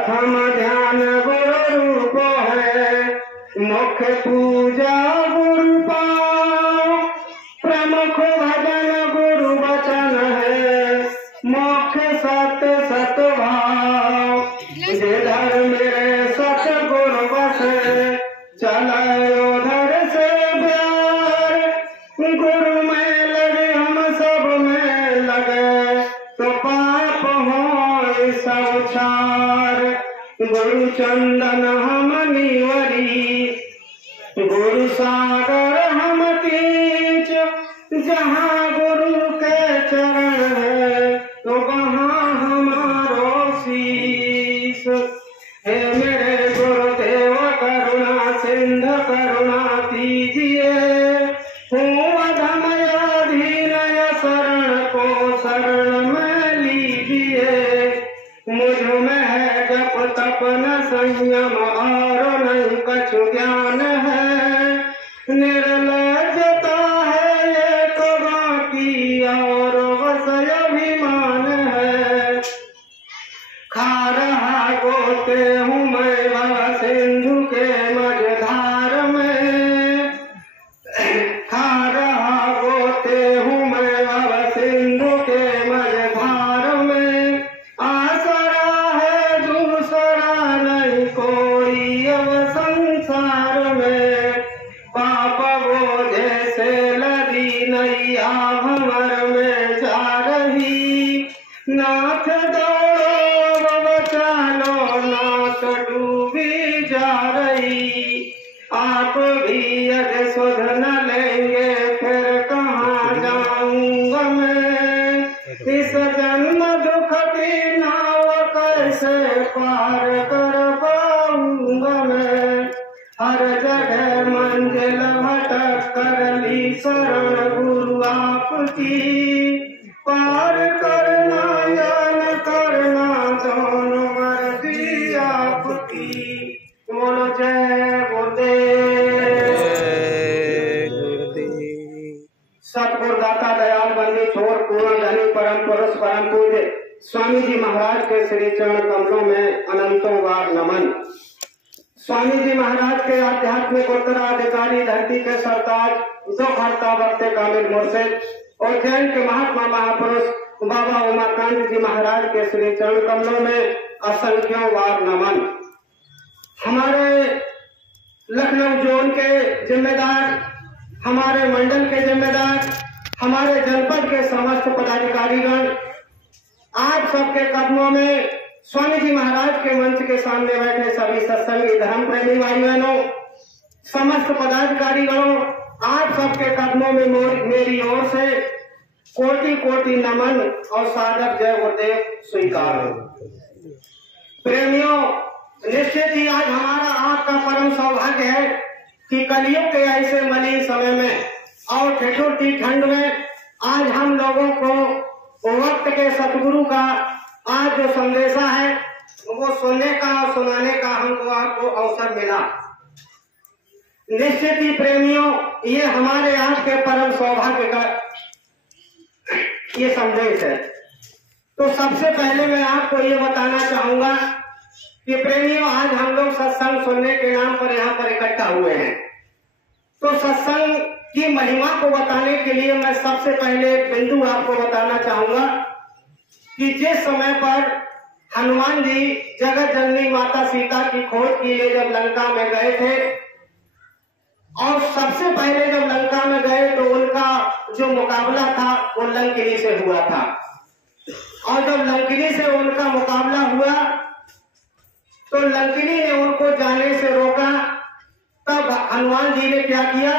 प्रथम ध्यान गुरु रूप है, मुख्य पूजा गुरु पाओ, प्रमुख भजन गुरु वचन है, मुख्य सत्य सत भाव। जिधर मेरे सतगुरु बसे, चले उधर से प्यार, गुरु में लगे हम सब में लगे, तो पाप हो सब छार। गुरु चंदन हम नीवरी, गुरु सागर हम तीच, जहाँ गुरु के चरण है, तो वहाँ हमारो शीश। हे मेरे गुरुदेव करुणा सिंध करुणा कीजिए, हूँ अधमयाधीन शरण को शरण में लीजिए। मुझ में है जप तप न संयम और नहीं कछु ज्ञान है, निर्लज्जता है एक बाकी और बस अभिमान है। खा रहा गोते हूँ मैं भव सिंधु के मझधार में, खा रहा गोते हूँ मैं भव सिंधु के मझधार में। आसरा है दूसरा नहीं कोई अब संसार में, पाप बोझे से लदी नैया भंवर में जा रही। नाथ दौड़ो बचा लो, नाथ डूबी जा रही। आप भी यदि सुध न लेंगे फिर कहाँ जाऊंगा मैं, इस जन्म दुख की नाव कैसे पार कर पाऊंगा मैं। हर जगह मंजिल भटक कर ली शरण गुरु आपकी, पार करना या न करना दोनों मर्जी आपकी। बोलो जय गुरुदेव। सतगुरुदाता दयाल बंदी छोर पूर्ण धनी परम पुरुष परम पूज्य स्वामी जी महाराज के श्री चरण कमलों में अनंतों बार नमन। स्वामी जी महाराज के आध्यात्मिक उत्तराधिकारी, धरती के सरताज, दुख हरता वक्त कामिल मुर्शिद और जैन के महात्मा महापुरुष बाबा उमाकांत जी महाराज के श्री चरण कमलों में असंख्यों बार नमन। हमारे लखनऊ जोन के जिम्मेदार, हमारे मंडल के जिम्मेदार, हमारे जनपद के समस्त पदाधिकारीगण, आप सबके कदमों में स्वामी जी महाराज के मंच के सामने बैठे सभी सत्संगी धर्म प्रेमी भाई बहनों, समस्त पदाधिकारीगणों, आप सबके कदमों में मेरी ओर से कोटि कोटि नमन और सादर जय गुरुदेव स्वीकार। प्रेमियों, निश्चित ही आज हमारा आपका परम सौभाग्य है कि कलयुग के ऐसे मलिन समय में और ठिठुरती ठंड में आज हम लोगों को वक्त के सतगुरु का आज जो संदेशा है वो सुनने का और सुनाने का हमको आपको अवसर मिला। निश्चित ही प्रेमियों, ये हमारे आज के परम सौभाग्य का ये संदेश है। तो सबसे पहले मैं आपको ये बताना चाहूंगा कि प्रेमियों, आज हम लोग सत्संग सुनने के नाम पर यहाँ पर इकट्ठा हुए हैं। तो सत्संग की महिमा को बताने के लिए मैं सबसे पहले एक बिंदु आपको बताना चाहूंगा कि जिस समय पर हनुमान जी जगत जननी माता सीता की खोज के लिए जब लंका में गए थे और सबसे पहले जब लंका में गए तो उनका जो मुकाबला था वो लंकिनी से हुआ था। और जब लंकिनी से उनका मुकाबला हुआ तो लंकिनी ने उनको जाने से रोका। तब हनुमान जी ने क्या किया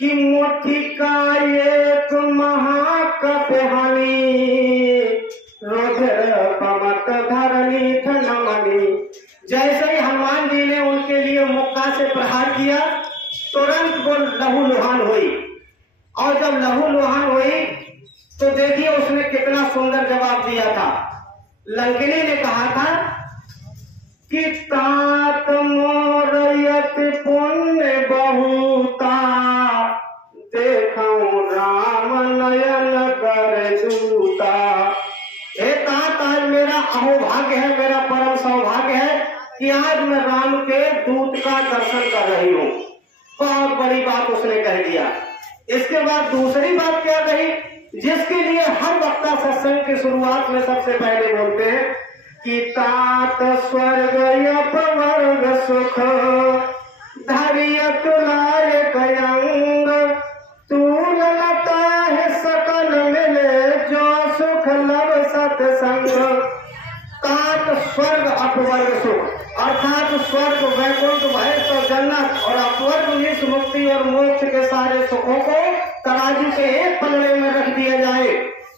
कि मुट्ठी का ये तुम महाकपहानी रुद्र पमत धरणी थनमनी। जैसे ही हनुमान जी ने उनके लिए मुक्का से प्रहार किया तुरंत वो लहूलुहान हुई। और जब लहूलुहान हुई तो देखिए उसने कितना सुंदर जवाब दिया था। लंकिनी ने कहा था कि तात मोरयत पुण्य बहुता देखूं राम नयन कर दूता। हे तात, आज मेरा अहोभाग्य है, मेरा परम सौभाग्य है कि आज मैं राम के दूत का दर्शन कर रही हूँ। बहुत बड़ी बात उसने कह दिया। इसके बाद दूसरी बात क्या कही, जिसके लिए हर वक्ता सत्संग की शुरुआत में सबसे पहले बोलते हैं कि तात स्वर्ग अपवर्ग सुख धैर्य तुलाय कयंग तूल लता है सकल मिले जो सुख लव सत्संग। तात स्वर्ग अपवर्ग सुख अर्थात स्वर्ग वैकुंठ भैंस और जन्नत और अपवर्ग निस मुक्ति और मोक्ष के सारे सुखों को तराजू के एक पलड़े में रख दिया जाए,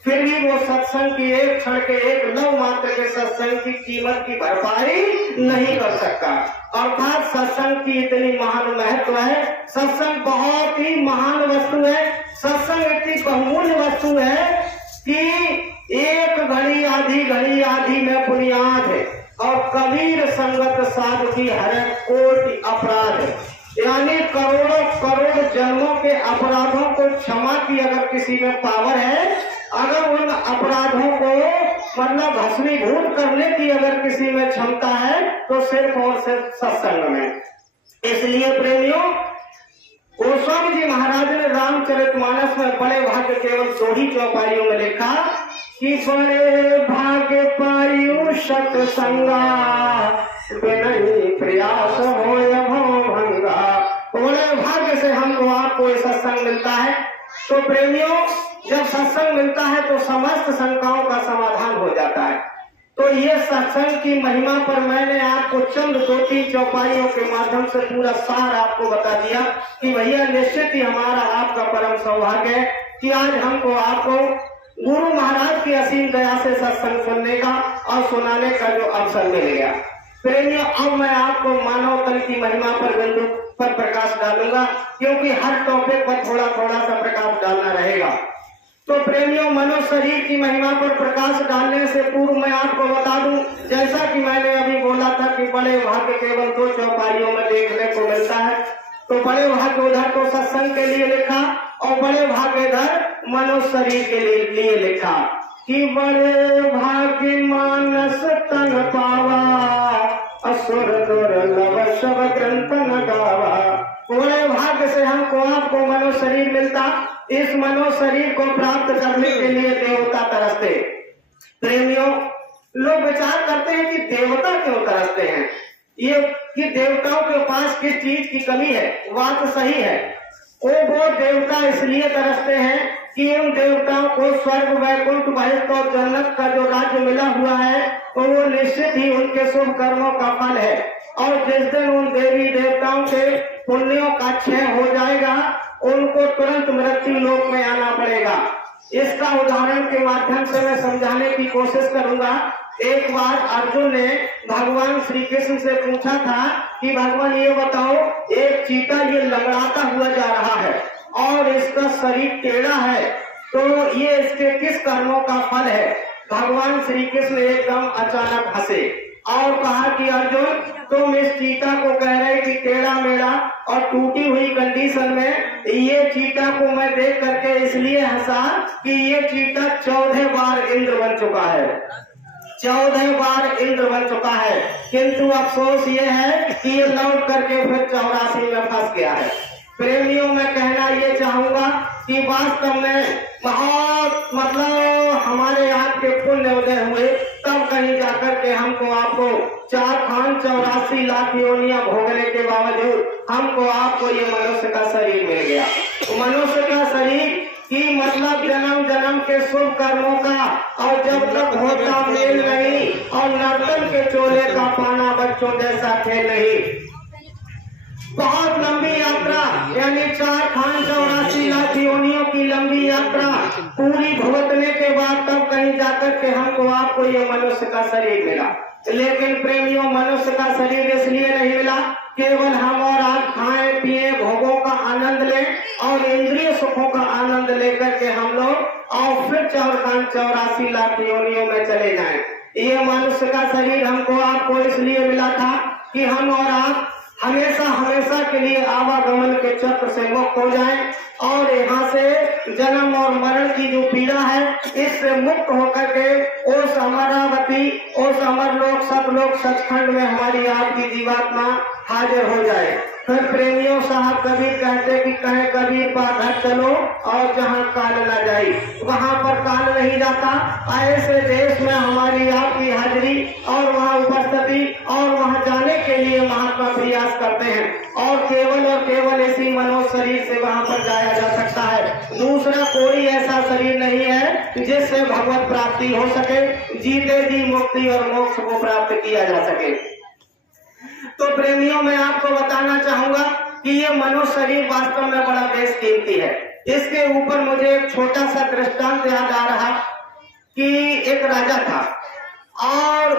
फिर भी वो सत्संग की एक क्षण के एक लव मात्र के सत्संग की कीमत की भरपाई नहीं कर सकता। अर्थात सत्संग की इतनी महान महत्व है, सत्संग बहुत ही महान वस्तु है, सत्संग इतनी बहुमूल्य वस्तु है कि एक घड़ी आधी में बुनियाद है और कबीर संगत साधु की हर कोटि अपराध है। यानी करोड़ों करोड़ जन्मों के अपराधों को क्षमा की अगर किसी में पावर है, अगर उन अपराधों को मतलब भस्मीभूत करने की अगर किसी में क्षमता है तो सिर्फ और सिर्फ सत्संग में। इसलिए प्रेमियों, गोस्वामी जी महाराज ने रामचरितमानस में बड़े भाग्य केवल 2 ही चौपाइयों में लिखा कि बड़े भाग्य पायु सत्संगा बिनहि प्रयास हो भंगा। बड़े भाग्य से हमको आपको सत्संग मिलता है। तो प्रेमियों, जब सत्संग मिलता है तो समस्त शंकाओं का समाधान हो जाता है। तो ये सत्संग की महिमा पर मैंने आपको चंद 2-3 चौपाइयों के माध्यम से पूरा सार आपको बता दिया कि भैया निश्चित ही हमारा आपका परम सौभाग्य है कि आज हमको आपको गुरु महाराज की असीम दया से सत्संग सुनने का और सुनाने का जो अवसर मिल गया। प्रेमियों, अब मैं आपको मानव तन की महिमा पर बिंदु पर प्रकाश डालूंगा, क्योंकि हर टॉपिक पर थोड़ा थोड़ा सा प्रकाश डालना रहेगा। तो प्रेमियों, मनुष्य शरीर की महिमा पर प्रकाश डालने से पूर्व मैं आपको बता दूं, जैसा कि मैंने अभी बोला था कि बड़े भाग्य केवल 2 चौपाइयों में देखने को मिलता है। तो बड़े भाग्य उधर तो सत्संग के लिए लिखा और बड़े भाग्य इधर मनुष्य शरीर के लिए लिखा कि बड़े भाग्य मानस तन पावा असुर दुर्लभ सब ग्रंथ न गावा। बड़े भाग्य से हमको आपको मनुष्य शरीर मिलता, इस मनुष्य शरीर को प्राप्त करने के लिए देवता तरसते। प्रेमियों, लोग विचार करते हैं कि देवता क्यों तरसते हैं, ये कि देवताओं के पास किस चीज की कमी है। बात सही है, वो देवता इसलिए तरसते हैं कि उन देवताओं को स्वर्ग वैकुंठ भैंस और जन्नत का जो राज्य मिला हुआ है तो वो निश्चित ही उनके शुभ कर्मों का फल है। और जिस दिन उन देवी देवताओं के पुण्यों का क्षय हो जाएगा, उनको तुरंत मृत्यु लोक में आना पड़ेगा। इसका उदाहरण के माध्यम से मैं समझाने की कोशिश करूंगा। एक बार अर्जुन ने भगवान श्री कृष्ण से पूछा था कि भगवान ये बताओ, एक चीता ये लंगड़ाता हुआ जा रहा है और इसका शरीर टेढ़ा है, तो ये इसके किस कर्मों का फल है। भगवान श्री कृष्ण एकदम अचानक हंसे और कहा कि अर्जुन, तुम इस चीता को कह रहे कि टेढ़ा मेढ़ा और टूटी हुई कंडीशन में, ये चीता को मैं देख करके इसलिए हंसा कि ये चीता 14 बार इंद्र बन चुका है, 14 बार इंद्र बन चुका है, किंतु अफसोस ये है कि ये लौट करके फिर 84 में फंस गया है। प्रेमियों, मैं कहना ये चाहूंगा कि वास्तव में बहुत मतलब हमारे आपके पुण्य उदय हुए, तब कहीं जाकर के हमको आपको 4,84 लाख योनियां भोगने के बावजूद हमको आपको ये मनुष्य का शरीर मिल गया। मनुष्य का शरीर की मतलब जन्म जन्म के शुभ कर्मों का, और जब तक होता मेल नहीं और नर्तन के चोले का पाना बच्चों जैसा खेल नहीं। बहुत लंबी यात्रा, यानी 4,84 लाख योनियों की लंबी यात्रा पूरी भुगतने के बाद तब कहीं जाकर के हमको आपको ये मनुष्य का शरीर मिला। लेकिन प्रेमियों, मनुष्य का शरीर इसलिए नहीं मिला केवल हम और आप खाएं पिए भोगों का आनंद लें और इंद्रिय सुखों का आनंद लेकर के हम लोग और फिर 4,84 लाख योनियों में चले जाएं। ये मनुष्य का शरीर हमको आपको इसलिए मिला था कि हम और आप हमेशा हमेशा के लिए आवागमन के चक्र से मुक्त हो जाएं और यहाँ से जन्म और मरण की जो पीड़ा है इससे मुक्त होकर के उस अमरावती, उस अमरलोक सतलोक सचखंड में हमारी आपकी जीवात्मा हाजिर हो जाए। फिर प्रेमियों साहब कबीर कहते कि कहे कबीर पाधर चलो और जहाँ काल न जाए वहाँ पर काल नहीं जाता। ऐसे देश में हमारी आपकी हाजिरी और वहाँ उपस्थिति और वहाँ जाने के लिए महात्मा प्रयास करते हैं और केवल इसी मनोज शरीर से वहाँ पर जाया जा सकता है। दूसरा कोई ऐसा शरीर नहीं है जिससे भगवत प्राप्ति हो सके, जीते जी मुक्ति और मोक्ष को प्राप्त किया जा सके। तो प्रेमियों मैं आपको बताना चाहूंगा कि ये मनुष्य शरीर वास्तव में बड़ा बेशकीमती है। इसके ऊपर मुझे एक छोटा सा दृष्टांत याद आ रहा कि एक राजा था और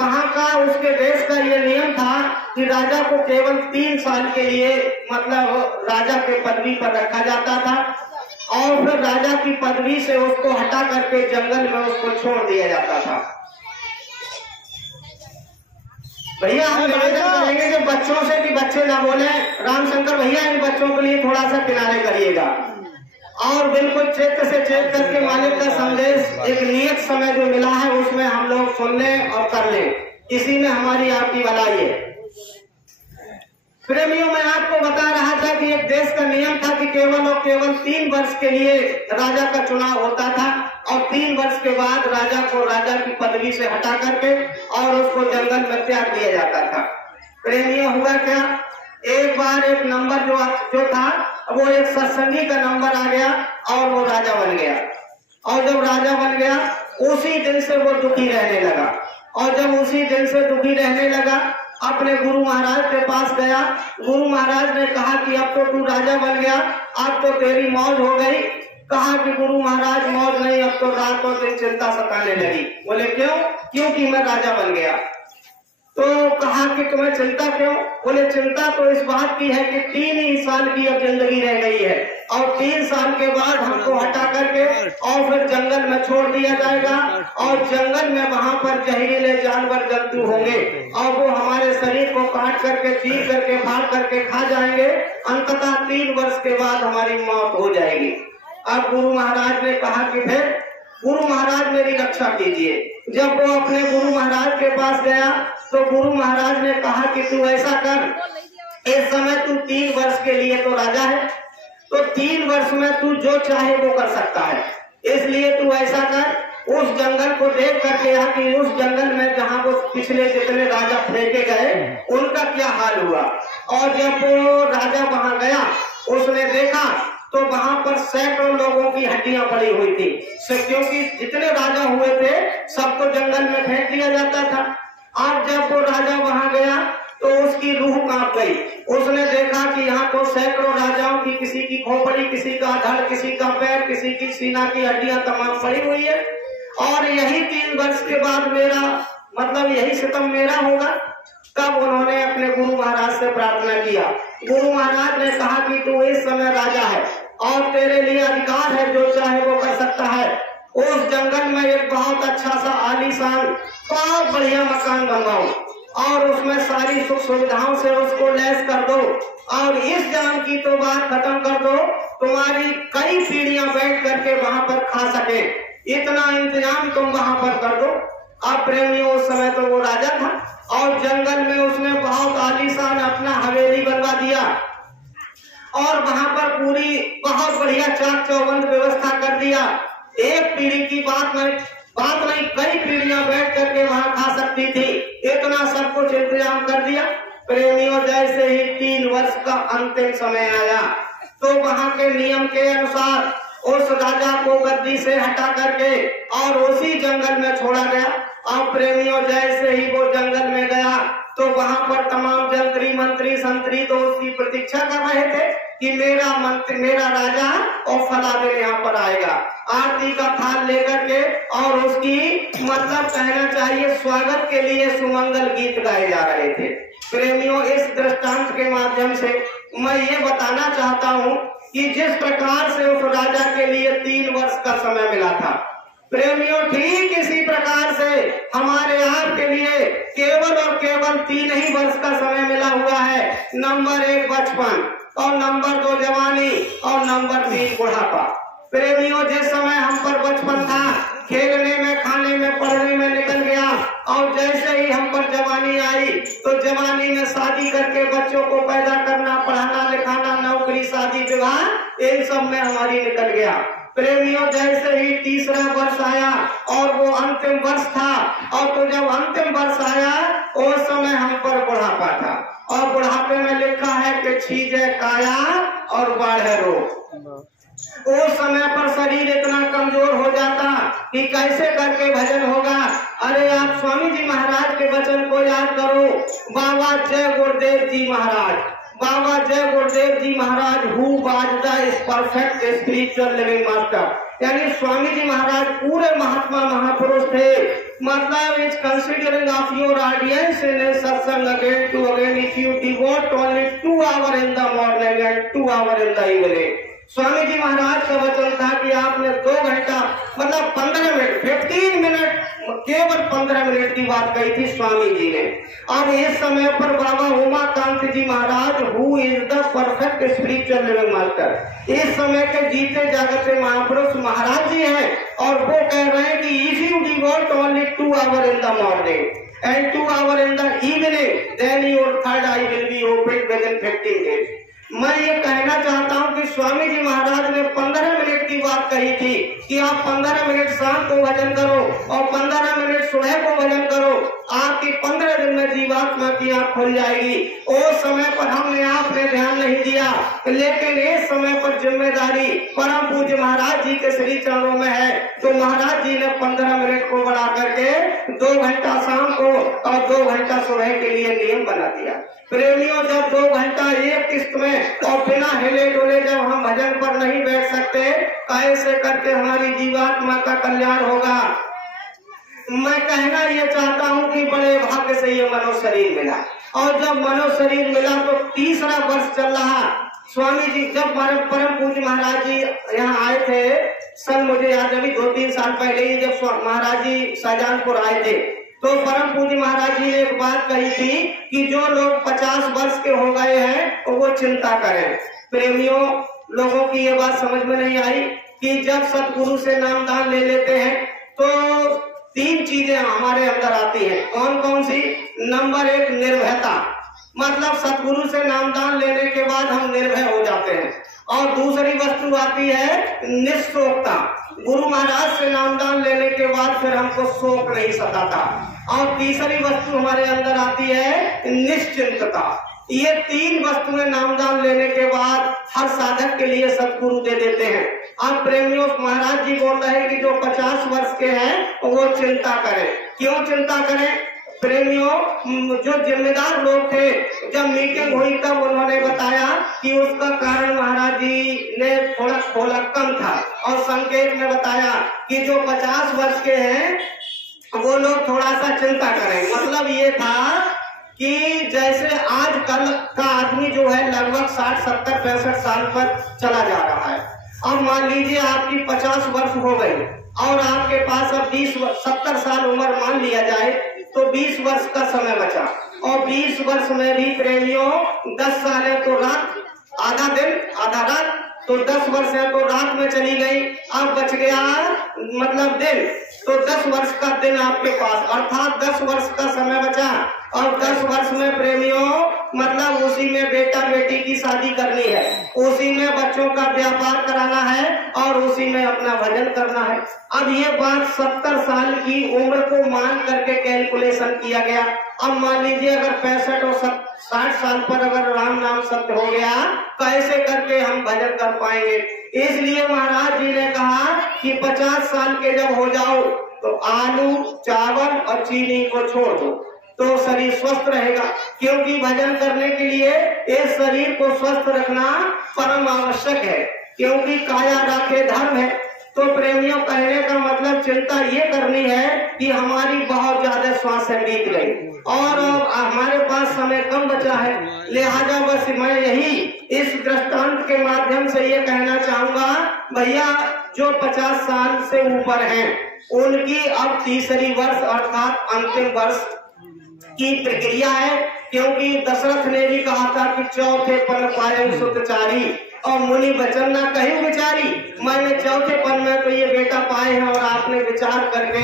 वहां का उसके देश का ये नियम था कि राजा को केवल 3 साल के लिए मतलब राजा के पदवी पर रखा जाता था और फिर राजा की पदवी से उसको हटा करके जंगल में उसको छोड़ दिया जाता था। भैया हम निवेदन करेंगे कि बच्चों से कि बच्चे ना बोले, रामशंकर भैया इन बच्चों के लिए थोड़ा सा किनारे करिएगा और बिल्कुल चेक से चेक करके मालिक का संदेश एक नियत समय जो मिला है उसमें हम लोग सुन लें और कर लें, इसी में हमारी आपकी भलाई है। प्रेमियों मैं आपको बता रहा था कि एक देश का नियम था कि केवल और केवल 3 वर्ष के लिए राजा का चुनाव होता था और 3 वर्ष के बाद राजा को राजा की पदवी से हटा करके और उसको जंगल में त्याग दिया जाता था। प्रेमियों हुआ क्या, एक बार एक नंबर जो था वो एक सत्संगी का नंबर आ गया और वो राजा बन गया और जब राजा बन गया उसी दिन से वो दुखी रहने लगा और जब उसी दिन से दुखी रहने लगा अपने गुरु महाराज के पास गया। गुरु महाराज ने कहा कि अब तो तू राजा बन गया, अब तो तेरी मौज हो गई। कहा कि गुरु महाराज मौज नहीं, अब तो रात और दिन चिंता सताने लगी। बोले क्यों? क्योंकि मैं राजा बन गया। तो कहा कि तुम्हें चिंता क्यों? बोले चिंता तो इस बात की है कि 3 ही साल की अब जिंदगी रह गई है और 3 साल के बाद हमको हटा करके और फिर जंगल में छोड़ दिया जाएगा और जंगल में वहां पर जहरीले जानवर जंतु होंगे और वो हमारे शरीर को काट करके चीर करके फाड़ करके खा जाएंगे। अंततः 3 वर्ष के बाद हमारी मौत हो जाएगी। अब गुरु महाराज ने कहा कि फिर गुरु महाराज मेरी रक्षा कीजिए। जब वो अपने गुरु महाराज के पास गया तो गुरु महाराज ने कहा कि तू ऐसा कर, इस समय तू 3 वर्ष के लिए तो राजा है तो 3 वर्ष में तू जो चाहे वो कर सकता है, इसलिए तू ऐसा कर उस जंगल को देख करके आ कि उस जंगल में जहाँ वो पिछले जितने राजा फेंके गए उनका क्या हाल हुआ। और जब वो राजा वहां गया उसने देखा तो वहां पर सैकड़ों लोगों की हड्डियां पड़ी हुई थी, क्योंकि जितने राजा हुए थे सबको जंगल में फेंक दिया जाता था। अब जब वो राजा वहां गया तो उसकी रूह कांप गई। उसने देखा कि यहाँ तो सैकड़ों राजाओं की किसी की खोपड़ी, किसी का धड़, किसी का पैर, किसी की सीना की हड्डियां तमाम पड़ी हुई है और यही 3 वर्ष के बाद मेरा मतलब यही सितम मेरा होगा। तब उन्होंने अपने गुरु महाराज से प्रार्थना किया। गुरु महाराज ने कहा कि तू इस समय राजा है और तेरे लिए अधिकार है, जो चाहे वो कर सकता है। उस जंगल में एक बहुत अच्छा सा आलीशान बहुत बढ़िया मकान बनवाओ और उसमें सारी सुख सुविधाओं से उसको लैस कर दो और इस जन्म की तो बात खत्म कर दो, तुम्हारी कई पीढ़ियां बैठ करके वहां पर खा सके, इतना इंतजाम तुम वहां पर कर दो। अब प्रेमियों उस समय तो वो राजा था और जंगल में उसने बहुत आलीशान अपना हवेली बनवा दिया और वहां पर पूरी बहुत बढ़िया चाक चौबंद व्यवस्था कर दिया। एक पीढ़ी की बात नहीं कई पीढ़ियां बैठ करके वहां खा सकती थी, इतना सब कुछ इंतजाम कर दिया। प्रेमियों जैसे ही 3 वर्ष का अंतिम समय आया तो वहां के नियम के अनुसार उस राजा को गद्दी से हटा करके और उसी जंगल में छोड़ा गया। अब प्रेमियों जैसे ही वो जंगल में गया तो वहां पर तमाम जंत्री मंत्री संतरी तो उसकी प्रतीक्षा कर रहे थे कि मेरा मंत्री, मेरा राजा और फला दिन यहाँ पर आएगा, आरती का थाल लेकर के और उसकी मतलब कहना चाहिए स्वागत के लिए सुमंगल गीत गाए जा रहे थे। प्रेमियों इस दृष्टांत के माध्यम से मैं ये बताना चाहता हूँ कि जिस प्रकार से उस राजा के लिए 3 वर्ष का समय मिला था, प्रेमियों ठीक इसी प्रकार से हमारे आपके लिए केवल और और केवल 3 ही वर्ष का समय मिला हुआ है। नंबर 1 बचपन, और नंबर 2 जवानी, और नंबर 3 बुढ़ापा। प्रेमियों, जिस समय हम पर बचपन था, खेलने में, खाने में, पढ़ने में निकल गया, और जैसे ही हम पर जवानी आई तो जवानी में शादी करके बच्चों को पैदा करना, पढ़ाना लिखाना, नौकरी, शादी विवाह, इन सब में हमारी निकल गया। प्रेमियों, जैसे ही तीसरा वर्ष आया और वो अंतिम वर्ष था, और तो जब अंतिम वर्ष आया उस समय हम पर बुढ़ापा था, और बुढ़ापे में लिखा है कि छीजे काया और बाढ़े रोग। उस समय पर शरीर इतना कमजोर हो जाता कि कैसे करके भजन होगा। अरे आप स्वामी जी महाराज के वचन को याद करो। बाबा जय गुरुदेव जी महाराज, Baba Jai Gurudev ji Maharaj, who was the perfect spiritual living master, यानी स्वामी जी महाराज पूरे महात्मा महापुरुष थे। मतलब is considering of your audience in satsang again to again if you devote only 2 hour in the morning and 2 hour in the evening. Swami ji Maharaj का वचन था कि आपने 2 घंटा, मतलब 15 मिनट, 15 मिनट, केवल 15 मिनट की बात कही थी स्वामी जी ने। और इस समय पर Baba Umakant ji Maharaj, who is the perfect spiritual living master, इस समय के जीते जागते महापुरुष महाराज जी हैं, और वो कह रहे हैं कि if you devote only 2 hour in the morning and 2 hour in the evening, then your third eye will be open within 15 days. मैं ये कहना चाहता हूँ कि स्वामी जी महाराज ने 15 मिनट की बात कही थी कि आप 15 मिनट शाम को भजन करो और 15 मिनट सुबह को भजन करो, आपकी 15 दिन में जीवात्मा की आंख खुल जाएगी। उस समय पर हमने आपने ध्यान नहीं दिया, लेकिन इस समय पर जिम्मेदारी परम पूज्य महाराज जी के श्री चरणों में है। तो महाराज जी ने 15 मिनट को बढ़ा करके 2 घंटा शाम को और 2 घंटा सुबह के लिए नियम बना दिया। प्रेमियों, जब 2 घंटा एक किस्त में और बिना हिले डोले जब हम भजन पर नहीं बैठ सकते, कैसे करके हमारी जीवात्मा का कल्याण होगा। मैं कहना ये चाहता हूँ कि बड़े भाग्य से ये मनो शरीर मिला, और जब मनो शरीर मिला तो तीसरा वर्ष चल रहा। स्वामी जी जब परम पूज्य महाराज जी यहाँ आए थे, सन मुझे याद अभी 2-3 साल पहले ही जब महाराज जी शाहजहानपुर आए थे, तो परम पूज्य महाराज जी ने एक बात कही थी कि जो लोग 50 वर्ष के हो गए हैं वो चिंता करें। प्रेमियों, लोगों की ये बात समझ में नहीं आई कि जब सतगुरु से नामदान ले लेते हैं तो 3 चीजें हमारे अंदर आती हैं। कौन कौन सी? नंबर 1 निर्भयता, मतलब सतगुरु से नामदान लेने के बाद हम निर्भय हो जाते हैं। और दूसरी वस्तु आती है निःशोकता, गुरु महाराज से नामदान लेने के बाद फिर हमको शोक नहीं सताता। और तीसरी वस्तु हमारे अंदर आती है निश्चिंतता। ये 3 वस्तुएं नामदान लेने के बाद हर साधक के लिए सतगुरु दे देते हैं। अब प्रेमियों, महाराज जी बोल रहे हैं कि जो 50 वर्ष के हैं वो चिंता करें। क्यों चिंता करें? प्रेमियों, जो जिम्मेदार लोग थे, जब मीटिंग हुई तब उन्होंने बताया कि उसका कारण महाराज जी ने थोड़ा खोला कम था, और संकेत में बताया कि जो 50 वर्ष के हैं वो लोग थोड़ा सा चिंता करें। मतलब ये था कि जैसे आजकल का आदमी जो है लगभग 60, 70, 65 साल पर चला जा रहा है। अब मान लीजिए आपकी 50 वर्ष हो गई और आपके पास अब 70 साल उम्र मान लिया जाए तो 20 वर्ष का समय बचा, और 20 वर्ष में भी प्रेमियों 10 साल है तो रात, आधा दिन आधा रात, तो 10 वर्ष है तो रात में चली गई, अब बच गया मतलब दिन, तो 10 वर्ष का दिन आपके पास, अर्थात 10 वर्ष का समय बचा। और 10 वर्ष में प्रेमियों मतलब उसी में बेटा बेटी की शादी करनी है, उसी में बच्चों का व्यापार कराना है और उसी में अपना भजन करना है। अब ये बात 70 साल की उम्र को मान करके कैलकुलेशन किया गया। अब मान लीजिए अगर 65 और 60 साल पर अगर राम नाम सत्य हो गया, कैसे करके हम भजन कर पाएंगे? इसलिए महाराज जी ने कहा कि 50 साल के जब हो जाओ तो आलू, चावल और चीनी को छोड़ दो तो शरीर स्वस्थ रहेगा, क्योंकि भजन करने के लिए इस शरीर को स्वस्थ रखना परम आवश्यक है, क्योंकि काया राखे धर्म है। तो प्रेमियों, कहने का मतलब चिंता ये करनी है कि हमारी बहुत ज्यादा श्वास बीत गई और हमारे पास समय कम बचा है। लिहाजा बस मैं यही इस दृष्टांत के माध्यम से ये कहना चाहूंगा, भैया जो 50 साल से ऊपर हैं उनकी अब तीसरी वर्ष अर्थात अंतिम वर्ष की प्रक्रिया है, क्योंकि दशरथ ने भी कहा था कि चौथे पन पाए सुतचारी और मुनि वचन ना कहे विचारी। मैंने चौथे पन में तो ये बेटा पाए हैं और आपने विचार करके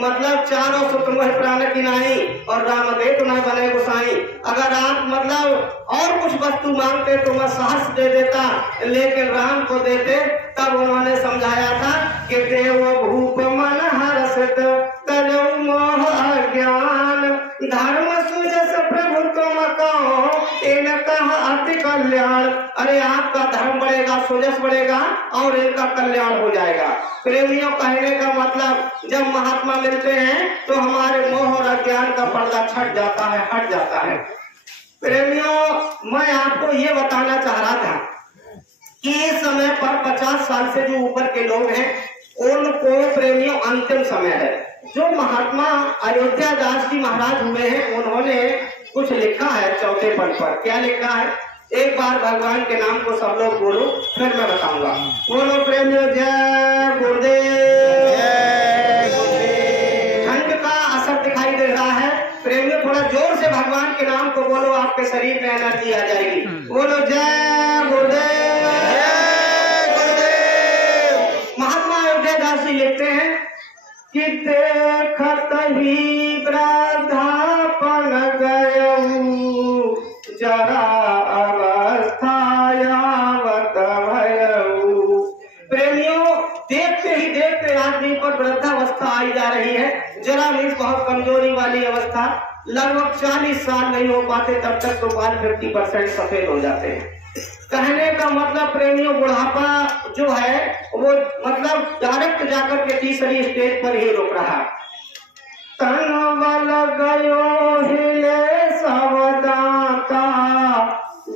मतलब चारों सुत मोह प्राण किनाई और राम दे तो न बने गोसाई। अगर आप मतलब और कुछ वस्तु मांगते तो मैं साहस दे देता, लेकिन राम को देते। तब उन्होंने समझाया था कि देव भूप मन हर्षित तजो मोह अज्ञान धर्म सुजस प्रभु तुम कहो इन कहा अति कल्याण। अरे आपका धर्म बढ़ेगा, सुजस बढ़ेगा और इनका कल्याण हो जाएगा। प्रेमियों कहने का मतलब जब महात्मा मिलते हैं तो हमारे मोह और अज्ञान का पर्दा छट जाता है, हट जाता है। प्रेमियों मैं आपको ये बताना चाह रहा था कि इस समय पर 50 साल से जो ऊपर के लोग हैं उनको प्रेमियों अंतिम समय है। जो महात्मा अयोध्या दास जी महाराज हुए हैं उन्होंने कुछ लिखा है चौथे पद पर। क्या लिखा है? एक बार भगवान के नाम को सब लोग बोलो, फिर मैं बताऊंगा। बोलो प्रेमियों जय गुरुदेव। ठंड का असर दिखाई दे रहा है। प्रेमियों थोड़ा जोर से भगवान के नाम को बोलो, आपके शरीर में एनर्जी आ जाएगी। बोलो जय गुरुदेव। महात्मा अयोध्या दास जी लिखते हैं कि देखत ही वृद्धापन गयऊ जरा अवस्था यावत भयऊ। प्रेमियों देखते ही देखते आदमी पर वृद्धावस्था आई जा रही है। जरा मीन्स बहुत कमजोरी वाली अवस्था। लगभग 40 साल नहीं हो पाते तब तक तो बाल 50% सफेद हो जाते हैं। कहने का मतलब प्रेमियों बुढ़ापा जो है वो मतलब डायरेक्ट जाकर के तीसरी स्टेज पर ही रुक रहा। तन बल गयो हिले सवदाता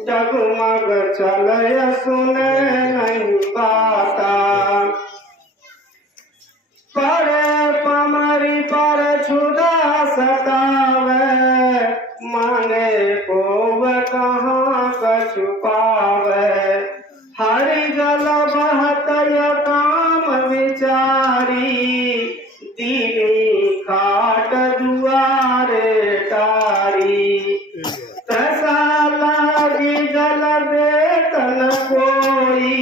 जगमग चलय सुने नहीं बाता पर पमरी पर छुदा सतावे माने को कहाँ कछु पावे हरि जल बहत काम विचारी दीनी खाट दुआरे तारी तसा लागी जल बेतन कोई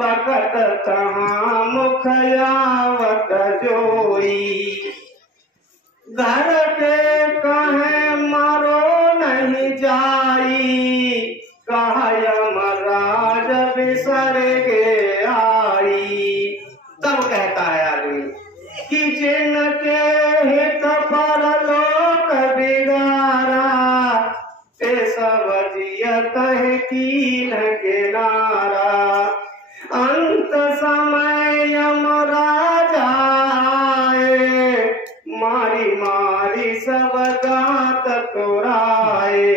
बकत तहाँ मुख यावत जोई घर के कहे मारो नहीं जाई कहा यमराज बिसर गे आई। तब कहता है आदमी कि जिनके हित पर लोक बिगारा ते सब जियत है कीन के नारा अंत समय यमराज आए मारी मारी सब गात तोराए।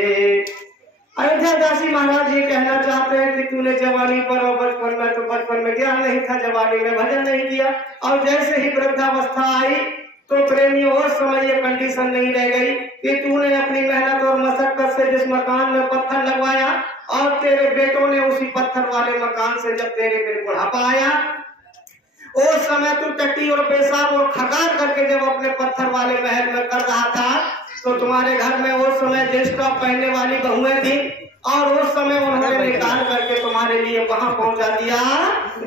अयोध्या दासी महाराज ये कहना चाहते हैं कि तूने जवानी पर और बचपन में तो बचपन में ज्ञान नहीं था, जवानी में भजन नहीं किया और जैसे ही वृद्धावस्था आई तो प्रेमियों उस समय ये कंडीशन नहीं रह गई कि तूने अपनी मेहनत और मशक्कत से जिस मकान में पत्थर लगवाया और तेरे बेटों ने उसी पत्थर वाले मकान से जब तेरे पे बुढ़ापा आया उस समय तू टट्टी और पेशाब और खकार करके जब अपने पत्थर वाले महल में कर रहा था तो तुम्हारे घर में उस समय जींस टॉप पहनने वाली बहुएं थी और उस समय उन्होंने निकाल करके तुम्हारे लिए वहां पहुंचा दिया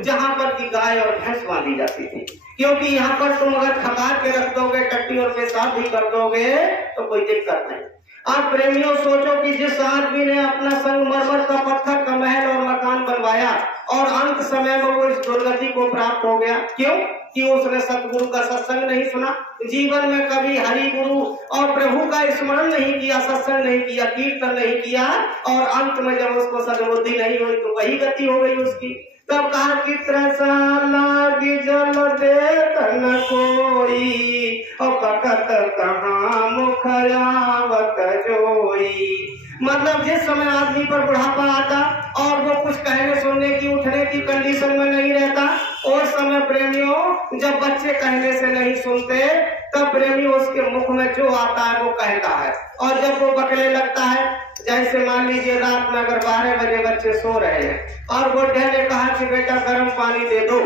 जहां पर की गाय और भैंस बांधी जाती थी। क्योंकि यहाँ पर तुम अगर खकार के रख दोगे, टट्टी और पेशाब भी कर दोगे तो कोई दिक्कत नहीं। आप प्रेमियों सोचो कि जिस आदमी ने अपना संगमरमर का पत्थर का महल और मकान बनवाया और अंत समय में वो इस दुर्गति को प्राप्त हो गया, क्यों? कि उसने सतगुरु का सत्संग नहीं सुना, जीवन में कभी हरि गुरु और प्रभु का स्मरण नहीं किया, सत्संग नहीं किया, कीर्तन नहीं किया और अंत में जब उसको सद्बुद्धि नहीं हुई तो वही गति हो गई उसकी। तब कहा कि त्रसालागी जल देतन कोई और बकत कहाँ मुख यावत जोई। मतलब जिस समय आदमी पर बुढ़ापा आता और वो कुछ कहने सुनने की उठने की कंडीशन में नहीं रहता उस समय प्रेमियों जब बच्चे कहने से नहीं सुनते तब प्रेमियों उसके मुख में जो आता है वो कहता है। और जब वो बकने लगता है, जैसे मान लीजिए रात में अगर 12 बजे बच्चे सो रहे हैं और बुढ़े ने कहा कि बेटा गर्म पानी दे दो,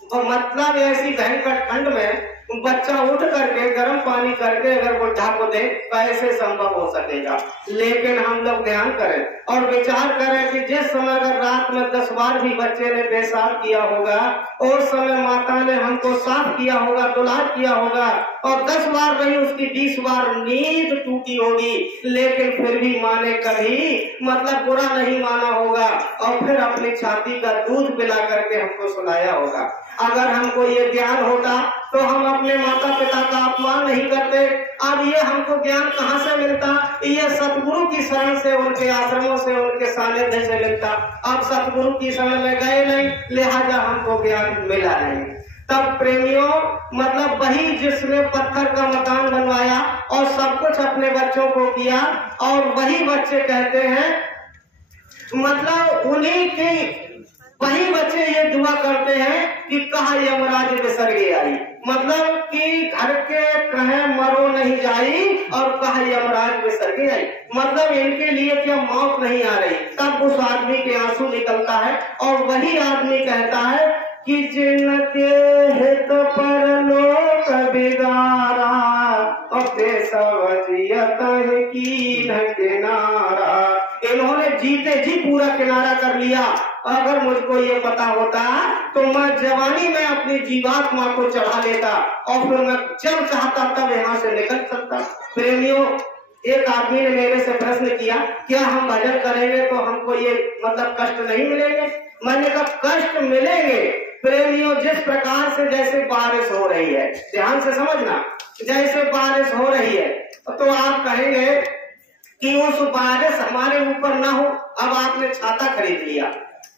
और मतलब ऐसी भयंकर ठंड में बच्चा उठ करके गर्म पानी करके अगर बुढ़ा को दे कैसे संभव हो सकेगा। लेकिन हम लोग ध्यान करें और विचार करें कि जिस समय अगर रात में 10 बार भी बच्चे ने पेशाब किया होगा, उस समय माता ने हमको साफ किया होगा, दुलार किया होगा, और 10 बार नहीं उसकी 20 बार नींद टूटी होगी, लेकिन फिर भी माँ ने कभी मतलब बुरा नहीं माना होगा और फिर अपनी छाती का दूध पिला करके हमको सुलाया होगा। अगर हमको ये ज्ञान होता तो हम अपने माता पिता का अपमान नहीं करते। अब ये हमको ज्ञान कहाँ से मिलता? ये सतगुरु की शरण से, उनके आश्रमों से, उनके सानिध्य से मिलता। अब सतगुरु की शरण में गए नहीं, लिहाजा हमको ज्ञान मिला नहीं। तब प्रेमियों मतलब वही जिसने पत्थर का मकान बनवाया और सब कुछ अपने बच्चों को किया, और वही बच्चे कहते हैं मतलब उन्हीं की वही बच्चे ये दुआ करते हैं कि कहा यमराज विसर्गे आई, मतलब कि घर के कहे मरो नहीं जाई और कहा यमराज विसर्गे आई, मतलब इनके लिए क्या मौत नहीं आ रही। तब उस आदमी के आंसू निकलता है और वही आदमी कहता है कि जिनके हित पर लोक बिगारा और बेसवजियत की न किनारा। इन्होंने जीते जी पूरा किनारा कर लिया। अगर मुझको ये पता होता तो मैं जवानी में अपनी जीवात्मा को चढ़ा लेता और फिर मैं जब चाहता तब यहाँ से निकल सकता। प्रेमियों, एक आदमी ने मेरे से प्रश्न किया, क्या हम भजन करेंगे तो हमको ये मतलब कष्ट नहीं मिलेंगे? मैंने कहा कष्ट मिलेंगे प्रेमियों, जिस प्रकार से जैसे बारिश हो रही है, ध्यान से समझना, जैसे बारिश हो रही है तो आप कहेंगे कि उस बारिश हमारे ऊपर ना हो। अब आपने छाता खरीद लिया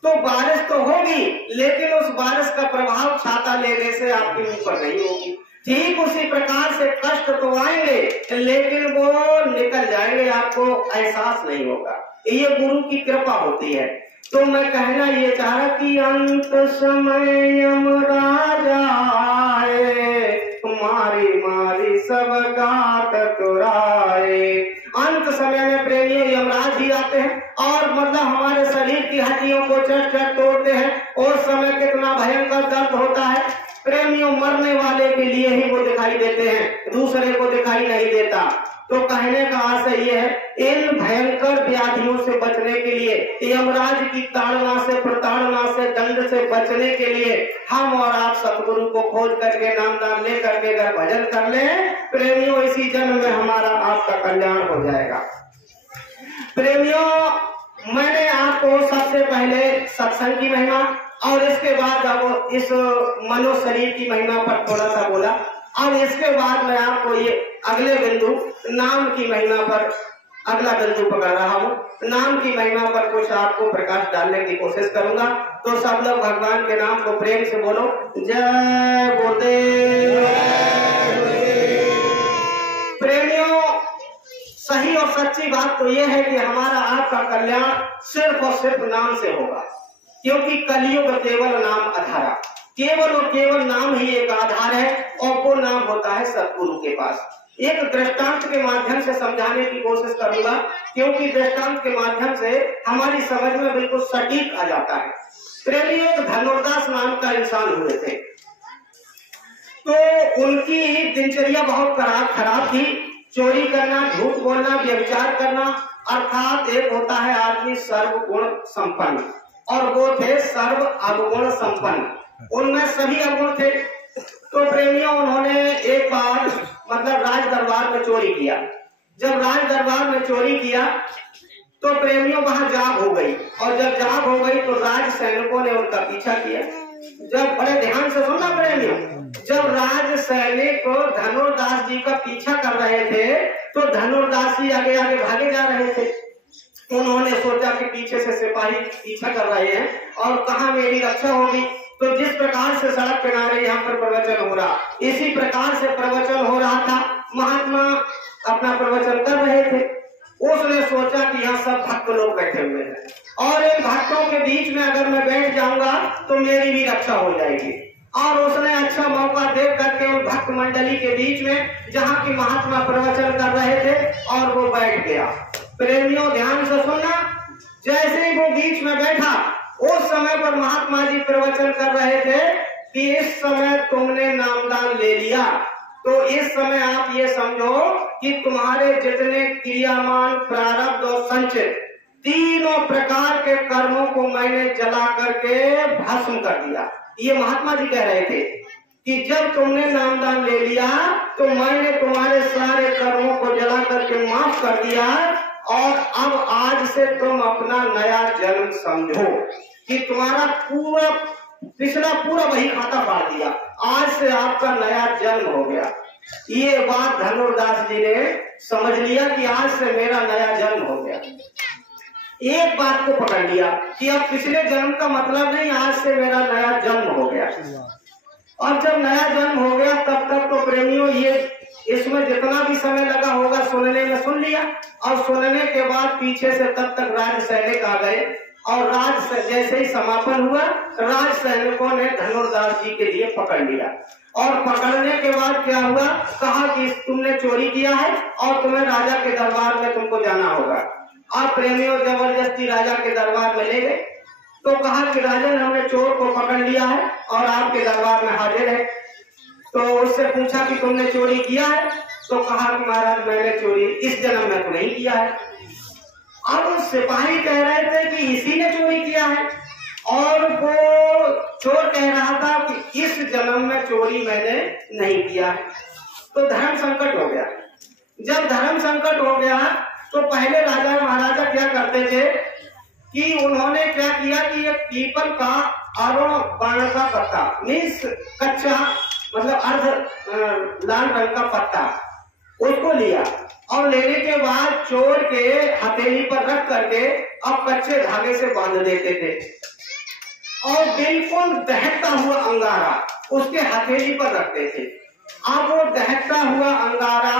तो बारिश तो होगी, लेकिन उस बारिश का प्रभाव छाता लेने से आपके ऊपर नहीं होगी। ठीक उसी प्रकार से कष्ट तो आएंगे, लेकिन वो निकल जाएंगे, आपको एहसास नहीं होगा। ये गुरु की कृपा होती है। तो मैं कहना ये चाह रहा कि अंत समय यमराज आए, मारी मारी सब गात तुराए। अंत समय में प्रेमियों यमराज ही आते हैं और मतलब हमारे शरीर की हड्डियों को चट चट तोड़ते हैं। उस समय कितना भयंकर दर्द होता है प्रेमियों, मरने वाले के लिए ही वो दिखाई देते हैं, दूसरे को दिखाई नहीं देता। तो कहने का आशय ये है, इन भयंकर व्याधियों से बचने के लिए, यमराज की ताड़ना से, प्रताड़ना से, दंड से बचने के लिए हम और आप सतगुरु को खोज करके नाम दान ले करके अगर भजन कर ले प्रेमियों, इसी जन्म में हमारा आपका कल्याण हो जाएगा। प्रेमियों, मैंने आपको सबसे पहले सत्संग की महिमा और इसके बाद अब इस मनो शरीर की महिमा पर थोड़ा सा बोला। अब इसके बाद मैं आपको ये अगले बिंदु नाम की महिमा पर अगला बिंदु पकड़ रहा हूँ। नाम की महिमा पर कुछ आपको प्रकाश डालने की कोशिश करूंगा। तो सब लोग भगवान के नाम को प्रेम से बोलो, जय गुरुदेव। प्रेमियों, सही और सच्ची बात तो यह है कि हमारा आपका कल्याण सिर्फ और सिर्फ नाम से होगा, क्योंकि कलियुग केवल नाम आधारा, केवल और केवल नाम ही एक आधार है और वो नाम होता है सतगुरु के पास। एक दृष्टांत के माध्यम से समझाने की कोशिश करूंगा, क्योंकि दृष्टांत के माध्यम से हमारी समझ में बिल्कुल सटीक आ जाता है। प्रेमी एक धनुर्दास नाम का इंसान हुए थे, तो उनकी दिनचर्या बहुत खराब थी। चोरी करना, झूठ बोलना, व्यभिचार करना, अर्थात एक होता है आदमी सर्वगुण संपन्न और वो थे सर्व अवगुण संपन्न, उनमें सभी अवगुण थे। तो प्रेमियों, उन्होंने एक बार मतलब राज दरबार में चोरी किया। जब राज दरबार में चोरी किया तो प्रेमियों वहां जाग हो गई, और जब जाग हो गई तो राज सैनिकों ने उनका पीछा किया। जब बड़े ध्यान से सुनना प्रेमियों, जब राज सैनिक धनुर्दास जी का पीछा कर रहे थे तो धनुर्दास जी आगे आगे भागे जा रहे थे। उन्होंने सोचा कि पीछे से सिपाही पीछा कर रहे हैं और कहाँ मेरी रक्षा होगी। तो जिस प्रकार से सड़क किनारे यहाँ पर प्रवचन हो रहा, इसी प्रकार से प्रवचन हो रहा था। महात्मा अपना प्रवचन कर रहे थे। उसने सोचा कि यहाँ सब भक्त लोग बैठे हुए हैं और इन भक्तों के बीच में अगर मैं बैठ जाऊंगा तो मेरी भी रक्षा हो जाएगी। और उसने अच्छा मौका देख करके उन भक्त मंडली के बीच में, जहाँ की महात्मा प्रवचन कर रहे थे, और वो बैठ गया। प्रेमियों ध्यान से सुनना, जैसे ही वो बीच में बैठा, उस समय पर महात्मा जी प्रवचन कर रहे थे कि इस समय तुमने नामदान ले लिया तो इस समय आप ये समझो कि तुम्हारे जितने क्रियामान प्रारब्ध और संचित तीनों प्रकार के कर्मों को मैंने जला करके भस्म कर दिया। ये महात्मा जी कह रहे थे कि जब तुमने नामदान ले लिया तो मैंने तुम्हारे सारे कर्मों को जला करके माफ कर दिया और अब आज से तुम अपना नया जन्म समझो कि तुम्हारा पूरा पिछला पूरा वही खाता फाड़ दिया, आज से आपका नया जन्म हो गया। ये बात धनुर्दास जी ने समझ लिया कि आज से मेरा नया जन्म हो गया। एक बात को पकड़ लिया कि अब पिछले जन्म का मतलब नहीं, आज से मेरा नया जन्म हो गया। और जब नया जन्म हो गया तब तक तो प्रेमियों ये इसमें जितना भी समय लगा होगा सुनने में सुन लिया, और सुनने के बाद पीछे से तब तक राज सैनिक आ गए और राज जैसे ही समापन हुआ राज सैनिकों ने धनुर्दास जी के लिए पकड़ लिया। और पकड़ने के बाद क्या हुआ, कहा कि तुमने चोरी किया है और तुम्हें राजा के दरबार में तुमको जाना होगा। और प्रेमियों जबरदस्ती राजा के दरबार में ले गए तो कहा कि राजन हमने चोर को पकड़ लिया है और आपके दरबार में हाजिर है। तो उससे पूछा कि तुमने चोरी किया है, तो कहा कि महाराज मैंने चोरी इस जन्म में तो नहीं किया है। अब सिपाही कह रहे थे कि इसी ने चोरी किया है और वो चोर कह रहा था कि इस जन्म में चोरी मैंने नहीं किया है। तो धर्म संकट हो गया। जब धर्म संकट हो गया तो पहले राजा महाराजा क्या करते थे कि उन्होंने क्या किया कि एक पीपल का अरुण वर्ण का पत्ता मीन्स कच्चा मतलब अर्ध लाल रंग का पत्ता उसको लिया और लेने के बाद चोर के हथेली पर रख करके अब कच्चे धागे से बांध देते थे और बिल्कुल दहकता हुआ अंगारा उसके हथेली पर रखते थे। अब वो दहकता हुआ अंगारा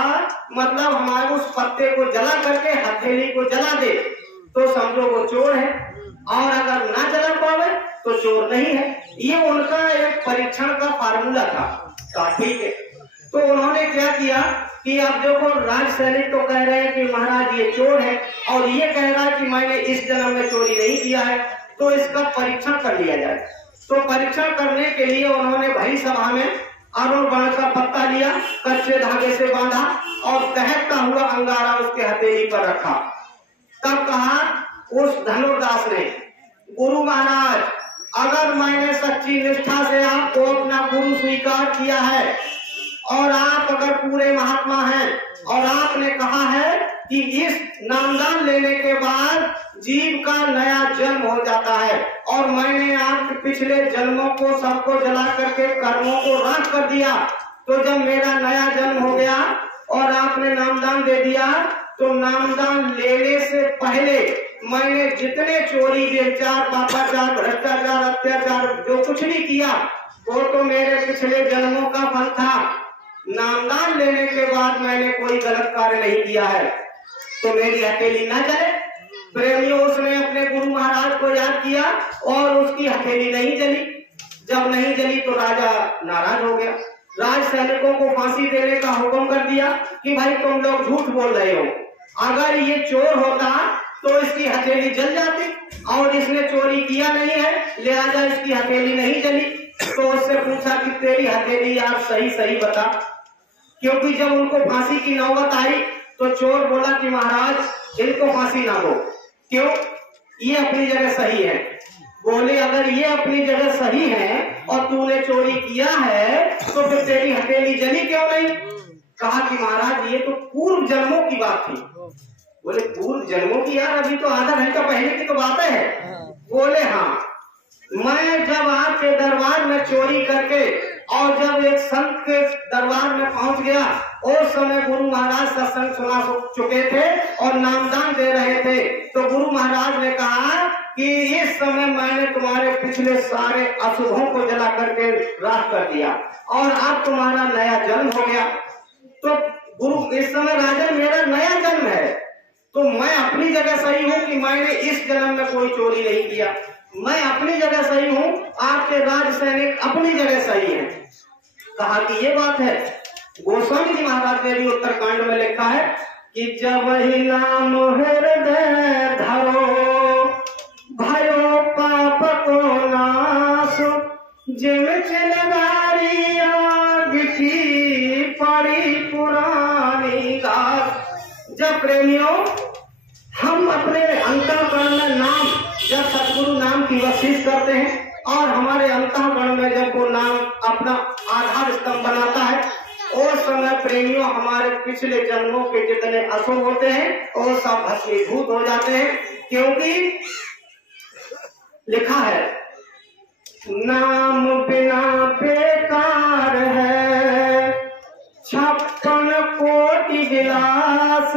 मतलब हमारे उस पत्ते को जला करके हथेली को जला दे तो समझो वो चोर है, और अगर ना जला पावे तो चोर नहीं है। ये उनका एक परीक्षण का फार्मूला था। ठीक है, तो उन्होंने क्या किया कि अब देखो राज सैनिक तो कह रहे हैं कि महाराज ये चोर है और ये कह रहा है कि मैंने इस जन्म में चोरी नहीं किया है, तो इसका परीक्षण कर लिया जाए। तो परीक्षण करने के लिए उन्होंने भरी सभा में अरुण वर्ण का पत्ता लिया, कच्चे धागे से बांधा और दहकता हुआ अंगारा उसके हथेली पर रखा। तब कहा उस धनुर्दास ने, गुरु महाराज अगर मैंने सच्ची निष्ठा से आपको अपना गुरु स्वीकार किया है और आप अगर पूरे महात्मा हैं और आपने कहा है कि इस नामदान लेने के बाद जीव का नया जन्म हो जाता है और मैंने आपके पिछले जन्मों को सबको जला करके कर्मों को राख कर दिया, तो जब मेरा नया जन्म हो गया और आपने नामदान दे दिया तो नामदान लेने से पहले मैंने जितने चोरी व्यभिचार पापाचार भ्रष्टाचार अत्याचार जो कुछ भी किया वो तो मेरे पिछले जन्मों का फल था। नामदान लेने के बाद मैंने कोई गलत कार्य नहीं किया है, तो मेरी हथेली न जले। प्रेमियों उसने अपने गुरु महाराज को याद किया और उसकी हथेली नहीं जली। जब नहीं जली तो राजा नाराज हो गया। राज सैनिकों को फांसी देने का हुक्म कर दिया कि भाई तुम लोग झूठ बोल रहे हो, अगर ये चोर होता तो इसकी हथेली जल जाती और इसने चोरी किया नहीं है लिहाजा इसकी हथेली नहीं जली। तो उससे पूछा कि तेरी हथेली आप सही सही बता, क्योंकि जब उनको फांसी की नौबत आई तो चोर बोला कि महाराज इनको फांसी ना दो, क्यों, ये अपनी जगह सही है। बोले अगर ये अपनी जगह सही है और तूने चोरी किया है तो फिर तेरी हथेली जली क्यों नहीं। कहा कि महाराज ये तो पूर्व जन्मों की बात थी। बोले पूर्व जन्मों की, यार अभी तो आधा घंटा पहले की तो बातें है। बोले हाँ, मैं जब आपके दरबार में चोरी करके और जब एक संत के दरबार में पहुंच गया उस समय गुरु महाराज सत्संग सुना चुके थे और नामदान दे रहे थे, तो गुरु महाराज ने कहा कि इस समय मैंने तुम्हारे पिछले सारे अशुभों को जला करके राख कर दिया और अब तुम्हारा नया जन्म हो गया। तो गुरु इस समय राजन मेरा नया जन्म है, तो मैं अपनी जगह सही हूँ कि मैंने इस जन्म में कोई चोरी नहीं किया, मैं अपनी जगह सही हूँ, आपके राज सैनिक अपनी जगह सही हैं। कहा कि ये बात है। गोस्वामी जी महाराज ने भी उत्तरकांड में लिखा है कि जब ही नाम हृदय धरो भयो पाप को नाश जिम चिलगारी आग की पड़ी पुरानी घास। जब प्रेमियों हम अपने अंतःकरण में नाम, जब सतगुरु नाम की बख्शिश करते हैं और हमारे अंतःकरण में जब वो नाम अपना आधार स्तंभ बनाता है, उस समय प्रेमियों हमारे पिछले जन्मों के जितने अशुभ होते हैं वो सब भस्मीभूत हो जाते हैं। क्योंकि लिखा है नाम बिना बेकार है 56 कोटि विलास।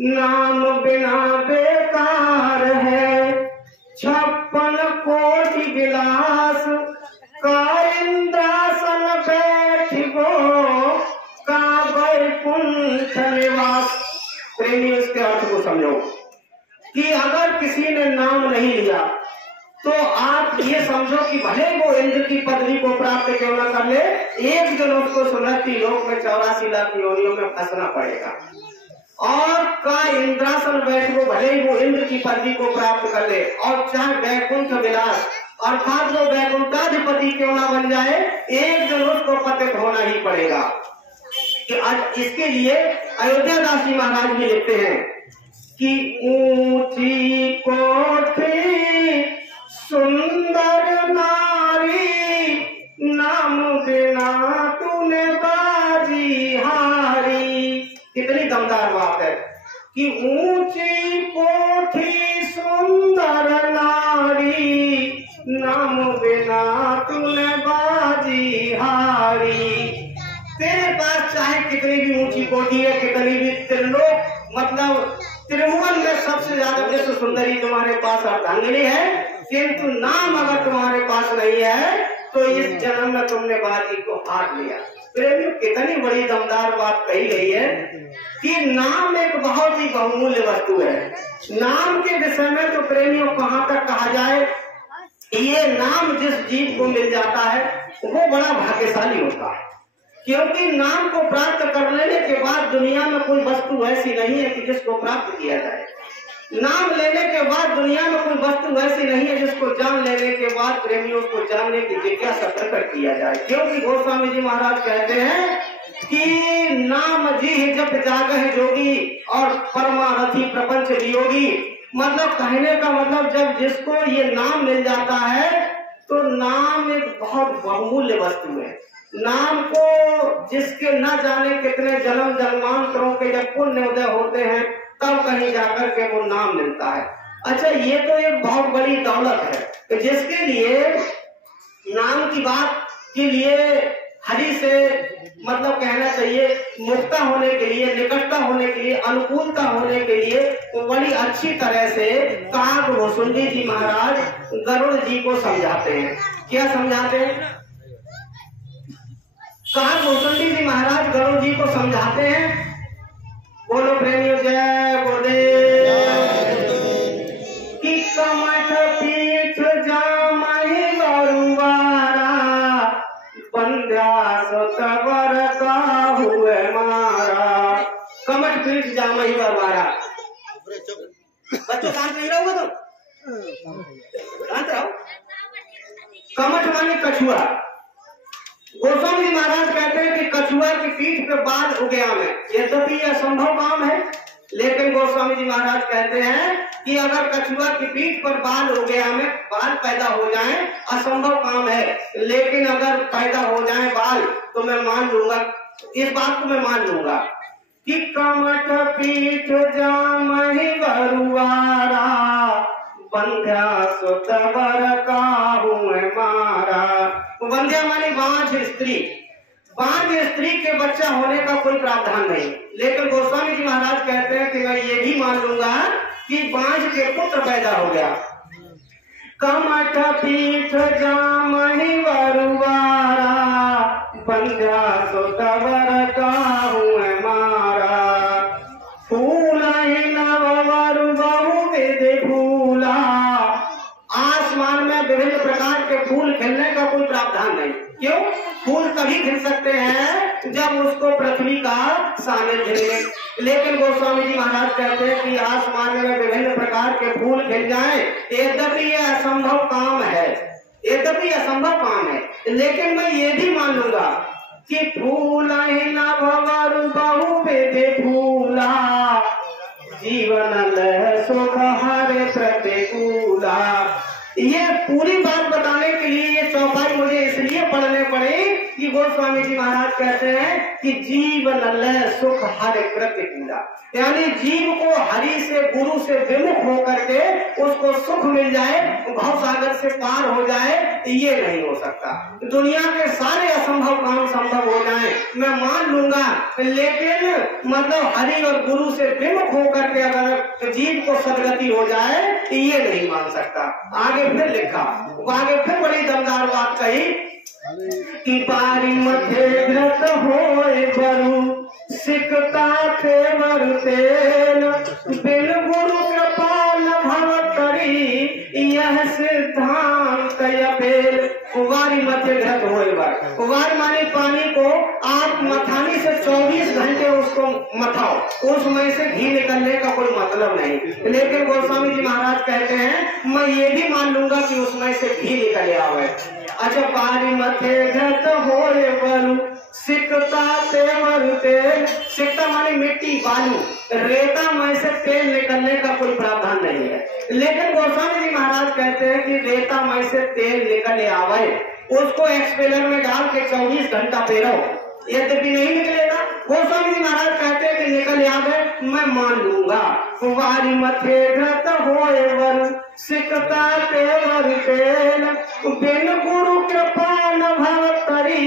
नाम बिना बेकार है 56 कोटि विलास। का इंद्रासन बैठिबो का वैकुंठ निवास। प्रेमी इसके अर्थ को समझो कि अगर किसी ने नाम नहीं लिया तो आप ये समझो कि भले वो इंद्र की पदवी को प्राप्त क्यों न कर ले, एक दिन उसको सुनहती लोक में 84 लाख योनियों में फंसना पड़ेगा। और का इंद्रासन बैठ वो भले ही वो इंद्र की पदवी को प्राप्त कर ले और चाहे वैकुंठ विलास अर्थात वो वैकुंठाधिपति क्यों ना बन जाए, एक दिन उसको पतित होना ही पड़ेगा। कि आज इसके लिए अयोध्या दास जी महाराज भी लिखते हैं कि ऊंची कोठी सुंदर नारी नाम बिना तूने बाजी हारी। कितनी दमदार बात है कि ऊंची कोठी सुंदर नारी नाम बिना तूने बाजी हारी। तेरे पास चाहे कितनी भी ऊंची कोठी है, कितनी भी त्रिलोक मतलब त्रिभुवन में सबसे ज्यादा विश्व सुंदरी तुम्हारे पास अर्धांगिनी है, किंतु नाम अगर तुम्हारे पास नहीं है तो इस जन्म में तुमने बाजी को हार लिया। प्रेमियों कितनी बड़ी दमदार बात कही गई है कि नाम एक बहुत ही बहुमूल्य वस्तु है। नाम के विषय में तो प्रेमियों कहाँ तक कहा जाए, ये नाम जिस जीव को मिल जाता है वो बड़ा भाग्यशाली होता है। क्योंकि नाम को प्राप्त कर लेने के बाद दुनिया में कोई वस्तु ऐसी नहीं है कि जिसको प्राप्त किया जाए। नाम लेने के बाद दुनिया में कोई वस्तु ऐसी नहीं है जिसको जान लेने के बाद प्रेमियों को जानने की जिज्ञासा प्रकट किया जाए। क्योंकि गोस्वामी जी महाराज कहते हैं कि नाम जी जप जागह जोगी और परमारथी प्रपंच वियोगी। मतलब कहने का मतलब जब जिसको ये नाम मिल जाता है तो नाम एक बहुत बहुमूल्य वस्तु है। नाम को जिसके न जाने कितने जन्म जन्मांतरों के जब पुण्य उदय होते हैं तब कहीं जाकर के वो नाम मिलता है। अच्छा, ये तो एक बहुत बड़ी दौलत है कि जिसके लिए नाम की बात के लिए हरि से मतलब कहना चाहिए मुक्ता होने के लिए, निकटता होने के लिए, अनुकूलता होने के लिए वो बड़ी अच्छी तरह से काग भुसुंडी जी महाराज गरुड़ जी को समझाते हैं। क्या समझाते हैं? काग भुसुंडी जी महाराज गरुड़ जी को समझाते हैं। बोलो प्रेमियों जय गुरुदेव की। कमठ पीठ जामहि गरुवारा बंध्या सुतवर का हुए मारा। कमठ पीठ जामहि गरुवारा। बच्चों शांत नहीं रहोगे तुम, शांत रहो। कमठ माने कछुआ। गोस्वामी जी महाराज कहते हैं कि कछुआ की पीठ पे बाल उगे आमे। यद्यपि यह असंभव काम है, लेकिन गोस्वामी जी महाराज कहते हैं कि अगर कछुआ की पीठ पर बाल उगे आमे, बाल पैदा हो जाएं, असंभव काम है, लेकिन अगर पैदा हो जाएं बाल तो मैं मान लूंगा, इस बात को मैं मान लूंगा कि कमठ पीठ जामहि गरुवारा बंध्या सुतवर का हुए मारा। बंध्या मानी बांझ स्त्री। बांझ स्त्री के बच्चा होने का कोई प्रावधान नहीं, लेकिन गोस्वामी जी महाराज कहते हैं कि मैं ये भी मान लूंगा कि बांझ के पुत्र पैदा हो गया। कमठ पीठ जामहि गरुवारा बंध्या सुतवर का हुए मारा। फूल ही नववर बहुविध फूला। आसमान में विभिन्न प्रकार के फूल खिलने का कोई प्रावधान नहीं। क्यों? फूल तभी खिल सकते हैं जब उसको पृथ्वी का सानिध्य मिले। लेकिन गोस्वामी जी महाराज कहते हैं कि आसमान में विभिन्न प्रकार के फूल खिल जाएं, यद्यपि यह असंभव काम है, यद्यपि असंभव काम है, लेकिन मैं ये भी मान लूंगा कि फूला ही ना भवर बहु पे दे फूला, जीवन लह सुख हरे प्रतिकूला। ये पूरी बात बताने के लिए ये चौपाई मुझे इसलिए पढ़ने पड़े कि गोस्वामी जी महाराज कहते हैं कि जीवन लह सुख हरे प्रतिकूला, यानी जीव को हरि से गुरु से विमुख होकर के उसको सुख मिल जाए, भव सागर से पार हो जाए, ये नहीं हो सकता। दुनिया के सारे असंभव काम संभव हो जाएं मैं मान लूंगा, लेकिन मतलब हरि और गुरु से विमुख होकर के अगर जीव को सदगति हो जाए ये नहीं मान सकता। आगे फिर लिखा, आगे फिर बड़ी दमदार बात कही कि पारी मथे घृत होए बरु सिकता थे तेल, बिन गुरु कृपा न भव करी, यह सिद्धांत यपेल। कुवारी मथे घृत होए बर, कुवार माने पानी को आप मथानी से 24 घंटे उसको मथाओ, उसमें से घी निकलने का कोई मतलब नहीं। लेकिन गोस्वामी जी महाराज कहते हैं मैं ये भी मान लूंगा कि उसमें से घी निकल आवे। अच्छा, पारी मथे घृत होए बरु सिकता तेल, सिकता मानी मिट्टी बालू, रेता में से तेल निकलने का कोई प्रावधान नहीं है। लेकिन गोस्वामी जी महाराज कहते हैं कि रेता में से तेल निकल आवे, उसको एक्सपेलर में डाल के 24 घंटा पेरो, यद्यपि नहीं निकलेगा। गोस्वामी जी महाराज कहते हैं कि निकल आवे, मैं मान लूंगा। कुवारी मथे घृत होए बर सिकता तेल, बिन गुरु कृपा न भव करी,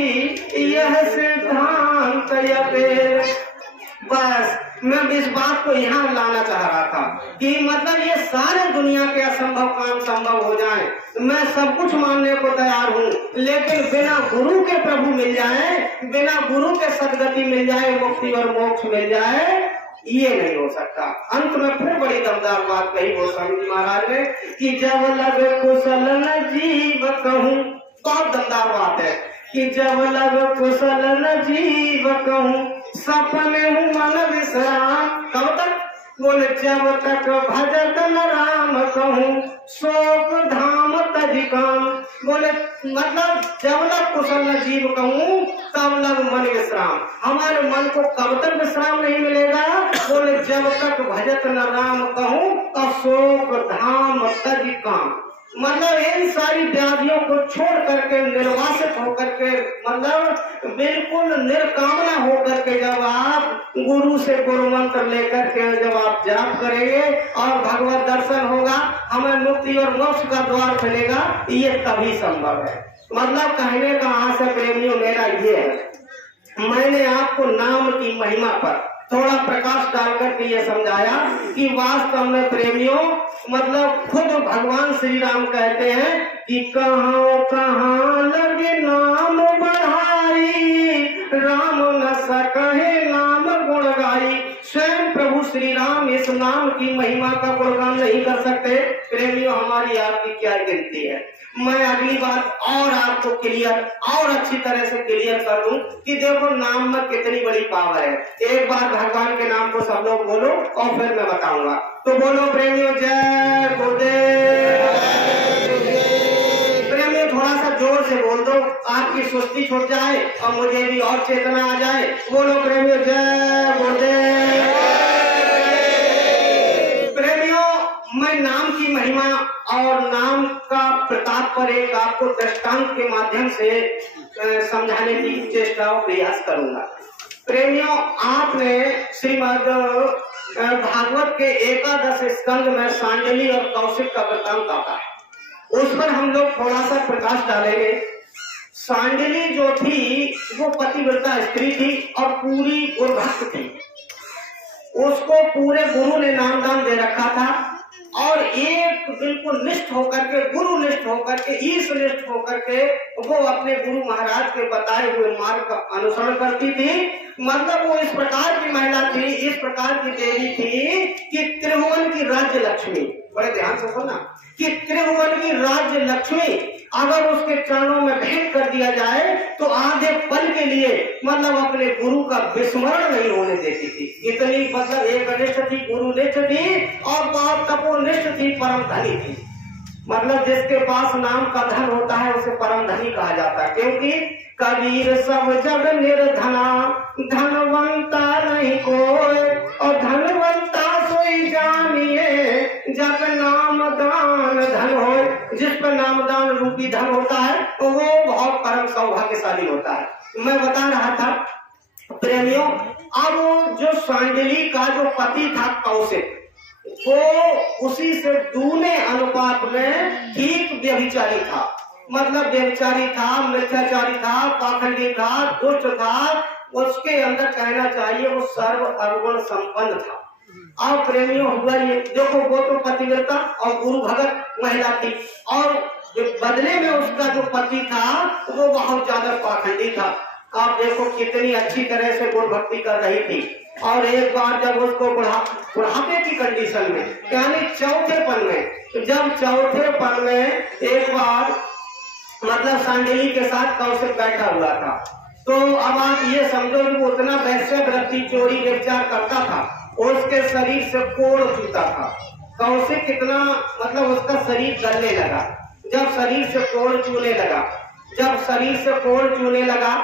यह सिद्धांत यपेल। बस मैं इस बात को यहाँ लाना चाह रहा था कि मतलब ये सारे दुनिया के असंभव काम संभव हो जाएं, मैं सब कुछ मानने को तैयार हूँ, लेकिन बिना गुरु के प्रभु मिल जाए, बिना गुरु के सदगति मिल जाए, मुक्ति और मोक्ष मिल जाए, ये नहीं हो सकता। अंत में फिर बड़ी दमदार बात कही गोस्वामी जी महाराज ने कि जब लग कुशल न जीव कहूँ, बहुत दमदार बात है कि जब लग कुशल न जीव कहूँ, सपने हूँ मन विश्राम। कब तक? बोले जब तक भजत न राम कहूँ, शोक धाम तजिकाम। बोले मतलब जब लग कुशल न जीव कहूँ तब लग मन विश्राम। हमारे मन को कब तक विश्राम नहीं मिलेगा? बोले जब तक भजत न राम कहूँ, अशोक धाम तजिकाम। मतलब इन सारी व्याधियों को छोड़ करके निर्वासित होकर के, मतलब बिल्कुल निर्कामना होकर के जब आप गुरु से गुरु मंत्र लेकर के जब आप जाप करेंगे और भगवत दर्शन होगा, हमें मुक्ति और मोक्ष का द्वार मिलेगा, ये तभी संभव है। मतलब कहने का आशय प्रेमियों मेरा ये है, मैंने आपको नाम की महिमा पर थोड़ा प्रकाश डालकर के ये समझाया कि वास्तव में प्रेमियों मतलब खुद भगवान श्री राम कहते हैं कि कहाँ लगे नाम बढ़ाई, राम न सकहे नाम गुण गाई। स्वयं प्रभु श्री राम इस नाम की महिमा का गुणगान नहीं कर सकते। प्रेमियों हमारी आपकी क्या गिनती है। मैं अगली बार और आपको क्लियर और अच्छी तरह से क्लियर कर दूं कि देखो नाम में कितनी बड़ी पावर है। एक बार भगवान के नाम को सब लोग बोलो और फिर मैं बताऊंगा। तो बोलो प्रेमियों जय गुरुदेव। प्रेमियों थोड़ा सा जोर से बोल दो, आपकी सुस्ती छूट जाए और मुझे भी और चेतना आ जाए। बोलो प्रेमियों जय गुरुदेव। प्रेमियों मैं नाम की महिमा और नाम का प्रताप पर एक आपको दृष्टांत के माध्यम से समझाने की चेष्टा और प्रयास करूंगा। प्रेमियों आपने श्रीमद् भागवत के 11 स्कंद में सांडली और कौशिक का वृत्तांत आता है, उस पर हम लोग थोड़ा सा प्रकाश डालेंगे। सांडली जो थी वो पतिव्रता स्त्री थी और पूरी गुरुभक्त थी। उसको पूरे गुरु ने नामदान दे रखा था और एक बिल्कुल निष्ठ होकर के, गुरु निष्ठ होकर के, ईश निष्ठ होकर के वो अपने गुरु महाराज के बताए हुए मार्ग का अनुसरण करती थी। मतलब वो इस प्रकार की महिला थी, इस प्रकार की देवी थी कि त्रिभुवन की राज्य लक्ष्मी, बड़े ध्यान से सुनना, कि त्रिभुवन की राज्य लक्ष्मी अगर उसके चरणों में भेंट कर दिया जाए तो आधे पल के लिए मतलब अपने गुरु का विस्मरण नहीं होने देती थी। इतनी मतलब एक निष्ठ थी, गुरु निष्ठ थी और बहुत तपोनिष्ठ थी, परम धनी थी। मतलब जिसके पास नाम का धन होता है उसे परम धनी कहा जाता है, क्योंकि कबीर सब जग निर्धना, धनवंता नहीं कोई, और धनवंता सोई जानिए, जब नाम दान धन हो। जिस पर नामदान रूपी धन होता है तो वो बहुत परम सौभाग्यशाली होता है। मैं बता रहा था प्रेमियों, अब जो सांडली का जो पति था कौशिक, वो उसी से दूने अनुपात में ठीक व्यभिचारी था। मतलब व्यभिचारी था, मिथ्याचारी था, पाखंडी था, दुष्ट था। उसके अंदर कहना चाहिए वो सर्व अवगुण संपन्न था। अब प्रेमियों हुआ ये, देखो वो तो पतिव्रता और गुरु भगत महिला थी, और बदले में उसका जो पति था वो बहुत ज्यादा पाखंडी था। आप देखो कितनी अच्छी तरह से गुरु भक्ति कर रही थी, और एक बार जब उसको बुढ़ापे की कंडीशन में, यानी चौथेपन में, जब चौथेपन में एक बार मतलब सांडली के साथ कौशिक बैठा हुआ था, तो अब आप ये समझो कि वो उतना वैश्य वृत्ति चोरी व्यभिचार करता था, उसके शरीर से कोड़ चूता था। कौशिक कितना मतलब उसका शरीर गलने लगा, जब शरीर से कोड़ चूने लगा, जब शरीर से कोड़ चूने लगा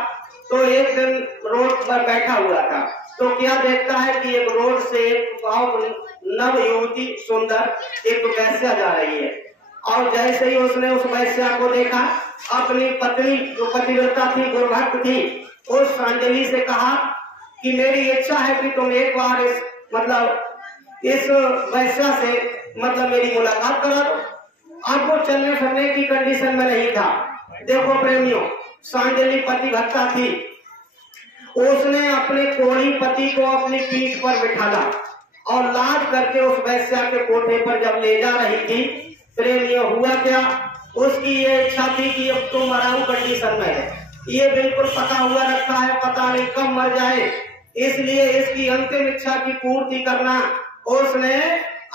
तो एक दिन रोड पर बैठा हुआ था, तो क्या देखता है कि एक रोड से एक नव युवती सुंदर एक वैश्या जा रही है, और जैसे ही उसने उस वैश्या को देखा, अपनी पत्नी जो पतिव्रता थी, गुरुभक्त थी, उस सांडली से कहा कि मेरी इच्छा है कि तुम एक बार इस वैश्या से मतलब मेरी मुलाकात करा दो। अब वो चलने फिरने की कंडीशन में नहीं था। देखो प्रेमियों, सांडली पतिव्रता थी, उसने अपने कोढ़ी पति को अपनी पीठ पर बिठाला और लाद करके उस वैश्या के कोठे पर जब ले जा रही थी, प्रेमियों हुआ क्या, उसकी ये इच्छा थी कि अब तो मराऊ कंडीशन में है, ये बिल्कुल पका हुआ रखा है, पता नहीं कब मर जाए, इसलिए इसकी अंतिम इच्छा की पूर्ति करना उसने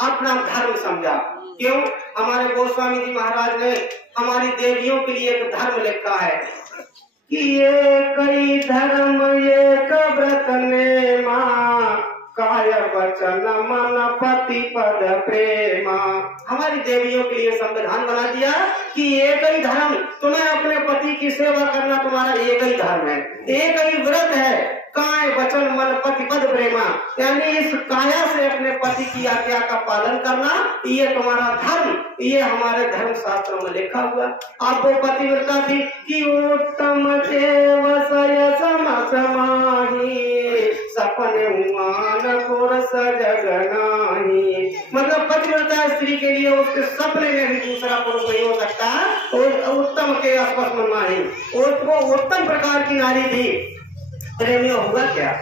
अपना धर्म समझा। क्यों? हमारे गोस्वामी जी महाराज ने हमारी देवियों के लिए एक धर्म लिखा है कि ये कई धर्म एक व्रत ने माँ, काय वचन मन पति पद प्रेमा। हमारी देवियों के लिए संविधान बना दिया कि एक ही धर्म, तुम्हें अपने पति की सेवा करना तुम्हारा एक ही धर्म है, एक ही व्रत है, काय वचन मन पति पद प्रेमा, यानी इस काया से अपने पति की आज्ञा का पालन करना, ये तुम्हारा धर्म, ये हमारे धर्म शास्त्रों में लिखा हुआ। आप वो पतिव्रता थी कि उत्तम देव सय सम समाही, सपने मान पुरुष जग नाही। मतलब पतिव्रता स्त्री के लिए उसके सपने में भी दूसरा पुरुष नहीं हो सकता, और उत्तम के स्पर्श में माही, वो उत्तम प्रकार की नारी थी। प्रेमियों हुआ क्या,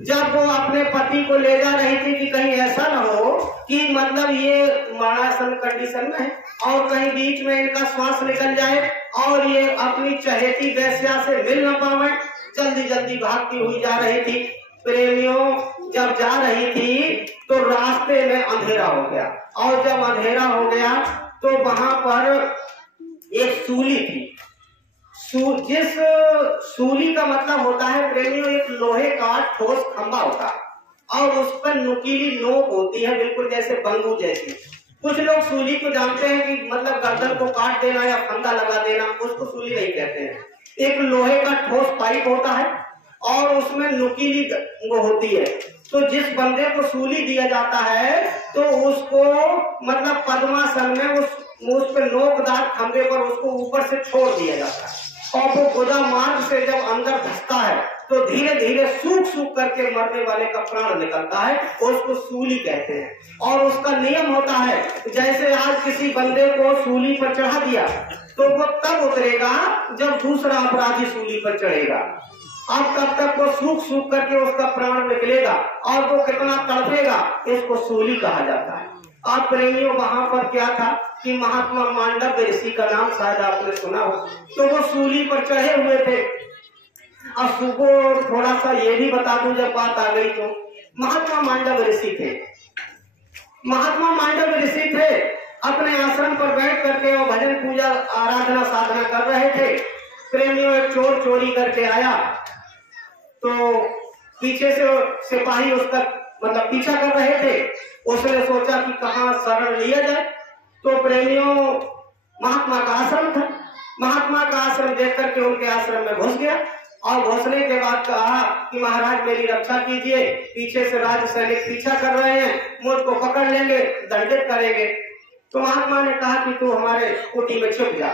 जब वो अपने पति को ले जा रही थी कि कहीं ऐसा ना हो कि मतलब ये मरणासन कंडीशन में है और कहीं बीच में इनका श्वास निकल जाए और ये अपनी चहेती वैश्या से मिल न पावे, जल्दी जल्दी भागती हुई जा रही थी। प्रेमियों जब जा रही थी तो रास्ते में अंधेरा हो गया, और जब अंधेरा हो गया तो वहां पर एक सूली थी। जिस सूली का मतलब होता है प्रेमियों एक लोहे का ठोस खंभा होता है, और उस पर नुकीली नोक होती है, बिल्कुल जैसे बंदूक जैसी। कुछ लोग सूली को जानते हैं कि मतलब गर्दन को काट देना या फंदा लगा देना, उसको सूली नहीं कहते हैं। एक लोहे का ठोस पाइप होता है और उसमें नुकीली वो होती है, तो जिस बंदे को सूली दिया जाता है तो उसको मतलब पद्मासन में उस पर नोकदार खंभे पर उसको ऊपर से छोड़ दिया जाता है, और वो गुदा मार्ग से जब अंदर धंसता है तो धीरे धीरे सूख सूख करके मरने वाले का प्राण निकलता है, उसको सूली कहते हैं। और उसका नियम होता है, जैसे आज किसी बंदे को सूली पर चढ़ा दिया तो वो तब उतरेगा जब दूसरा अपराधी सूली पर चढ़ेगा, अब तब तक वो सूख सूख करके उसका प्राण निकलेगा, और वो कितना तड़पेगा, इसको सूली कहा जाता है। आप प्रेमियों वहां पर क्या था कि महात्मा मांडव्य ऋषि का नाम शायद आपने सुना हो, तो वो सूली पर चढ़े हुए थे। अब सुबह थोड़ा सा ये भी बता दूं, जब बात आ गई तो महात्मा मांडव्य ऋषि थे। महात्मा मांडव्य ऋषि थे, अपने आश्रम पर बैठ करके वो भजन पूजा आराधना साधना कर रहे थे। प्रेमियों एक चोर चोरी करके आया, तो पीछे से सिपाही उसका मतलब पीछा कर रहे थे। उसने सोचा कि कहाँ शरण लिया जाए, तो प्रेमियों महात्मा का आश्रम था। महात्मा का आश्रम देख करके उनके आश्रम में घुस गया और घुसने के बाद कहा कि महाराज मेरी रक्षा कीजिए, पीछे से राज सैनिक पीछा कर रहे हैं, मुझको पकड़ लेंगे, दंडित करेंगे। तो महात्मा ने कहा कि तू हमारे कुटी में छिप जा।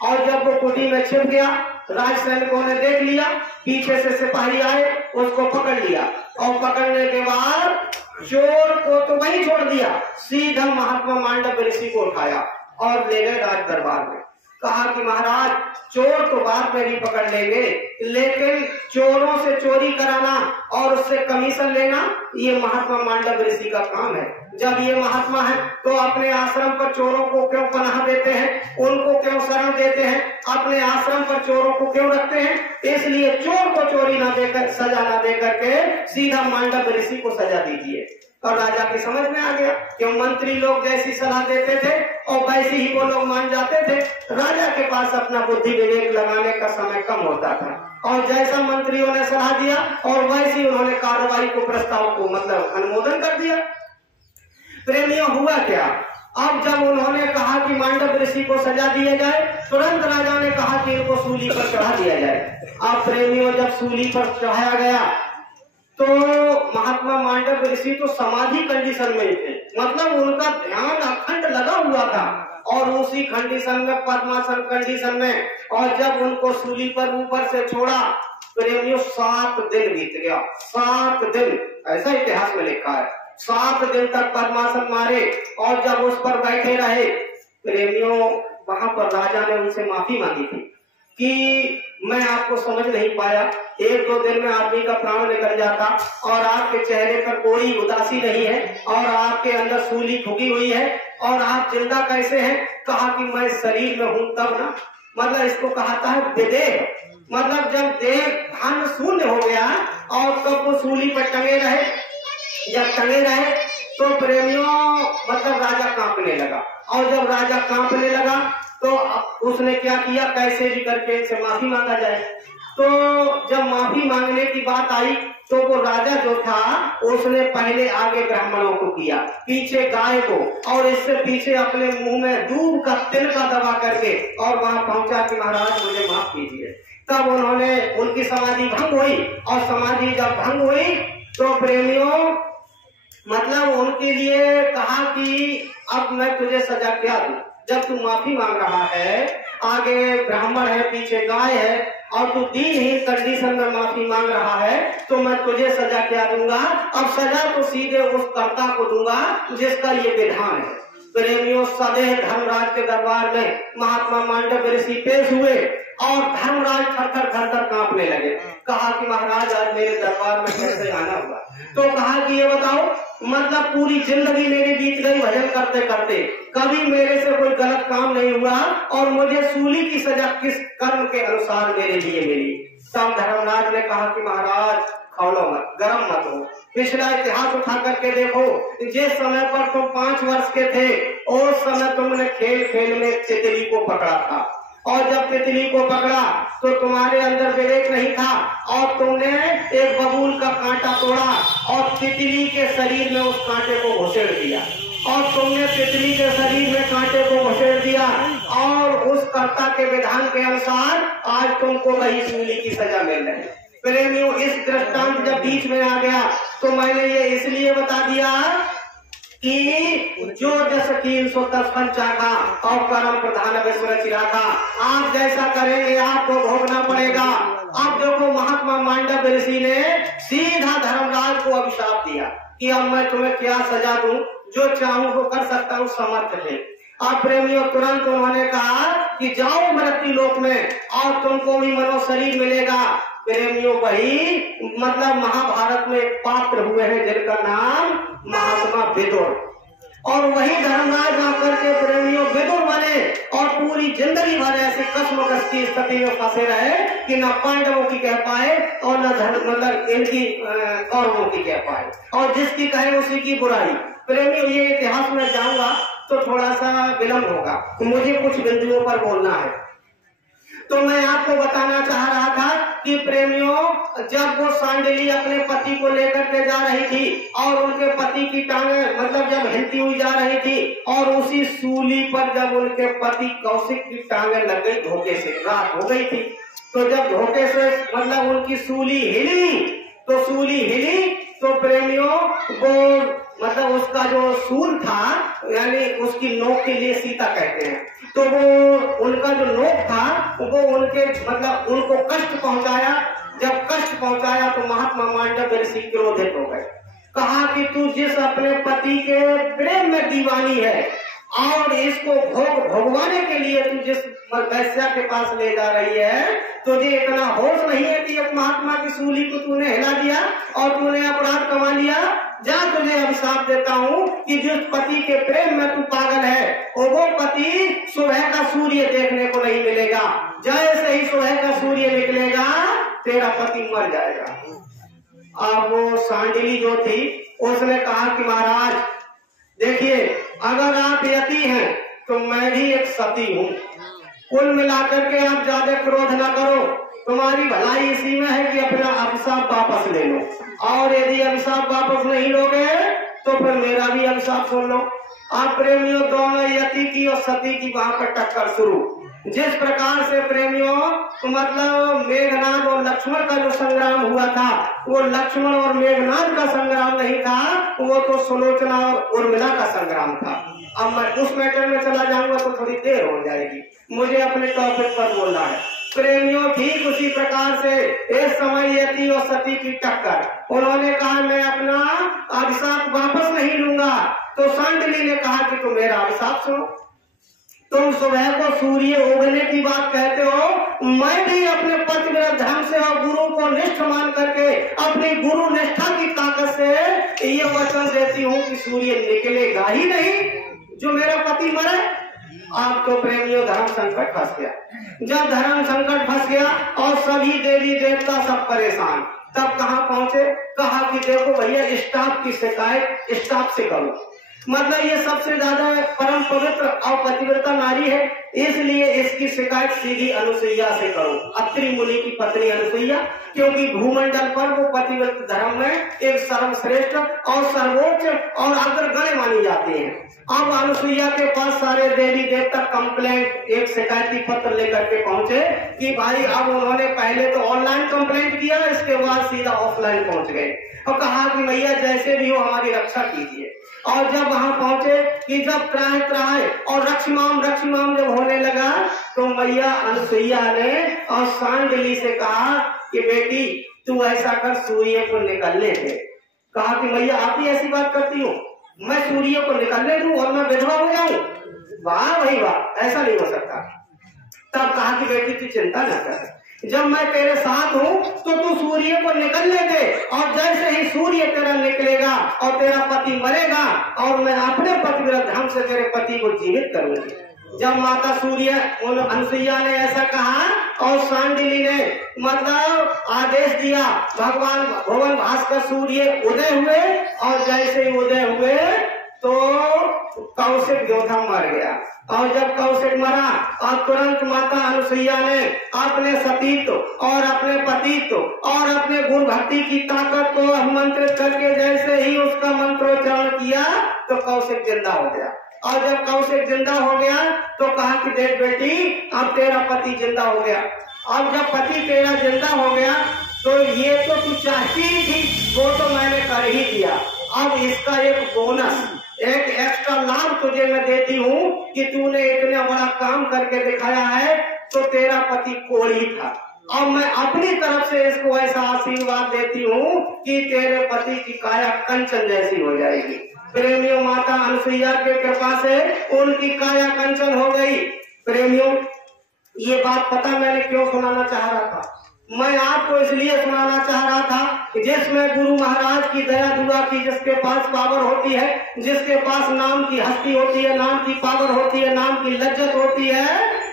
और जब वो कुटी में छिप गया, राज सैनिकों ने देख लिया, पीछे से सिपाही आए, उसको पकड़ लिया और पकड़ने के बाद चोर को तो वही छोड़ दिया, सीधा महात्मा मांडव्य ऋषि को उठाया और ले गए राज दरबार में। कहा कि महाराज चोर तो बाद में भी पकड़ लेंगे, लेकिन चोरों से चोरी कराना और उससे कमीशन लेना ये महात्मा मांडव्य ऋषि का काम है। जब ये महात्मा है तो अपने आश्रम पर चोरों को क्यों पनाह देते हैं, उनको क्यों शरण देते हैं, अपने आश्रम पर चोरों को क्यों रखते हैं? इसलिए चोर को चोरी ना देकर, सजा ना दे करके सीधा मांडव्य ऋषि को सजा दीजिए। और राजा की समझ में आ गया कि मंत्री लोग जैसी सलाह देते थे और वैसे ही वो लोग मान जाते थे। राजा के पास अपना बुद्धि विवेक लगाने का समय कम होता था और जैसा मंत्रियों ने सलाह दिया और वैसे उन्होंने कार्रवाई को, प्रस्ताव को मतलब अनुमोदन कर दिया। प्रेमियों हुआ क्या, अब जब उन्होंने कहा कि मांडव्य ऋषि को सजा दिया जाए, तुरंत राजा ने कहा कि इनको सूली पर चढ़ा दिया जाए। अब प्रेमियों जब सूली पर चढ़ाया गया तो महात्मा मांडव्य ऋषि तो समाधि कंडीशन में थे, मतलब उनका ध्यान अखंड लगा हुआ था और उसी कंडीशन में, पद्मासन कंडीशन में, और जब उनको सूली पर ऊपर से छोड़ा, प्रेमियों 7 दिन बीत गया। 7 दिन, ऐसा इतिहास में लिखा है, 7 दिन तक पद्मासन मारे और जब उस पर बैठे रहे, प्रेमियों वहां पर राजा ने उनसे माफी मांगी थी कि मैं आपको समझ नहीं पाया, 1-2 दिन में आदमी का प्राण निकल जाता और आपके चेहरे पर कोई उदासी नहीं है और आपके अंदर सूली ठुकी हुई है और आप जिंदा कैसे हैं? कहा कि मैं शरीर में हूं तब ना, मतलब इसको कहता है विदेह, मतलब जब देह भान शून्य हो गया और तब वो सूली पर टंगे रहे। जब टंगे रहे तो प्रेमियों मतलब राजा कांपने लगा और जब राजा कांपने लगा तो उसने क्या किया, कैसे भी करके इनसे माफी मांगा जाए। तो जब माफी मांगने की बात आई तो वो राजा जो था उसने पहले आगे ब्राह्मणों को किया, पीछे गाय को, और इससे पीछे अपने मुंह में दूध का तिनका दबा करके और वहां पहुंचा कि महाराज मुझे माफ कीजिए। तब उन्होंने, उनकी समाधि भंग हुई और समाधि जब भंग हुई तो प्रेमियों मतलब उनके लिए कहा कि अब मैं तुझे सजा क्या दूं, जब तू माफी मांग रहा है, आगे ब्राह्मण है, पीछे गाय है और तू दीनहीन कंडीशन में माफी मांग रहा है, तो मैं तुझे सजा क्या दूंगा? अब सजा तो सीधे उस कर्ता को दूंगा जिसका ये विधान है। प्रेमियों सदैव धर्मराज के दरबार में महात्मा मांडव्य ऋषि पेश हुए और धर्मराज थर-थर कांपने लगे। कहा कि महाराज आज मेरे दरबार में कैसे आना हुआ? तो कहा कि ये बताओ, मतलब पूरी जिंदगी मेरी बीत गई भजन करते करते, कभी मेरे से कोई गलत काम नहीं हुआ और मुझे सूली की सजा किस कर्म के अनुसार मेरे लिए मिली? तब धर्मराज ने कहा कि महाराज खौलो मत, गरम मत हो, पिछला इतिहास उठा करके देखो, जिस समय पर तुम 5 वर्ष के थे उस समय तुमने खेल खेल में तितली को पकड़ा था और जब तितली को पकड़ा तो तुम्हारे अंदर विवेक नहीं था और तुमने एक बबूल का कांटा तोड़ा और तितली के शरीर में उस कांटे को घुसेड़ दिया और तुमने तितली के शरीर में कांटे को घुसेड़ दिया और उस कर्ता के विधान के अनुसार आज तुमको वही सूली की सजा मिल रही है। प्रेमियों इस दृष्टांत जब बीच में आ गया तो मैंने ये इसलिए बता दिया कि जो जस कीन सो तस फल चाखा और कर्म प्रधान विश्व चिराखा, आप जैसा करेंगे आपको भोगना पड़ेगा। अब देखो महात्मा मांडव्य ऋषि ने सीधा धर्मराज को अभिशाप दिया कि अब मैं तुम्हें क्या सजा दूं, जो चाहूं वो कर सकता हूं, समर्थ है। अब प्रेमियों तुरंत उन्होंने कहा कि जाओ मृत्यु लोक में और तुमको भी मनो शरीर मिलेगा। प्रेमियों वही मतलब महाभारत में एक पात्र हुए हैं जिनका नाम महात्मा विदुर, और वही धर्मराज आकर के प्रेमियों विदुर बने और पूरी जिंदगी भर ऐसी कस्मकस की स्थिति में फंसे रहे कि न पांडवों की कह पाए और न मतलब इनकी कौरवों की कह पाए, और जिसकी कहे उसी की बुराई। प्रेमियों ये इतिहास में जाऊंगा तो थोड़ा सा विलंब होगा, मुझे कुछ बिंदुओं पर बोलना है। तो मैं आपको बताना चाह रहा था कि प्रेमियों, जब वो सांडिली अपने पति को लेकर के जा रही थी और उनके पति की टांगे मतलब जब हिलती हुई जा रही थी और उसी सूली पर जब उनके पति कौशिक की टांगे लग गई धोखे से, रात हो गई थी, तो जब धोखे से मतलब उनकी सूली हिली तो प्रेमियों वो मतलब उसका जो सूल था यानी उसकी नोक के लिए सीता कहते हैं, तो वो उनका जो नोक था वो उनके मतलब उनको कष्ट पहुंचाया। जब कष्ट पहुंचाया तो महात्मा मांडव्य ऋषि क्रोधित हो गए। कहा कि तू जिस अपने पति के प्रेम में दीवानी है और इसको भोगवाने के लिए तू जिस वैश्या के पास ले जा रही है, तुझे इतना होश नहीं है कि एक महात्मा की सूली को तूने हिला दिया और तूने अपराध कमा लिया। जा, तुझे अभिशाप देता हूँ कि जिस पति के प्रेम में तू पागल है वो पति सुबह का सूर्य देखने को नहीं मिलेगा। जैसे ही सुबह का सूर्य निकलेगा तेरा पति मर जाएगा। अब वो सांडिली जो थी उसने कहा कि महाराज देखिए, अगर आप यति हैं तो मैं भी एक सती हूँ, कुल मिलाकर के आप ज्यादा क्रोध न करो, तुम्हारी भलाई इसी में है कि अपना अभिशाप वापस ले लो, और यदि अभिशाप वापस नहीं लोगे तो फिर मेरा भी अभिशाप सुन लो। आप प्रेमियों दोनों यति की और सती की वहां पर टक्कर शुरू। जिस प्रकार से प्रेमियों मतलब मेघनाद और लक्ष्मण का जो संग्राम हुआ था वो लक्ष्मण और मेघनाद का संग्राम नहीं था, वो तो सुलोचना और उर्मिला का संग्राम था। अब मैं उस मैटर में चला जाऊंगा तो थोड़ी देर हो जाएगी, मुझे अपने टॉपिक पर बोलना है। प्रेमियों ठीक उसी प्रकार से इस समय यति और सती की टक्कर। उन्होंने कहा मैं अपना अभिशाप वापस नहीं लूंगा, तो सांडिली ने कहा कि तुम मेरा अभिशाप सुनो। तुम सुबह को सूर्य उगने की बात कहते हो, मैं भी अपने पतिव्रत धर्म से और गुरु को निष्ठ मान करके अपनी गुरु निष्ठा की ताकत से ये वचन देती हूँ कि सूर्य निकलेगा ही नहीं जो मेरा पति मरे। आप तो प्रेमियों धर्म संकट फंस गया। जब धर्म संकट फंस गया और सभी देवी देवता सब परेशान, तब कहाँ पहुंचे? कहा कि देखो भैया, स्टाफ की शिकायत स्टाफ से करो। मतलब ये सबसे ज्यादा परम पवित्र और पतिव्रता नारी है, इसलिए इसकी शिकायत सीधी अनुसुईया से करो, अत्रि मुनि की पत्नी अनुसुईया, क्योंकि भूमंडल पर वो पतिव्रत धर्म में एक सर्वश्रेष्ठ और सर्वोच्च और अग्रगण्य मानी जाती है। अब अनुसुईया के पास सारे देवी देवता कंप्लेंट एक शिकायती पत्र लेकर के पहुंचे कि भाई, अब उन्होंने पहले तो ऑनलाइन कंप्लेंट किया, इसके बाद सीधा ऑफलाइन पहुंच गए और कहा कि भैया जैसे भी हो हमारी रक्षा कीजिए। और जब वहां पहुंचे कि जब त्राह त्राह और रक्षमाम जब होने लगा तो मैया अनुसुईया ने और सांडिली से कहा कि बेटी तू ऐसा कर, सूर्य को निकलने दे। कहा कि मैया आप ही ऐसी बात करती हो, मैं सूर्य को निकलने दूं और मैं विधवा हो जाऊं? वाह भाई वाह, ऐसा नहीं हो सकता। तब कहा कि बेटी तू चिंता न कर, जब मैं तेरे साथ हूँ तो तू सूर्य को निकलने दे, और जैसे ही सूर्य तेरा निकलेगा और तेरा पति मरेगा और मैं अपने पतिव्रत धर्म से तेरे पति को जीवित करूंगी। जब माता सूर्य अनुसुईया ने ऐसा कहा और सांडिली ने मतलब आदेश दिया, भगवान भुवन भास्कर सूर्य उदय हुए, और जैसे ही उदय हुए तो कौशिक योद्धा मर गया। और जब कौशिक मरा और तुरंत माता अनुसुईया ने अपने सतीत्व और अपने पतित्व और अपने गुरु भक्ति की ताकत को अभिमंत्रित करके जैसे ही उसका मंत्रोच्चारण किया तो कौशिक जिंदा हो गया। और जब कौशिक जिंदा हो गया तो कहा कि देख बेटी, अब तेरा पति जिंदा हो गया। अब जब पति तेरा जिंदा हो गया तो ये तो तू चाहती ही थी, वो तो मैंने कर ही दिया। अब इसका एक बोनस, एक एक्स्ट्रा लाभ तुझे मैं देती हूँ कि तूने इतना बड़ा काम करके दिखाया है, तो तेरा पति कोढ़ी था। अब मैं अपनी तरफ से इसको ऐसा आशीर्वाद देती हूँ कि तेरे पति की काया कंचन जैसी हो जाएगी। प्रेमियों, माता अनुसुईया के कृपा से उनकी काया कंचन हो गई। प्रेमियों, ये बात पता मैंने क्यों सुनाना चाह रहा था? मैं आपको इसलिए सुनाना चाह रहा था कि जिसमें गुरु महाराज की दया दुआ की, जिसके पास पावर होती है, जिसके पास नाम की हस्ती होती है, नाम की पावर होती है, नाम की लज्जत होती है,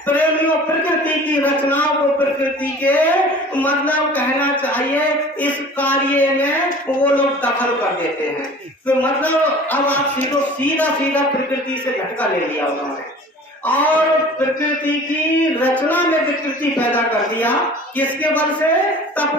प्रेमियों प्रकृति की रचनाओं को प्रकृति के मतलब कहना चाहिए इस कार्य में वो लोग दखल कर देते हैं। तो मतलब अब आप सीधा प्रकृति से झटका ले लिया उन्होंने। और प्रकृति की रचना में विकृति पैदा कर दिया। किसके बल से? तप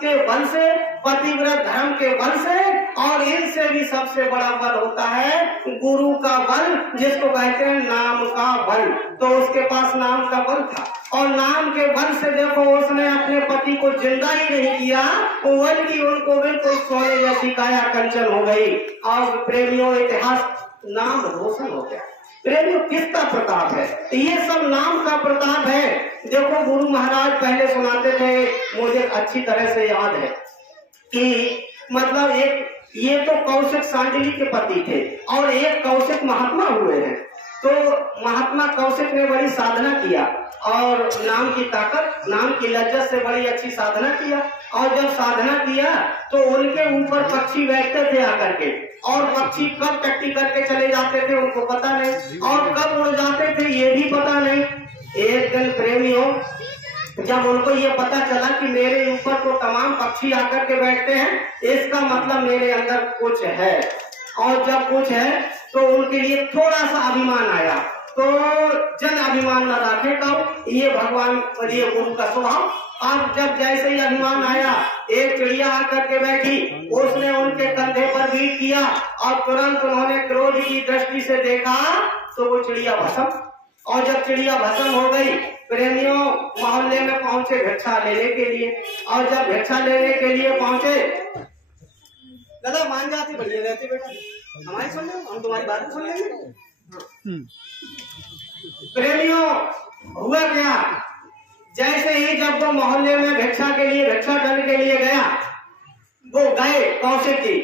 के बल से, पतिव्रत धर्म के बल से, और इनसे भी सबसे बड़ा बल होता है गुरु का बल, जिसको कहते हैं नाम का बल। तो उसके पास नाम का बल था, और नाम के बल से देखो उसने अपने पति को जिंदा ही नहीं किया, बल्कि उनको बिल्कुल सोने जैसी काया कंचन हो गई। और प्रेमियों, इतिहास नाम रोशन हो गया। प्रेमियों, किसका प्रताप है? ये सब नाम का प्रताप है। देखो गुरु महाराज पहले सुनाते थे, मुझे अच्छी तरह से याद है कि मतलब एक ये तो कौशिक सांडली के पति थे, और एक कौशिक महात्मा हुए हैं। तो महात्मा कौशिक ने बड़ी साधना किया, और नाम की ताकत, नाम की लज्जत से बड़ी अच्छी साधना किया। और जब साधना किया तो उनके ऊपर पक्षी बैठते थे आकर के, और पक्षी कब टट्टी करके चले जाते थे उनको पता नहीं, और कब उड़ जाते थे ये भी पता नहीं। एक दिन प्रेमियों, जब उनको ये पता चला कि मेरे ऊपर तो तमाम पक्षी आकर के बैठते हैं, इसका मतलब मेरे अंदर कुछ है, और जब कुछ है तो उनके लिए थोड़ा सा अभिमान आया। तो जन अभिमान न रखे कब, ये भगवान, ये गुरु का स्वभाव। अब जब जैसे ही अभिमान आया, एक चिड़िया आकर के बैठी, उसने उनके कंधे पर बीट किया, और तुरंत उन्होंने क्रोध की दृष्टि से देखा तो वो चिड़िया भस्म। और जब चिड़िया भस्म हो गई, प्रेमियों मोहल्ले में पहुंचे भिक्षा लेने के लिए, और जब भिक्षा लेने के लिए पहुंचे, दादा मान जाते बढ़िया रहते बेटा, हमारी सुन लो, हम तुम्हारी बातें सुन लेंगे। प्रेमियों, हुआ क्या, जैसे ही जब वो मोहल्ले में भिक्षा के लिए, भिक्षा करने के लिए गया, वो गए कौशिक जी,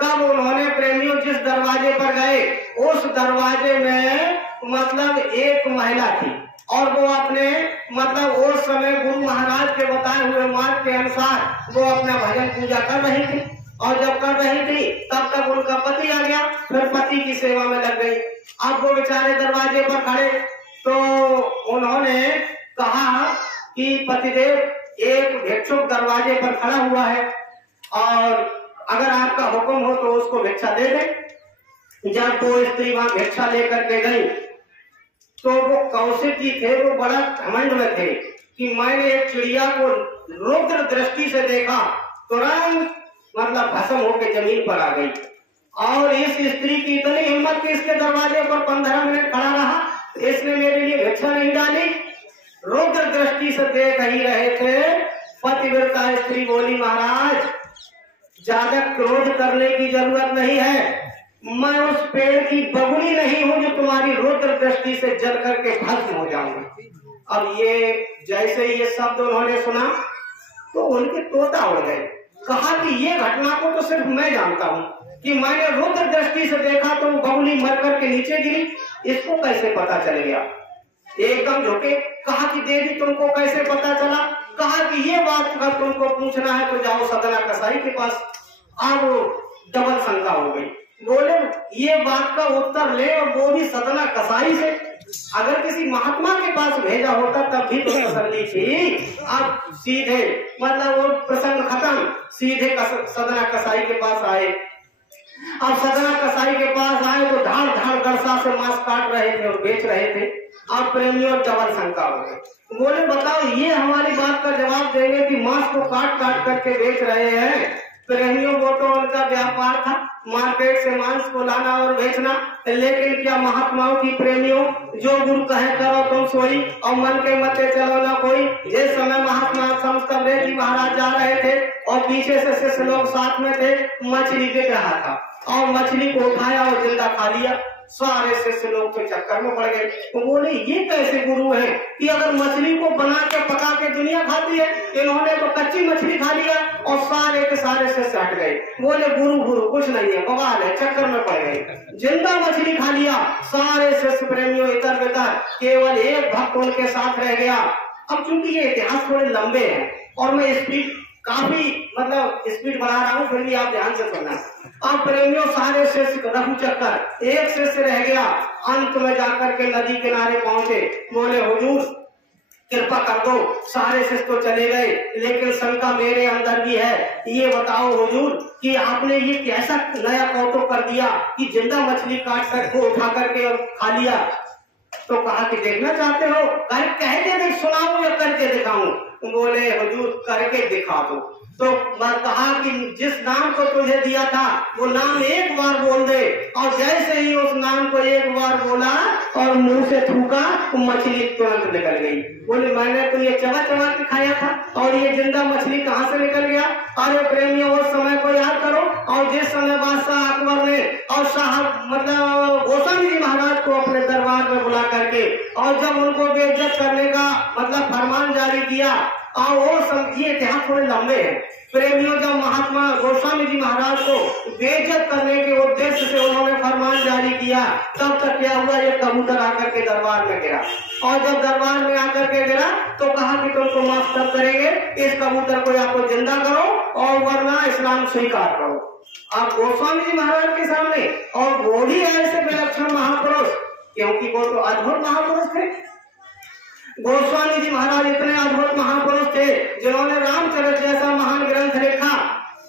तब उन्होंने प्रेमियों जिस दरवाजे पर गए, उस दरवाजे में मतलब एक महिला थी, और वो अपने मतलब उस समय गुरु महाराज के बताए हुए मार्ग के अनुसार वो अपना भजन पूजा कर रही थी। और जब कर रही थी तब तक उनका पति आ गया, फिर पति की सेवा में लग गई। अब वो बेचारे दरवाजे पर खड़े, तो उन्होंने कहा कि पतिदेव, एक भिक्षुक दरवाजे पर खड़ा हुआ है, और अगर आपका हुक्म हो तो उसको भिक्षा दे दें। जब वो स्त्री वहां भिक्षा लेकर के गई, तो वो कौशिक जी थे, वो बड़ा घमंड में थे कि मैंने एक चिड़िया को रुद्र दृष्टि से देखा, तुरंत मतलब भस्म होकर जमीन पर आ गई। और इस स्त्री की इतनी हिम्मत कि इसके दरवाजे पर 15 मिनट खड़ा रहा, इसने मेरे लिए भिक्षा नहीं डाली। रुद्र दृष्टि से देख ही रहे थे। पतिव्रता स्त्री बोली, महाराज ज्यादा क्रोध करने की जरूरत नहीं है, मैं उस पेड़ की बबुली नहीं हूं जो तुम्हारी रुद्र दृष्टि से जल करके भस्म हो जाऊंगा। अब ये जैसे ये शब्द उन्होंने सुना तो उनके तोता उड़ गए। कहा कि ये घटना को तो सिर्फ मैं जानता हूँ कि मैंने रुद्र दृष्टि से देखा तो वो बबुली मर करके नीचे गिरी, इसको कैसे पता चल गया? एकदम झुके। कहा कि देवी तुमको कैसे पता चला? कहा कि ये बात अगर तुमको पूछना है तो जाओ सदना कसाई के पास। अब डबल शंका हो गई। बोले ये बात का उत्तर ले, और वो भी सदना कसाई से। अगर किसी महात्मा के पास भेजा होता तब भी तो तसल्ली थी। अब सीधे मतलब वो प्रसंग खत्म, सीधे सदना कसाई के पास आए। अब सदना कसाई के पास आए तो धाड़ धाड़ गरसा से मांस काट रहे थे और बेच रहे थे। अब प्रेमियों डबल शंका हो गई। बोले बताओ, ये हमारी बात का जवाब देंगे कि मांस को काट काट करके बेच रहे हैं? प्रेमियों, वो तो उनका व्यापार था, मार्केट से मांस को लाना और बेचना। लेकिन क्या महात्माओं की प्रेमियों, जो गुरु कहे करो तुम सोई, और मन के मते चलो ना कोई। जिस समय महात्मा समस्तवेद जी महाराज जा रहे थे और पीछे से शिष्य लोग साथ में थे, मछली बिक रहा था, और मछली को उठाया और जिंदा खा लिया। सारे शिष्य लोग तो चक्कर में पड़ गए। तो बोले ये कैसे गुरु है कि अगर मछली को बना के पका के दुनिया खाती है, इन्होंने तो कच्ची मछली खा लिया, और सारे के सारे शिष्य हट गए। बोले गुरु गुरु कुछ नहीं है, बवाल है, चक्कर में पड़ गए, जिंदा मछली खा लिया। सारे शिष्य प्रेमियों इधर बेतर, केवल एक भक्त उनके साथ रह गया। अब चूंकि ये इतिहास थोड़े लंबे हैं और मैं स्पीड काफी मतलब स्पीड बढ़ा रहा हूँ, फिर भी आप ध्यान से सुनना। अब प्रेमियों सारे शिष्य रफू चक्कर, एक शिष्य रह गया। अंत में जाकर के नदी किनारे पहुंचे। बोले हुजूर कृपा कर दो। सारे शिष्य तो चले गए, लेकिन शंका मेरे अंदर भी है। ये बताओ हुजूर कि आपने ये कैसा नया कौतुक कर दिया कि जिंदा मछली काट कर को उठा करके और खा लिया? तो कहा कि देखना चाहते हो, कहते देख सुनाऊं या करके दिखाऊं? बोले हुजूर करके दिखा दो। तो कहा कि जिस नाम को तुझे दिया था वो नाम एक बार बोल दे, और जैसे ही उस नाम को एक बार बोला और मुंह से थूका, मछली तुरंत निकल गई। बोले मैंने तो ये चबा चबा के खाया था और ये जिंदा मछली कहाँ से निकल गया? अरे प्रेमियों, उस समय को याद करो, और जिस समय बादशाह अकबर ने और साहब मतलब गोस्वामी जी महाराज को अपने दरबार में बुला करके और जब उनको बेइज्जत करने का मतलब फरमान जारी किया, और वो समझिए इतिहास थोड़े लंबे हैं प्रेमियों, जब महात्मा गोस्वामी जी महाराज को बेइज्जत करने के उद्देश्य से उन्होंने फरमान जारी किया, तब तक क्या हुआ, ये कबूतर आकर के दरबार में गिरा, और जब दरबार में आकर के गिरा तो कहा कि तुमको माफ तब करेंगे, इस कबूतर को या तो जिंदा करो और वरना इस्लाम स्वीकार करो। आप गोस्वामी जी महाराज के सामने, और वो भी ऐसे विलक्षण महापुरुष, क्योंकि वो तो अद्भुत महापुरुष थे। गोस्वामी जी महाराज इतने अद्भुत महापुरुष थे जिन्होंने रामचरित जैसा महान ग्रंथ लिखा,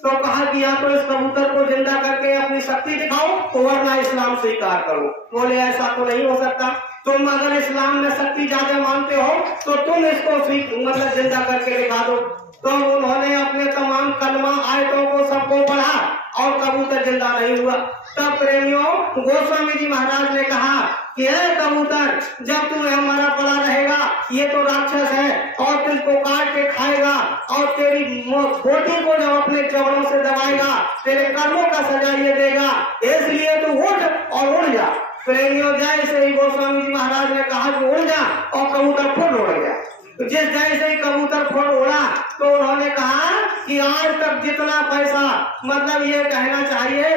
तो कहा कि या तो इस कबूतर को जिंदा करके अपनी शक्ति दिखाओ वरना इस्लाम स्वीकार करो। बोले ऐसा तो नहीं हो सकता, तुम अगर इस्लाम में शक्ति ज्यादा मानते हो तो तुम इसको मतलब जिंदा करके दिखा दो। तो उन्होंने अपने तमाम कलमा आयतों को सबको पढ़ा और कबूतर जिंदा नहीं हुआ। तब प्रेमियों गोस्वामी जी महाराज ने कहा कि हे कबूतर, जब तू हमारा पड़ा रहेगा, ये तो राक्षस है और तुझको काट के खाएगा और तेरी खोटी को जब अपने चरणों से दबाएगा तेरे कर्मों का सजा ये देगा, इसलिए तू उठ और उड़ जा। प्रेमियों जैसे ही गोस्वामी जी महाराज ने कहा कि उड़ जा, और कबूतर फुट उड़ गया। जिस जैसे ही कबूतर फुट उड़ा तो उन्होंने कहा कि आज तक जितना पैसा मतलब ये कहना चाहिए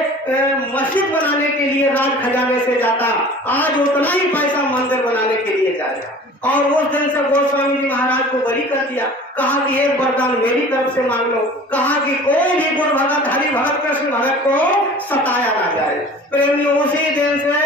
मस्जिद बनाने के लिए राज खजाने से जाता, आज उतना ही पैसा मंदिर बनाने के लिए जाएगा। और उस दिन से गोस्वामी जी महाराज को बरी कर दिया, कहा कि एक वरदान मेरी तरफ से मांग लो, कहा कि कोई भी गुरु भगत हरि भगत कृष्ण भगत को सताया ना जाए। प्रेमियों उसी दिन से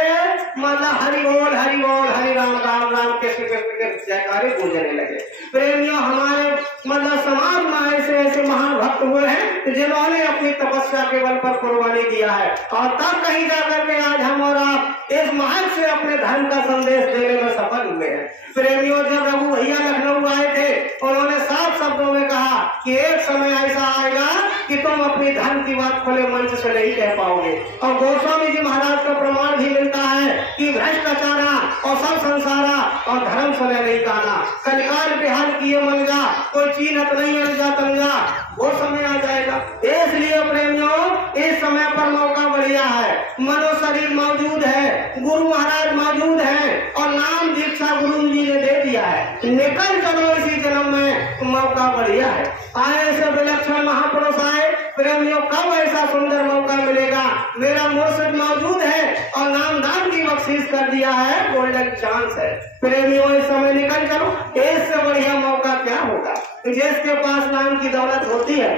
मतलब हरि बोल हरि राम राम राम कृष्ण कृष्ण के जयकारे गूंजने लगे। प्रेमियों हमारे मतलब समाज में ऐसे ऐसे महान भक्त हुए हैं जिन्होंने अपनी तपस्या के बल पर कुर्बानी दिया है, और तब कहीं जाकर के आज हम और आप इस मार्ग से अपने धर्म का संदेश देने में सफल हुए हैं। प्रेमियों जब रघु भैया लखनऊ आए थे उन्होंने साफ शब्दों में कहा कि एक समय ऐसा आएगा कि तुम अपनी धर्म की बात खुले मंच से नहीं कह पाओगे। और गोस्वामी जी महाराज का प्रमाण भी मिलता है कि भ्रष्टाचारा और सब संसारा और धर्म सुने नहीं कहना, कलिकाल बेहाल किए मन जा, कोई चीनत नहीं अल जा तंगा, वो समय आ जाएगा। इसलिए प्रेमियों इस समय पर मौका बढ़िया है, मनो शरीर मौजूद है, गुरु महाराज मौजूद है और नाम दीक्षा गुरु जी ने दे दिया है, निकल चलो इसी जन्म में, मौका बढ़िया है। आए ऐसे विलक्षण महापुरुष आए प्रेमियों, कब ऐसा सुंदर मौका मिलेगा? मेरा मुर्शिद मौजूद है और नामदान की बख्शीश कर दिया है, गोल्डन चांस है। प्रेमियों इस समय निकल चलो, इससे बढ़िया मौका क्या होगा? जिसके पास नाम की दौलत होती है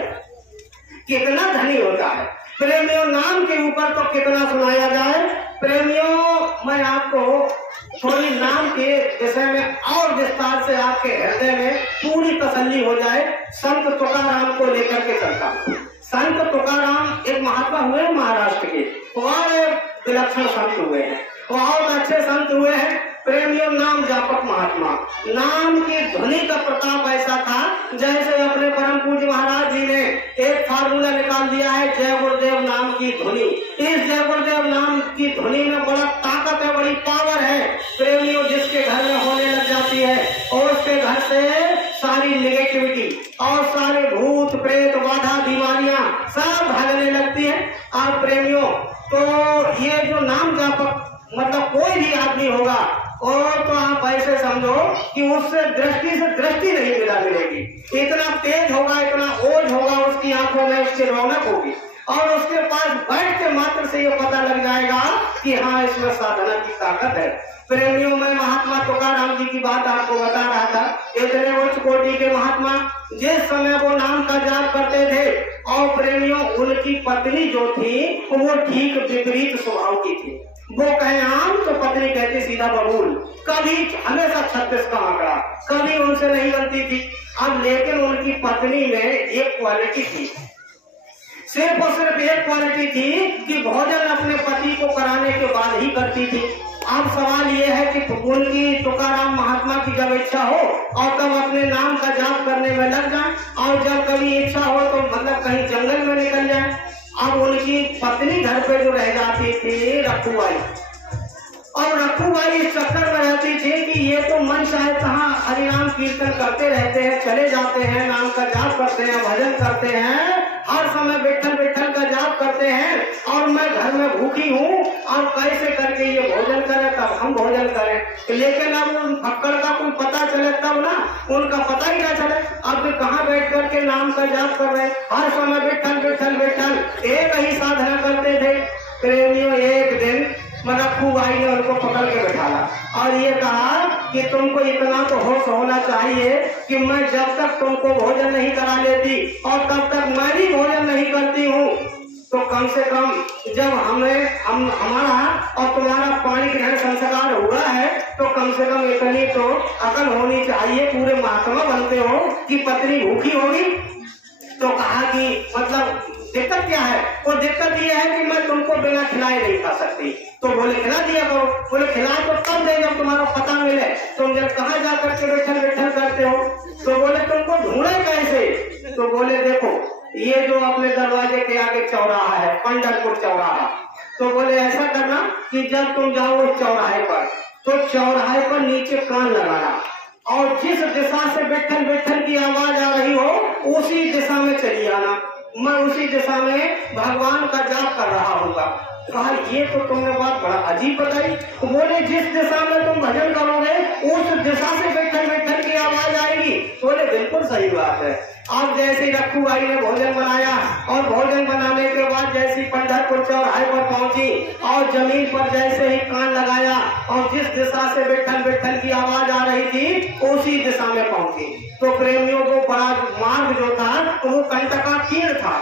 कितना धनी होता है। प्रेमियों नाम के ऊपर तो कितना सुनाया जाए। प्रेमियों मैं आपको थोड़ी नाम के विषय में और विस्तार से आपके हृदय में पूरी तसल्ली हो जाए, संत तुकाराम को लेकर के चलता हूँ। संत तुकाराम एक महात्मा हुए महाराष्ट्र के, और विलक्षण संत हुए हैं, बहुत अच्छे संत हुए हैं। प्रेमियों नाम जापक महात्मा, नाम की ध्वनि का प्रताप ऐसा था जैसे अपने परम पूज्य महाराज जी ने एक फार्मूला निकाल दिया है, जय गुरुदेव नाम की ध्वनि। इस जय गुरुदेव नाम की ध्वनि में बड़ा ताकत है, बड़ी पावर है। प्रेमियों जिसके घर में होने लग जाती है और उसके घर से सारी नेगेटिविटी और सारे भूत प्रेत बाधा बीमारियां सब भागने लगती है। और प्रेमियों तो ये जो नाम जापक मतलब कोई भी आदमी होगा और तो आप ऐसे समझो कि उससे दृष्टि नहीं मिलेगी, इतना तेज होगा, इतना ओज होगा उसकी आंखों में, उसकी रौनक होगी, और उसके पास बैठ के मात्र से ये पता लग जाएगा कि हाँ इसमें साधना की ताकत है। प्रेमियों में महात्मा तुकाराम जी की बात आपको बता रहा था, इतने उच्च कोटि के महात्मा, जिस समय वो नाम का जाप करते थे, और प्रेमियों उनकी पत्नी जो थी वो ठीक विपरीत स्वभाव की थी। वो कहे आम तो पत्नी कहती सीधा बबूल, कभी हमेशा 36 का आंकड़ा, कभी उनसे नहीं बनती थी। अब लेकिन उनकी पत्नी में एक क्वालिटी थी, सिर्फ और सिर्फ एक क्वालिटी थी कि भोजन अपने पति को कराने के बाद ही करती थी। अब सवाल ये है कि उनकी तुकाराम महात्मा की जब इच्छा हो और तब अपने नाम का जाप करने में लग जाए, और जब कभी इच्छा हो तो मतलब कहीं जंगल में निकल जाए। अब उनकी पत्नी घर पे जो रह जाती थी रखुबाई, और रखुबाई इस चक्कर में रहती थी कि ये तो मन चाहे कहाँ हरिनाम कीर्तन करते रहते हैं, चले जाते हैं, नाम का जाप करते हैं, भजन करते हैं, हर समय बैठल बैठल का जाप करते हैं, और मैं घर में भूखी हूँ और कैसे करके ये भोजन करें तब हम भोजन करें। लेकिन अब उन फक्कड़ का कोई पता चले तब ना, उनका पता ही ना चले। अब वे कहाँ बैठ करके नाम का जाप कर रहे, हर समय बैठल बैठल बैठल एक ही साधना करते थे। प्रेमियों, एक दिन रखुबाई ने उनको पकड़ के बैठाला और ये कहा कि तुमको इतना तो होश होना चाहिए कि मैं जब तक तुमको भोजन नहीं करा लेती और तब तक मैं भी भोजन नहीं करती हूँ, तो कम से कम जब हमारा और तुम्हारा पाणी ग्रहण संस्कार हुआ है तो कम से कम इतनी तो अकल होनी चाहिए, पूरे महात्मा बनते हो कि पत्नी भूखी होगी। तो कहा कि मतलब दिक्कत क्या है? वो दिक्कत ये है कि मैं तुमको बिना खिलाए नहीं खा सकती। तो बोले खिला दिया करो। बोले खिलाए तो तब दे जब तुम्हारा पता मिले, तुम जब कहाँ जा करके बैठल बैठल करते हो। तो बोले तुमको ढूंढे कैसे? तो बोले देखो ये जो अपने दरवाजे के आगे चौराहा है, पंढरपुर चौराहा, तो बोले ऐसा करना कि जब तुम जाओ उस चौराहे पर, तो चौराहे पर नीचे कान लगाना और जिस दिशा से बैठल बैठल की आवाज आ रही हो उसी दिशा में चली आना, मैं उसी दिशा में भगवान का जाप कर रहा होगा। कहा ये तो तुमने बात बड़ा अजीब बताई। बोले जिस दिशा में तुम भजन करोगे उस दिशा से बैठल बैठल की आवाज आएगी। बोले बिल्कुल सही बात है। अब जैसे रखुबाई ने भोजन बनाया और भोजन बनाने के बाद जैसी पंढरपुर चौराहे पर पहुंची और जमीन पर जैसे ही कान लगाया और जिस दिशा से बैठल बैठल की आवाज आ रही थी उसी दिशा में पहुंची। तो प्रेमियों को बड़ा मार्ग जो था वो कंटका कीड़ था,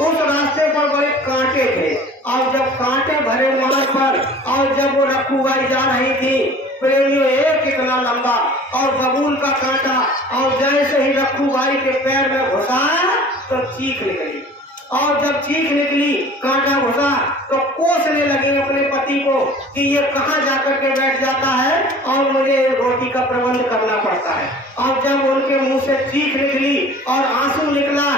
उस रास्ते पर बड़े कांटे थे और जब कांटे भरे मार्ग पर और जब वो रखुबाई जा रही थी, प्रेमियों एक इतना लंबा और बबूल का कांटा और जैसे ही रखुबाई के पैर में घुसा तो चीख निकली, और जब चीख निकली कांटा घुसा तो कोसने लगी अपने पति को कि ये कहाँ जाकर के बैठ जाता है और मुझे रोटी का प्रबंध करना पड़ता है। और जब उनके मुंह से चीख निकली और आंसू निकला,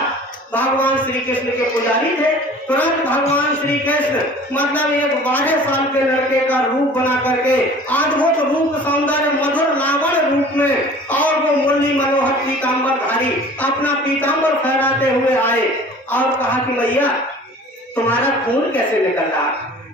भगवान श्री कृष्ण के पुजारी थे, तुरंत भगवान श्री कृष्ण मतलब एक 12 साल के लड़के का रूप बना करके अद्भुत रूप सौंदर्य मधुर लावण रूप में और वो मुरली मनोहर पीताम्बरधारी अपना पीताम्बर फहराते हुए आए और कहा कि भैया तुम्हारा खून कैसे निकल रहा?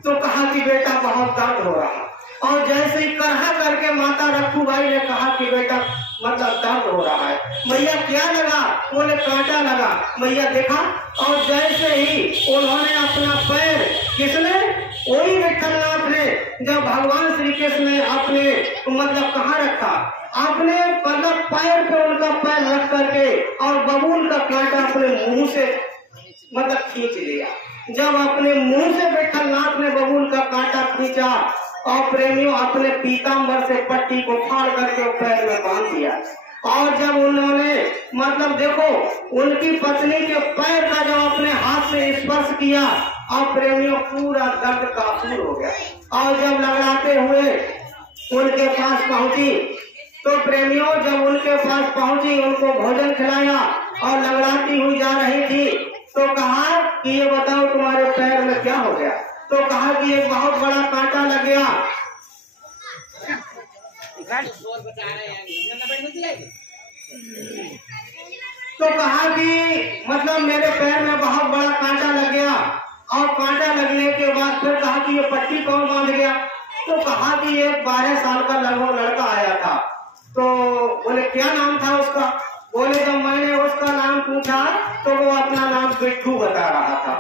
तो कहा कि बेटा बहुत दर्द हो रहा। और जैसे ही करहा करके माता रखुबाई ने कहा कि बेटा मतलब दर्द हो रहा है। भैया क्या लगा? बोले कांटा लगा। भैया देखा, और जैसे ही उन्होंने अपना पैर, किसने? वही विठलनाथ ने, जब भगवान श्री कृष्ण ने अपने मतलब कहाँ रखा, अपने मतलब पैर पे उनका पैर रख करके और बबूल का कांटा अपने मुंह से मतलब खींच लिया। जब अपने मुंह से विठलनाथ ने बबूल का कांटा खींचा और प्रेमियों अपने पीताम्बर से पट्टी को फाड़ करके पैर में बांध दिया। और जब उन्होंने मतलब देखो उनकी पत्नी के पैर का जब अपने हाथ से स्पर्श किया और प्रेमियों पूरा दर्द काफूर हो गया। और जब लड़ाते हुए उनके पास पहुंची तो प्रेमियों जब उनके पास पहुंची उनको भोजन खिलाया और लड़ाती हुई जा रही थी तो कहा कि ये बताओ तुम्हारे पैर में क्या हो गया? तो कहा कि एक बहुत बड़ा कांटा लग गया। तो कहा कि मतलब मेरे पैर में बहुत बड़ा कांटा लग गया। और कांटा लगने के बाद फिर कहा कि ये पट्टी कौन बांध गया? तो कहा कि एक 12 साल का लगभग लड़का आया था। तो बोले क्या नाम था उसका? बोले जब मैंने उसका नाम पूछा तो वो अपना नाम बिट्ठू बता रहा था।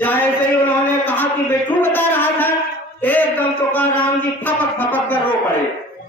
जैसे ही उन्होंने कहा कि बिट्ठू बता रहा था, एकदम तुकाराम जी फपक फपक कर रो पड़े।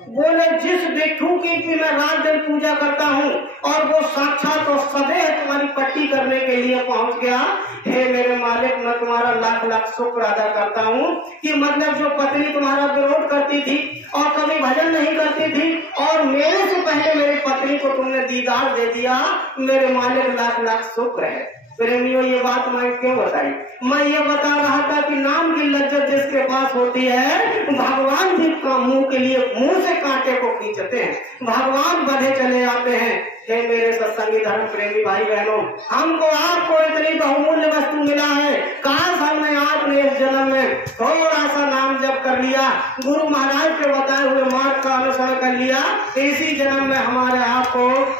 बोले जिस बिट्ठू की मैं रात दिन पूजा करता हूँ और वो साक्षात और सदैव तुम्हारी पट्टी करने के लिए पहुँच गया, हे मेरे मालिक मैं तुम्हारा लाख लाख शुक्र अदा करता हूँ कि मतलब जो पत्नी तुम्हारा विरोध करती थी और कभी भजन नहीं करती थी और मेरे से पहले मेरी पत्नी को तुमने दीदार दे दिया, मेरे मालिक लाख लाख शुक्र है। प्रेमियों ये बात मैं क्यों बताई? मैं ये बता रहा था कि नाम की लज्जत जिसके पास होती है, भगवान भी मुंह के लिए मुंह से कांटे को खींचते हैं, भगवान बधे चले जाते हैं। हे मेरे सत्संगी धर्म प्रेमी भाई बहनों, हमको आपको इतनी बहुमूल्य वस्तु मिला है, काश हमने आपने इस जन्म में थोड़ा सा नाम जप कर लिया, गुरु महाराज के बताए हुए मार्ग का अनुसरण कर लिया, इसी जन्म में हमारे आपको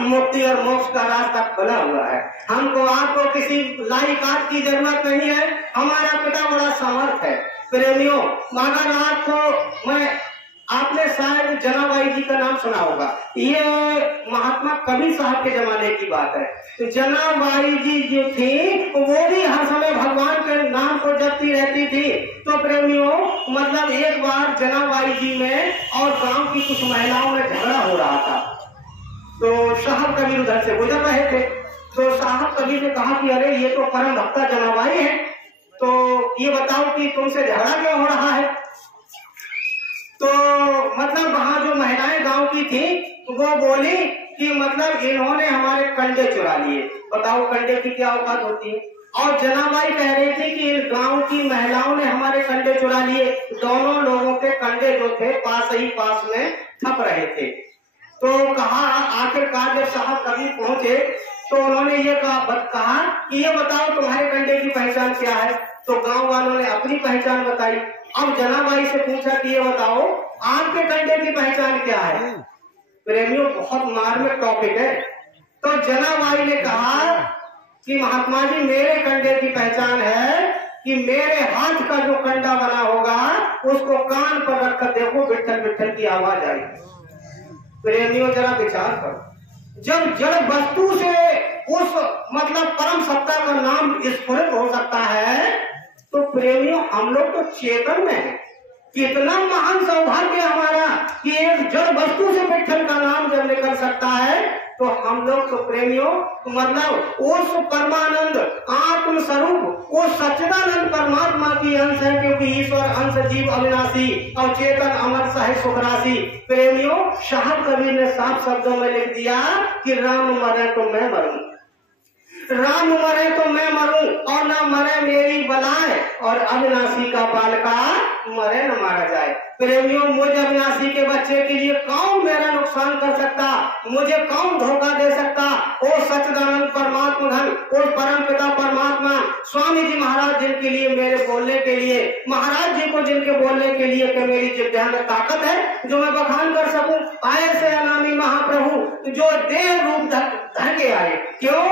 मुक्ति और मोक्ष का रास्ता खुला हुआ है। हमको आपको किसी लाइकात की जरूरत नहीं है, हमारा पिता बड़ा समर्थ है। प्रेमियों, मगर आपको मैं आपने शायद जनाबाई जी का नाम सुना होगा, ये महात्मा कबीर साहब के जमाने की बात है। जनाबाई जी जो थी वो भी हर समय भगवान के नाम को जपती रहती थी। तो प्रेमियों, मतलब एक बार जनाबाई जी में और गांव की कुछ महिलाओं में झगड़ा हो रहा था। तो साहब कबीर उधर से गुजर रहे थे, तो साहब कबीर ने कहा कि अरे ये तो परम भक्ता जनाबाई है, तो ये बताओ कि तुमसे झगड़ा क्यों हो रहा है? तो मतलब वहां जो महिलाएं गांव की थी वो बोली कि मतलब इन्होंने हमारे कंडे चुरा लिए। बताओ कंडे की क्या औकात होती है? और जनाबाई कह रही थी कि गांव की महिलाओं ने हमारे कंडे चुरा लिए। दोनों लोगों के कंडे जो थे पास ही पास में थप रहे थे। तो कहा, आखिरकार जब साहब कबीर पहुंचे तो उन्होंने ये कहा कि ये बताओ तुम्हारे कंडे की पहचान क्या है? तो गांव वालों ने अपनी पहचान बताई। अब जनाबाई से पूछा कि ये बताओ आपके कंडे की पहचान क्या है? प्रेमियों, बहुत मार्मिक टॉपिक है। तो जनाबाई ने कहा कि महात्मा जी, मेरे कंडे की पहचान है कि मेरे हाथ का जो कंडा बना होगा उसको कान पर रखकर देखो, विट्ठल विट्ठल की आवाज आएगी। प्रेमियों, जरा विचार करो, जब जड़ वस्तु से उस मतलब परम सत्ता का नाम स्फुरित हो सकता है, तो प्रेमियों हम लोग तो चेतन में हैं। कितना महान सौभाग्य हमारा कि एक जड़ वस्तु से विट्ठल का नाम जब निकल सकता है, तो हम लोग तो प्रेमियों मतलब उस परमानंद आत्म स्वरूप, उस सच्चिदानंद परमात्मा की अंश है, क्योंकि ईश्वर अंश जीव अविनाशी और चेतन अमर सह सुखराशि। प्रेमियों, साहब कबीर ने साफ शब्दों में लिख दिया कि राम मरे तो मैं मरूं, राम मरे तो मैं मरूं, और ना मरे मेरी बलाए, और अविनाशी का बालका मरे न मारा जाए। प्रेमियों, मुझे अविनाशी के बच्चे के लिए कौन मेरा नुकसान कर सकता, मुझे कौन धोखा दे सकता? ओ सच्चिदानंद परमात्मा धन, ओ परम पिता परमात्मा स्वामी जी महाराज, जिनके लिए मेरे बोलने के लिए, महाराज जी को जिनके बोलने के लिए कि मेरी जिब्या में ताकत है जो मैं बखान कर सकूं, ऐसे अनामी महाप्रभु जो देह रूप धर के आए। क्यों?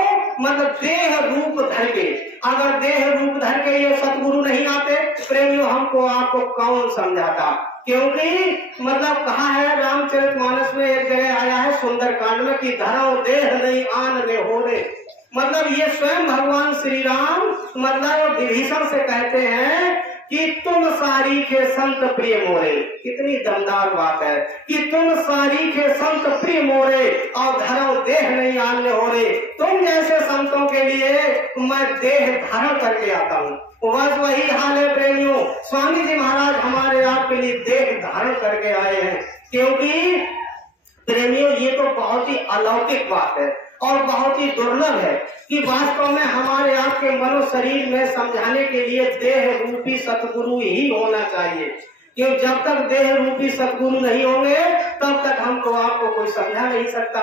मतलब देह रूप धर के। अगर देह रूप धर के ये सतगुरु नहीं आते प्रेमियों, हमको आपको कौन समझाता? क्योंकि मतलब कहा है रामचरितमानस में एक जगह आया है सुंदरकांड में कि धरो देह नहीं आन ले हो रे। मतलब ये स्वयं भगवान श्री राम मतलब विभीषण से कहते हैं कि तुम सारी के संत प्रिय मोरे। कितनी दमदार बात है कि तुम सारी के संत प्रिय मोरे और धरो देह नहीं आने हो रे। तुम जैसे संतों के लिए मैं देह धारण करके आता हूँ। बस वही हाल है प्रेमियों, स्वामी जी महाराज हमारे आपके लिए देह धारण करके आए हैं। क्योंकि प्रेमियों, ये तो बहुत ही अलौकिक बात है और बहुत ही दुर्लभ है कि वास्तव में हमारे आपके मनो शरीर में समझाने के लिए देह रूपी सतगुरु ही होना चाहिए। क्यों? जब तक देह रूपी सतगुरु नहीं होंगे तब तक हमको आपको कोई समझा नहीं सकता।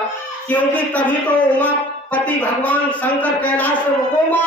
क्योंकि तभी तो उमापति भगवान शंकर कैलाश से उमा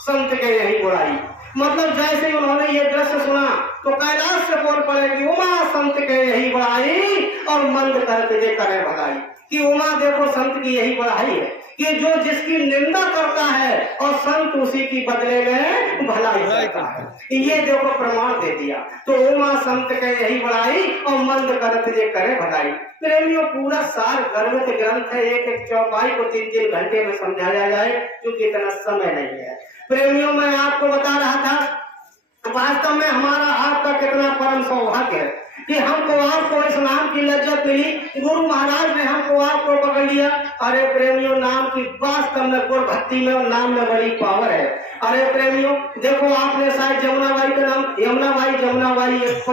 संत के यही बुराई, मतलब जैसे उन्होंने ये दृश्य सुना तो कैलाश से बोल पड़े कि उमा संत के यही बड़ाई और मंद करके जे करे भलाई। कि उमा देखो संत की यही बड़ाई है कि जो जिसकी निंदा करता है और संत उसी की बदले में भलाई करता है। ये देखो प्रमाण दे दिया। तो उमा संत के यही बड़ाई और मंद करते जे करे भलाई। प्रेमियों, पूरा सार गर्भित ग्रंथ है, एक एक चौपाई को 3-3 घंटे में समझाया जाए क्योंकि इतना समय नहीं है। प्रेमियों, मैं आपको बता रहा था वास्तव में हमारा आपका कितना परम सौभाग्य है कि हमको आपको इस नाम की लज्जत मिली। गुरु महाराज ने हमको आपको पकड़ लिया। अरे प्रेमियों, नाम की वास्तव में गुरु भक्ति में और नाम में बड़ी पावर है। अरे प्रेमियों, देखो आपने शायद जमुनाबाई का नाम, यमुनाबाई एक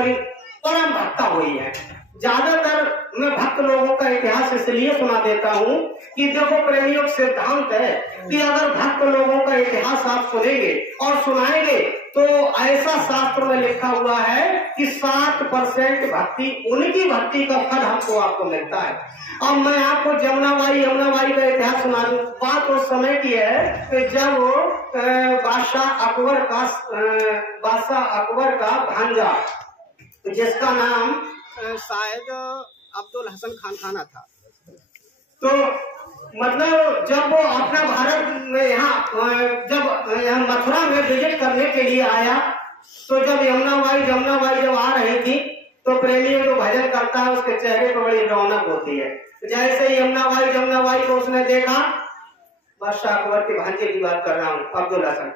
परम भक्ता हुई है। ज्यादातर मैं भक्त लोगों का इतिहास इसलिए सुना देता हूँ कि देखो प्रेमियों सिद्धांत है कि अगर भक्त लोगों का इतिहास आप सुनेंगे और सुनाएंगे तो ऐसा शास्त्र में लिखा हुआ है कि 7% भक्ति, उनकी भक्ति का फल हमको आपको मिलता है। अब मैं आपको यमुनाबाई का इतिहास सुना दूं। बात उस समय की है कि जब बादशाह अकबर का भांजा, जिसका नाम शायद अब्दुल हसन खान था, तो मतलब जब वो अपना भारत में यहाँ मथुरा में विजिट करने के लिए आया, तो जब यमुनाबाई जब आ रही थी तो प्रेमियों जो भजन करता है उसके चेहरे पर बड़ी रौनक होती है। जैसे ही यमुनाबाई को उसने देखा, बादशाह अकबर के भांजे की बात कर रहा हूँ, अब्दुल हसन,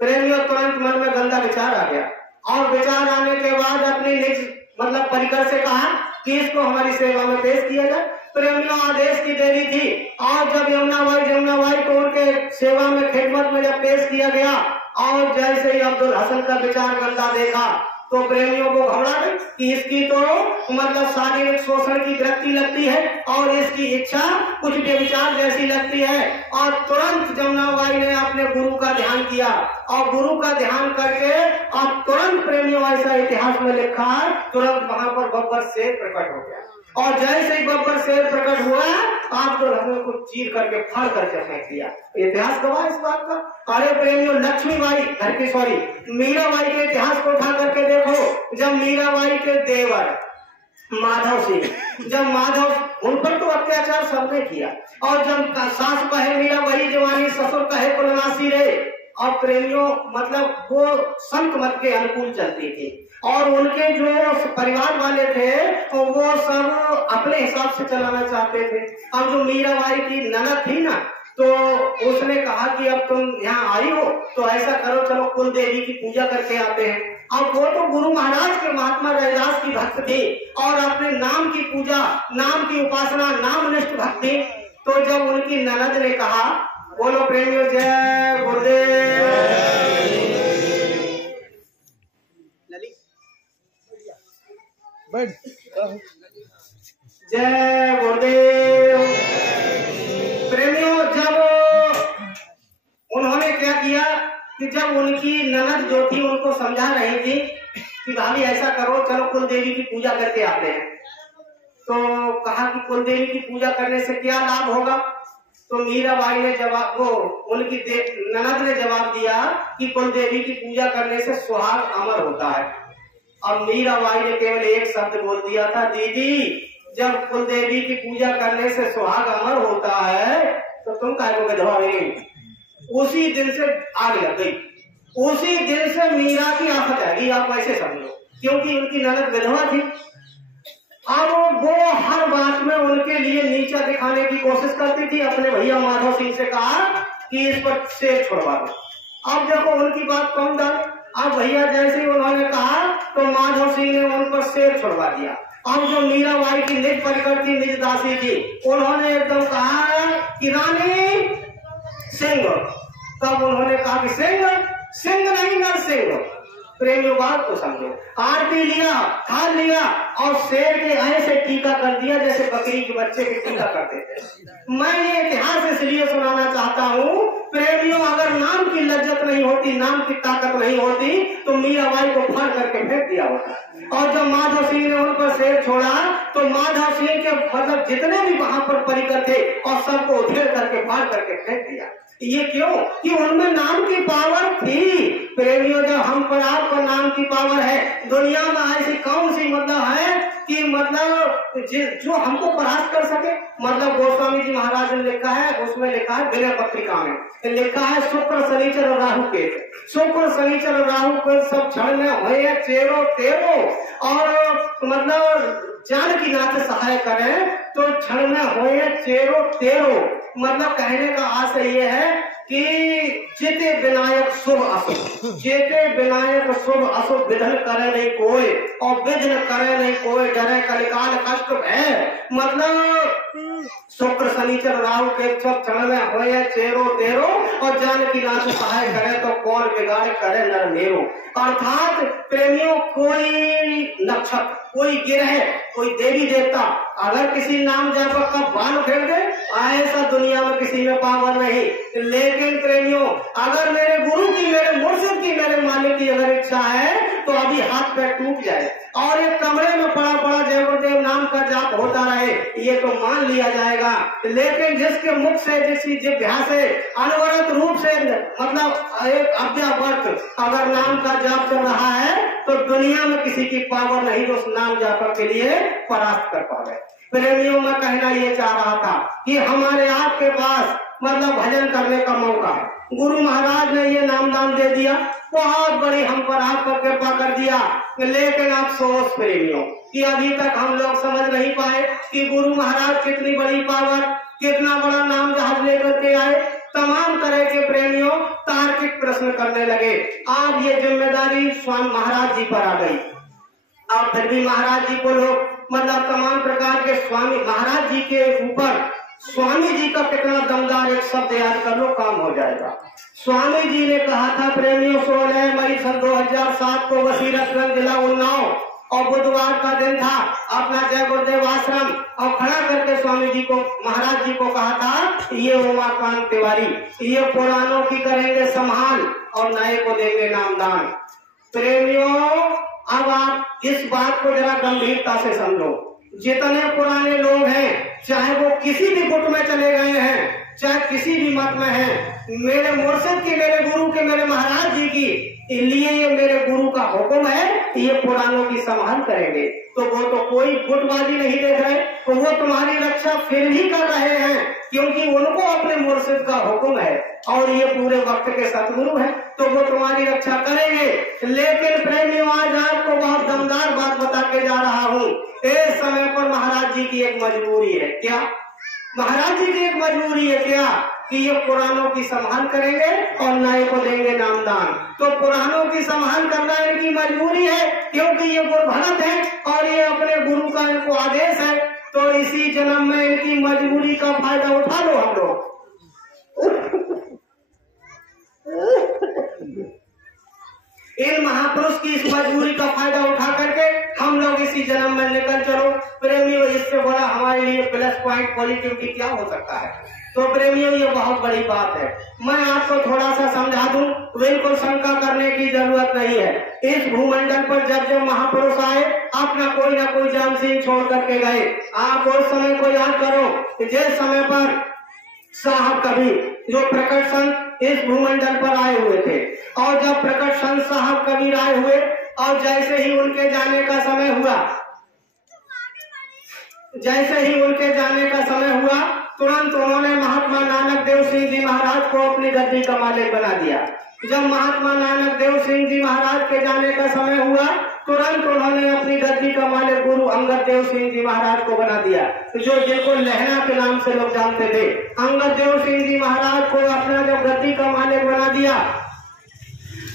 प्रेमियों तुरंत मन में गंदा विचार आ गया और विचार आने के बाद अपनी निज मतलब परिकर से कहा कि इसको हमारी सेवा में पेश किया जाए। प्रेमियों आदेश की देरी थी और जब यमुनाबाई को उनके सेवा में खिदमत में जब पेश किया गया और जैसे ही अब्दुल हसन का विचार गंदा देखा तो प्रेमियों को घबरा गई कि इसकी तो मतलब शारीरिक शोषण की वृत्ति लगती है और इसकी इच्छा कुछ व्यभिचार जैसी लगती है। और तुरंत यमुनाबाई ने अपने गुरु का ध्यान किया और गुरु का ध्यान करके और तुरंत प्रेमियों ऐसा इतिहास में लिखा, तुरंत वहां पर बब्बर शेर प्रकट हो गया और जैसे ही बब्बर शेर प्रकट हुआ आप तो हमें को चीर करके फाड़ करके फेंक दिया। इतिहास गवाह इस बात का। अरे प्रेमियों, मीराबाई के इतिहास को उठा करके देखो। जब मीराबाई के देवर माधव सिंह, जब माधव, उन पर तो अत्याचार सबने किया और जब सास कहे मीरा वही जवानी, ससुर कहे कुलनासी रे, और प्रेमियों मतलब वो संत मत के अनुकूल चलती थी और उनके जो परिवार वाले थे तो वो सब अपने हिसाब से चलाना चाहते थे। अब जो मीराबाई की ननद थी ना, तो उसने कहा कि अब तुम यहाँ आई हो तो ऐसा करो, चलो कुल देवी की पूजा करके आते हैं। अब वो तो गुरु महाराज के महात्मा रैदास की भक्त थी और अपने नाम की पूजा, नाम की उपासना, नामनिष्ठ भक्ति। तो जब उनकी ननद ने कहा, बोलो प्रेमियों जय गुरुदेव, जय गुरुदेव। प्रेमियों, जब उन्होंने क्या किया कि जब उनकी ननद जो थी उनको समझा रही थी कि भाभी ऐसा करो, चलो कुल देवी की पूजा करके आते हैं, तो कहा कि कुल देवी की पूजा करने से क्या लाभ होगा। तो मीराबाई ने जवाब, वो उनकी ननद ने जवाब दिया कि कुल देवी की पूजा करने से सुहाग अमर होता है। अब मीराबाई ने केवल एक शब्द बोल दिया था, दीदी जब कुल देवी की पूजा करने से सुहाग अमर होता है तो तुम काहे को विधवा हो गई। उसी दिन से आग लग गई, उसी दिन से मीरा की आफत आ गई, आप ऐसे समझो, क्योंकि उनकी ननद विधवा थी। अब वो हर बात में उनके लिए नीचा दिखाने की कोशिश करती थी। अपने भैया माधव सिंह से कहा कि इस पर शेर छोड़वा दो। अब देखो उनकी बात कौन डाले। अब भैया जैसे उन्होंने कहा तो माधव सिंह ने उन पर शेर छोड़वा दिया। अब जो मीराबाई की निज परिकर थी, निज दासी थी, उन्होंने एकदम कहा कि रानी सिंह, तब उन्होंने कहा कि सिंह नहीं नरसिंह। प्रेमियों बात को समझो, आरती लिया, थाल लिया और शेर के ऐसे टीका कर दिया जैसे बकरी के बच्चे के टीका करते थे। मैं ये इतिहास इसलिए सुनाना चाहता हूँ प्रेमियों, अगर नाम की लज्जत नहीं होती, नाम की ताकत नहीं होती तो मीराबाई को फाड़ करके फेंक दिया होता। और जब माधव सिंह ने उन पर शेर छोड़ा तो माधव सिंह के मतलब जितने भी वहां पर परिकर थे और सबको उधेड़ करके फाड़ करके फेंक दिया। ये क्यों? कि उनमें नाम की पावर थी। प्रेमियों, जब हम पर आपका नाम की पावर है, दुनिया में ऐसी कौन सी मतलब है कि मतलब जो हमको परास्त कर सके। मतलब गोस्वामी जी महाराज ने लिखा है, उसमें लिखा है विनय पत्रिका में लिखा है, शुक्र शनिचर और राहु के, शुक्र शनिचर और राहु के सब क्षण में हुए चेरो तेरो, और मतलब जानकी नाथ सहाय करें तो क्षण में हुए चेरो तेरो। मतलब कहने का आशय ये है कि जेते विनायक शुभ अशुभ, जेते विनायक शुभ अशुभ विधन करे नहीं कोई और विघ्न करे नहीं कोई, डरे कलिकाल कष्ट है। मतलब शुक्र शनिचर राहु के सब चरण में होए चेरो तेरो, और जान की नाथ सहाय करे तो कौन बिगाड़ करे नर मेरो। अर्थात प्रेमियों, कोई नक्षत्र, कोई ग्रह, कोई देवी देवता अगर किसी नाम जप का बाण फेंक दे, ऐसा दुनिया में किसी में पावर नहीं। लेकिन प्रेमियों, अगर मेरे गुरु की, मेरे मुर्शिद की, मेरे मालिक की अगर इच्छा है तो अभी हाथ पैर टूट जाए और एक कमरे में पड़ा पड़ा जय गुरुदेव नाम का जाप होता रहे, ये तो मान लिया जाएगा। लेकिन जिसके मुख से, जिसकी जिह्वा से अनवरत रूप से, मतलब एक अव्यावर्त अगर नाम का जाप चल रहा है तो दुनिया में किसी की पावर नहीं जो उस नाम जाप के लिए परास्त कर पावे। प्रेमियों, मैं कहना ये चाह रहा था कि हमारे आपके पास मतलब भजन करने का मौका है। गुरु महाराज ने ये नामदान दे दिया, बहुत बड़ी हम पर आप पर कृपा कर दिया। लेकिन अफसोस प्रेमियों कि अभी तक हम लोग समझ नहीं पाए कि गुरु महाराज कितनी बड़ी पावर, कितना बड़ा नाम जहाज लेकर के आए। तमाम तरह के प्रेमियों तार्किक प्रश्न करने लगे। आज ये जिम्मेदारी स्वामी महाराज जी पर आ गई और फिर भी महाराज जी को लोग मतलब तमाम प्रकार के स्वामी महाराज जी के ऊपर स्वामी जी का कितना दमदार एक शब्द याद कर लो, काम हो जाएगा। स्वामी जी ने कहा था प्रेमियों, 16 मई सन 2007 को वसीरतगंज जिला उन्नाव और बुधवार का दिन था। अपना जय गुरुदेव आश्रम और खड़ा करके स्वामी जी को, महाराज जी को कहा था, ये उमाकांत तिवारी, ये पुरानों की करेंगे संभाल और नए को देंगे नामदान। प्रेमियों, अब आप इस बात को जरा गंभीरता से समझो। जितने पुराने लोग हैं, चाहे वो किसी भी गुट में चले गए हैं, चाहे किसी भी मत में हैं, मेरे मुर्शिद की, मेरे गुरु के, मेरे महाराज जी की, इसलिए ये मेरे गुरु का हुक्म है, ये पुरानों की संभाल करेंगे। तो वो तो कोई गुटबाजी नहीं देख रहे, तो वो तुम्हारी रक्षा फिर भी कर रहे हैं, क्योंकि उनको अपने मुर्शिद का हुक्म है और ये पूरे वक्त के सतगुरु हैं, तो वो तुम्हारी रक्षा करेंगे। लेकिन प्रेमियों, आज आपको बहुत दमदार बात बता के जा रहा हूँ। इस समय पर महाराज जी की एक मजबूरी है। क्या महाराज जी की एक मजबूरी है? क्या कि ये पुरानों की संभाल करेंगे और नए को देंगे नामदान। तो पुरानों की संभाल करना इनकी मजबूरी है, क्योंकि ये गुरभगत है और ये अपने गुरु का इनको आदेश है। तो इसी जन्म में इनकी मजबूरी का फायदा उठा लो हम लोग। इन महापुरुष की इस मजबूरी का फायदा उठा करके हम लोग इसी जन्म में निकल चलो। प्रेमियों, इससे बड़ा हमारे लिए प्लस पॉइंट पॉजिटिविटी क्या हो सकता है? तो प्रेमियों, ये बहुत बड़ी बात है। मैं आपको थोड़ा सा समझा दूं, बिल्कुल शंका करने की जरूरत नहीं है। इस भूमंडल पर जब जब महापुरुष आए, अपना कोई ना कोई जान सिंह छोड़ करके गए। आप उस समय को याद करो, जिस समय पर साहब कबीर जो प्रकट संत इस भूमंडल पर आए हुए थे, और जब प्रकट संत साहब कबीर आए हुए और जैसे ही उनके जाने का समय हुआ, तुरंत उन्होंने महात्मा नानक देव सिंह जी महाराज को अपनी गद्दी का मालिक बना दिया। जब महात्मा नानक देव सिंह जी महाराज के जाने का समय हुआ, तुरंत उन्होंने अपनी गद्दी का मालिक गुरु अंगद देव सिंह जी महाराज को बना दिया, जो जिनको लहरा के नाम से लोग जानते थे। अंगद देव सिंह जी महाराज को अपना जब गद्दी का मालिक बना दिया,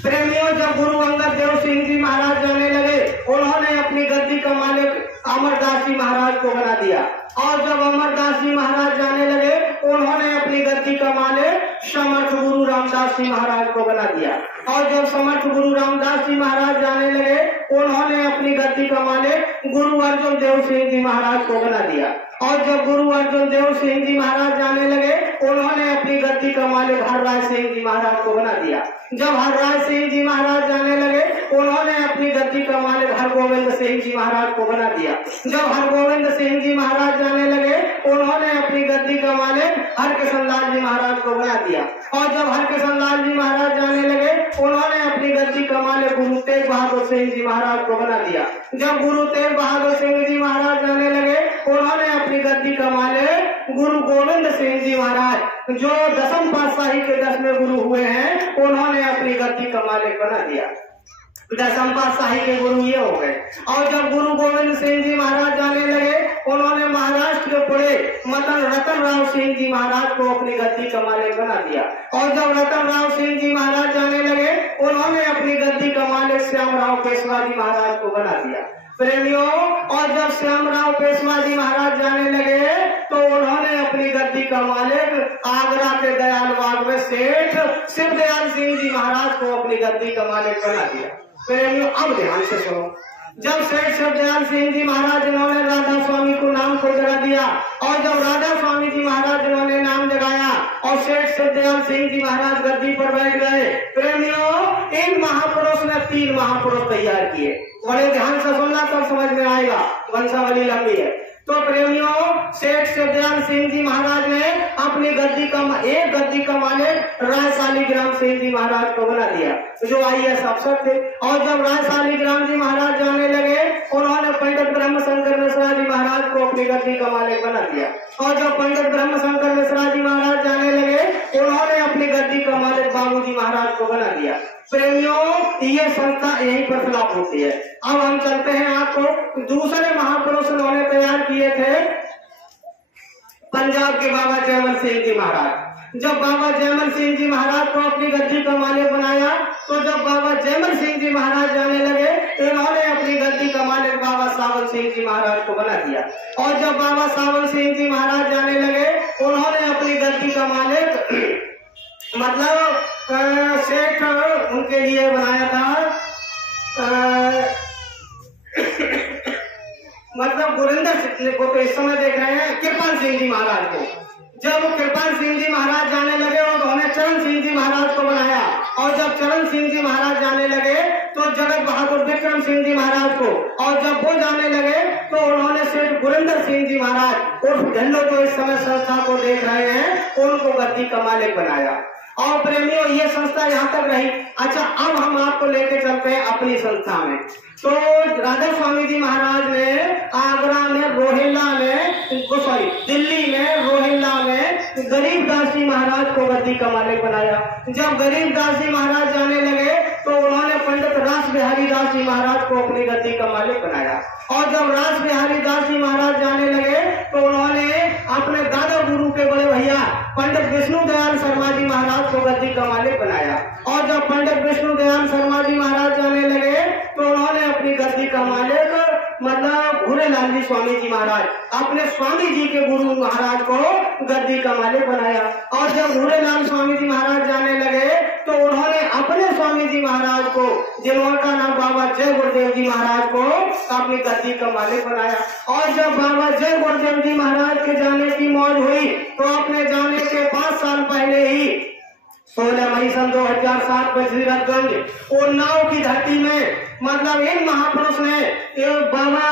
प्रेमियों, जब गुरु अंगद देव सिंह जी महाराज जाने लगे, उन्होंने अपनी गद्दी का मालिक अमरदास जी महाराज को बना दिया। और जब अमरदास जी महाराज जाने लगे, उन्होंने अपनी गद्दी का मालिक समर्थ गुरु रामदास जी महाराज को बना दिया। और जब समर्थ गुरु रामदास जी महाराज जाने लगे, उन्होंने अपनी गद्दी का मालिक गुरु अर्जुन देव सिंह जी महाराज को बना दिया। और जब गुरु अर्जुन देव सिंह जी महाराज जाने लगे, उन्होंने अपनी गद्दी का मालिक हरराय सिंह जी महाराज को बना दिया। जब हरराय सिंह जी महाराज जाने लगे, उन्होंने अपनी गद्दी का मालिक हरगोविंद सिंह जी महाराज को बना दिया। जब हरगोविंद सिंह जी महाराज जाने लगे, उन्होंने अपनी गद्दी का मालिक हरकिशन लाल जी महाराज को बना दिया। और जब हरकिशन लाल जी महाराज जाने लगे, उन्होंने अपनी गद्दी का मालिक गुरु तेग बहादुर सिंह जी महाराज को बना दिया। जब गुरु तेग बहादुर सिंह जी महाराज जाने लगे, उन्होंने अपनी गद्दी का मालिक गुरु गोविंद सिंह जी महाराज, जो दसम पातशाही के 10वें गुरु हुए हैं, उन्होंने अपनी गद्दी का मालिक बना दिया। दसम पातशाही के गुरु ये हो गए। और जब गुरु गोविंद सिंह जी महाराज जाने लगे, उन्होंने महाराष्ट्र के पुणे मतलब रतन राव सिंह जी महाराज को अपनी गद्दी का मालिक बना दिया। और जब रतन राव सिंह जी महाराज जाने लगे, उन्होंने अपनी गद्दी का मालिक श्याम राव पेशवा जी महाराज को बना दिया। प्रेमियों, और जब श्यामराव पेशवा जी महाराज जाने लगे तो उन्होंने अपनी गद्दी का मालिक आगरा के दयाल बाग में सेठ शिवदयाल सिंह जी महाराज को अपनी गद्दी का मालिक बना दिया। प्रेमियों, अब ध्यान से सुनो। जब सेठ शिवदयाल सिंह जी महाराज जिन्होंने राधा स्वामी को नाम को जगा दिया, और जब राधा स्वामी जी महाराज जिन्होंने नाम जगाया और सेठ शिवदयाल सिंह जी महाराज गद्दी पर बैठ गए, प्रेमियों, इन महापुरुष ने 3 महापुरुष तैयार किए। बड़े ध्यान से सुनना तब समझ में आएगा, वंशावली लंबी है। तो प्रेमियों, सेठ शिवदयाल सिंह जी महाराज ने अपनी गद्दी का मालिक राय शालिग्राम सिंह जी महाराज को बना दिया, जो IAS अफसर थे। और जब राय शालिग्राम जी महाराज जाने लगे, उन्होंने पंडित ब्रह्मशंकर मिश्रा जी महाराज को अपनी गद्दी का मालिक बना दिया। और जब पंडित ब्रह्मशंकर मिश्रा जी महाराज जाने लगे, उन्होंने अपनी गद्दी का मालिक बाबूजी महाराज को बना दिया। प्रेमियों, ये संस्था यही पर खिलाफ होती है। अब हम चलते हैं, आपको दूसरे महापुरुष उन्होंने तैयार किए थे पंजाब के बाबा जयमल सिंह जी महाराज। जब बाबा जयमल सिंह जी महाराज को अपनी गद्दी का मालिक बनाया, तो जब बाबा जयमल सिंह जी महाराज जाने लगे, इन्होंने अपनी गद्दी का मालिक बाबा सावन सिंह जी महाराज को बना दिया। और जब बाबा सावन सिंह जी महाराज जाने लगे, उन्होंने अपनी गद्दी का मालिक मतलब सेठ उनके लिए बनाया था, मतलब गुरिंदर को तो इस समय देख रहे हैं कृपाल सिंह जी महाराज को। जब कृपाल सिंह जी महाराज जाने लगे, उन्होंने चरण सिंह जी महाराज को बनाया। और जब चरण सिंह जी महाराज जाने लगे, तो जगत बहादुर विक्रम सिंह जी महाराज को। और जब वो जाने लगे, तो उन्होंने सेठ गुरिंदर सिंह जी महाराज उर्फ ढिल्लो, जो इस समय संस्था को देख रहे हैं, उनको गद्दी का मालिक बनाया। और प्रेमियों, ये संस्था यहाँ तक रही। अच्छा, अब हम आपको लेके चलते हैं अपनी संस्था में। तो राधा स्वामी जी महाराज ने आगरा में रोहिल्ला में, दिल्ली में रोहिल्ला में गरीबदास जी महाराज को गद्दी का मालिक बनाया। जब गरीबदास जी महाराज जाने लगे, तो उन्होंने पंडित रास बिहारी दास जी महाराज को अपनी गद्दी का मालिक बनाया। और जब रास बिहारी दास जी महाराज जाने लगे, तो उन्होंने अपने दादा गुरु के बड़े भैया पंडित विष्णु दयाल शर्मा जी महाराज को गद्दी का मालिक बनाया। और जब पंडित विष्णु दयाल शर्मा जी महाराज जाने लगे, तो उन्होंने अपनी गद्दी का मालिक मतलब भूरेलाल जी स्वामी जी महाराज, अपने स्वामी जी के गुरु महाराज को गद्दी का मालिक बनाया। और जब भूरेलाल स्वामी जी महाराज जाने लगे, तो उन्होंने अपने स्वामी जी महाराज को, जिनका नाम बाबा जय गुरुदेव जी महाराज को, अपनी गद्दी का मालिक बनाया। और जब बाबा जय गुरुदेव जी महाराज के जाने की मौज हुई, तो अपने जाने के 5 साल पहले ही 16 मई सन 2007 बजीरतगंज उन्नाव की धरती में, मतलब इन महापुरुष ने बाबा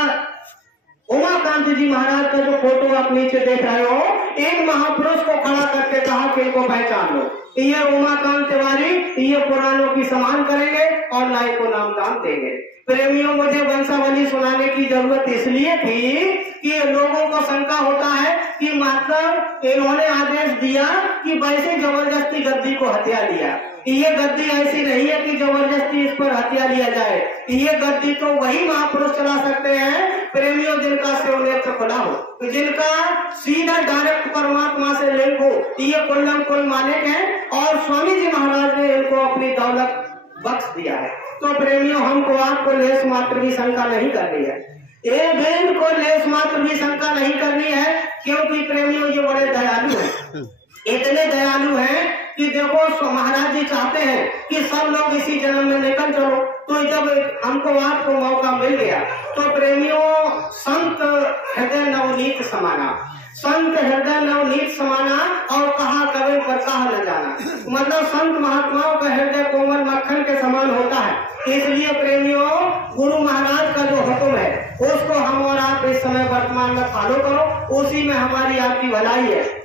उमाकांत जी महाराज का जो फोटो आप नीचे देख रहे हो, इन महापुरुष को खड़ा करके कहा कि इनको पहचान लो, ये उमाकांत तिवारी, ये पुरानों की सम्मान करेंगे और नाई को नामदान देंगे। प्रेमियों, मुझे वंशावली सुनाने की जरूरत इसलिए थी कि लोगों को शंका होता है कि मतलब इन्होंने आदेश दिया कि वैसे जबरदस्ती गद्दी को हत्या लिया। ये गद्दी ऐसी नहीं है कि जबरदस्ती इस पर हत्या लिया जाए। ये गद्दी तो वही महापुरुष चला सकते हैं प्रेमियों, जिनका शिव नेत्र खुला हो, जिनका सीधा डायरेक्ट परमात्मा से लिंक हो। ये कुल्लम कुल मालिक हैं और स्वामी जी महाराज ने इनको अपनी दौलत बख्श दिया है। तो प्रेमियों, हमको आपको लेस मात्र भी शंका नहीं करनी है, एक को लेस मात्र भी शंका नहीं करनी है, क्योंकि प्रेमियों ये बड़े दयालु हैं, इतने दयालु हैं कि देखो महाराज जी चाहते हैं कि सब लोग इसी जन्म में निकल चलो। तो जब हमको आपको मौका मिल गया, तो प्रेमियों, संत हृदय नवनीत समाना, संत हृदय नवनीत समाना, और कहा कभी पर कहा न जाना, मतलब संत महात्माओं का हृदय कोमल मक्खन के समान होता है। इसलिए प्रेमियों, गुरु महाराज का जो हुक्म है, उसको हम और आप इस समय वर्तमान में फॉलो करो, उसी में हमारी आपकी भलाई है।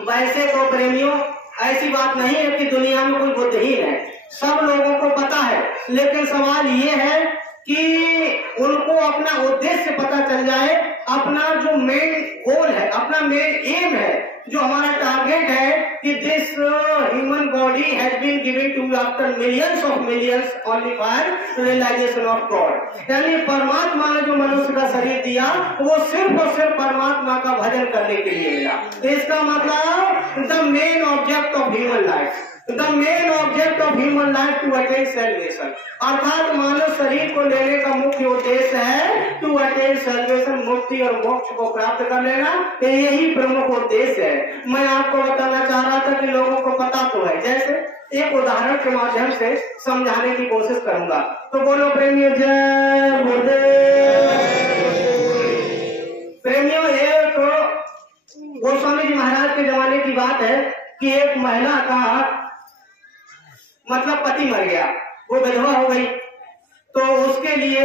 वैसे तो प्रेमियों, ऐसी बात नहीं है कि दुनिया में कोई बुद्धिहीन है, सब लोगों को पता है, लेकिन सवाल ये है कि उनको अपना उद्देश्य पता चल जाए, अपना जो मेन गोल है, अपना मेन एम है, जो हमारा टारगेट है कि this human body has been given to after millions of millions only for realisation of God. यानी परमात्मा ने जो मनुष्य का शरीर दिया, वो सिर्फ और सिर्फ परमात्मा का भजन करने के लिए मिला। इसका मतलब the main object of human life, the main object of human life to attain salvation, अर्थात मानव शरीर को लेने का मुख्य उद्देश्य है टू अटेन सैल्वेशन, मुक्ति और मोक्ष को प्राप्त कर लेना, यही प्रमुख उद्देश्य है। मैं आपको बताना चाह रहा था कि लोगों को पता तो है, जैसे एक उदाहरण के माध्यम से समझाने की कोशिश करूंगा। तो बोलो प्रेमियों जय गुरुदेव। प्रेमियों, एक गोस्वामी जी महाराज के जमाने की बात है कि एक महिला का मतलब पति मर गया, वो विधवा हो गई, तो उसके लिए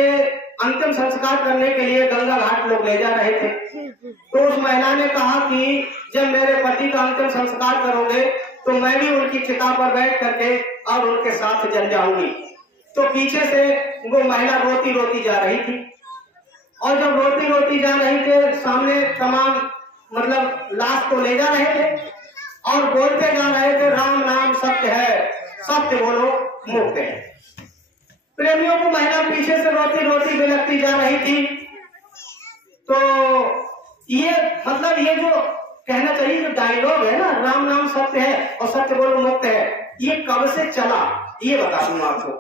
अंतिम संस्कार करने के लिए गंगा घाट लोग ले जा रहे थे। तो उस महिला ने कहा कि जब मेरे पति का अंतिम संस्कार करोगे तो मैं भी उनकी चिता पर बैठ करके और उनके साथ जल जाऊंगी। तो पीछे से वो महिला रोती रोती जा रही थी, और जब रोती रोती जा रही थी सामने तमाम मतलब लाश को ले जा रहे थे और बोलते जा रहे थे राम नाम सत्य है, सत्य बोलो मुक्त है। प्रेमियों को महिला पीछे से रोती रोती बिलखती जा रही थी। तो ये मतलब ये जो कहना चाहिए जो डायलॉग है ना, राम नाम सत्य है और सत्य बोलो मुक्त है, ये कब से चला ये बता दूं आपको।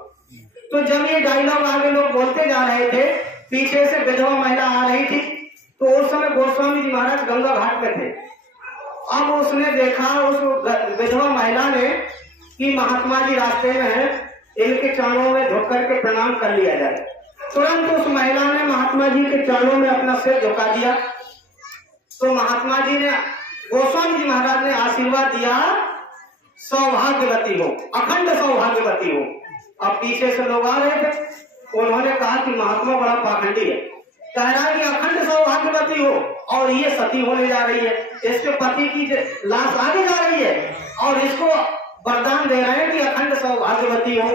तो जब ये डायलॉग आगे लोग बोलते जा रहे थे, पीछे से विधवा महिला आ रही थी, तो उस समय गोस्वामी जी महाराज गंगा घाट में थे। अब उसने देखा उस विधवा महिला ने कि महात्मा जी रास्ते में है, इनके चरणों में झुक करके प्रणाम कर लिया जाए। तुरंत उस महिला ने महात्मा जी के चरणों में अपना सिर झुका दिया। तो महात्मा जी ने, गोस्वामी जी महाराज ने आशीर्वाद दिया, सौभाग्यवती हो, अखंड सौभाग्यवती हो। अब पीछे से लोग आ रहे थे, उन्होंने कहा कि महात्मा बड़ा पाखंडी है, कह रहा है कि अखंड सौभाग्यवती हो और ये सती होने जा रही है, इसके पति की लाश आगे जा रही है और इसको वरदान दे रहे हैं कि अखंड सौभाग्यवती हो।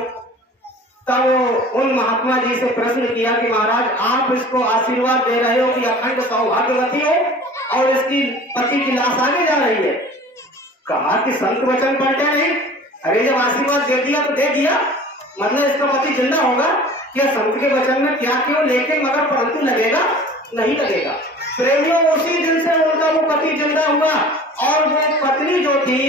तब उन महात्मा जी से प्रश्न किया कि महाराज आप इसको आशीर्वाद दे रहे हो कि अखंड सौभाग्यवती हो और इसकी पति की लाश आगे जा रही है। कहा कि संत वचन पलटे नहीं, अरे जब आशीर्वाद दे दिया तो दे दिया, मतलब इसका पति जिंदा होगा क्या? संत के वचन में क्या क्यों, लेकिन मगर परंतु लगेगा नहीं लगेगा। प्रेमियों, उसी दिन से उनका वो पति जिंदा हुआ और वो पत्नी जो थी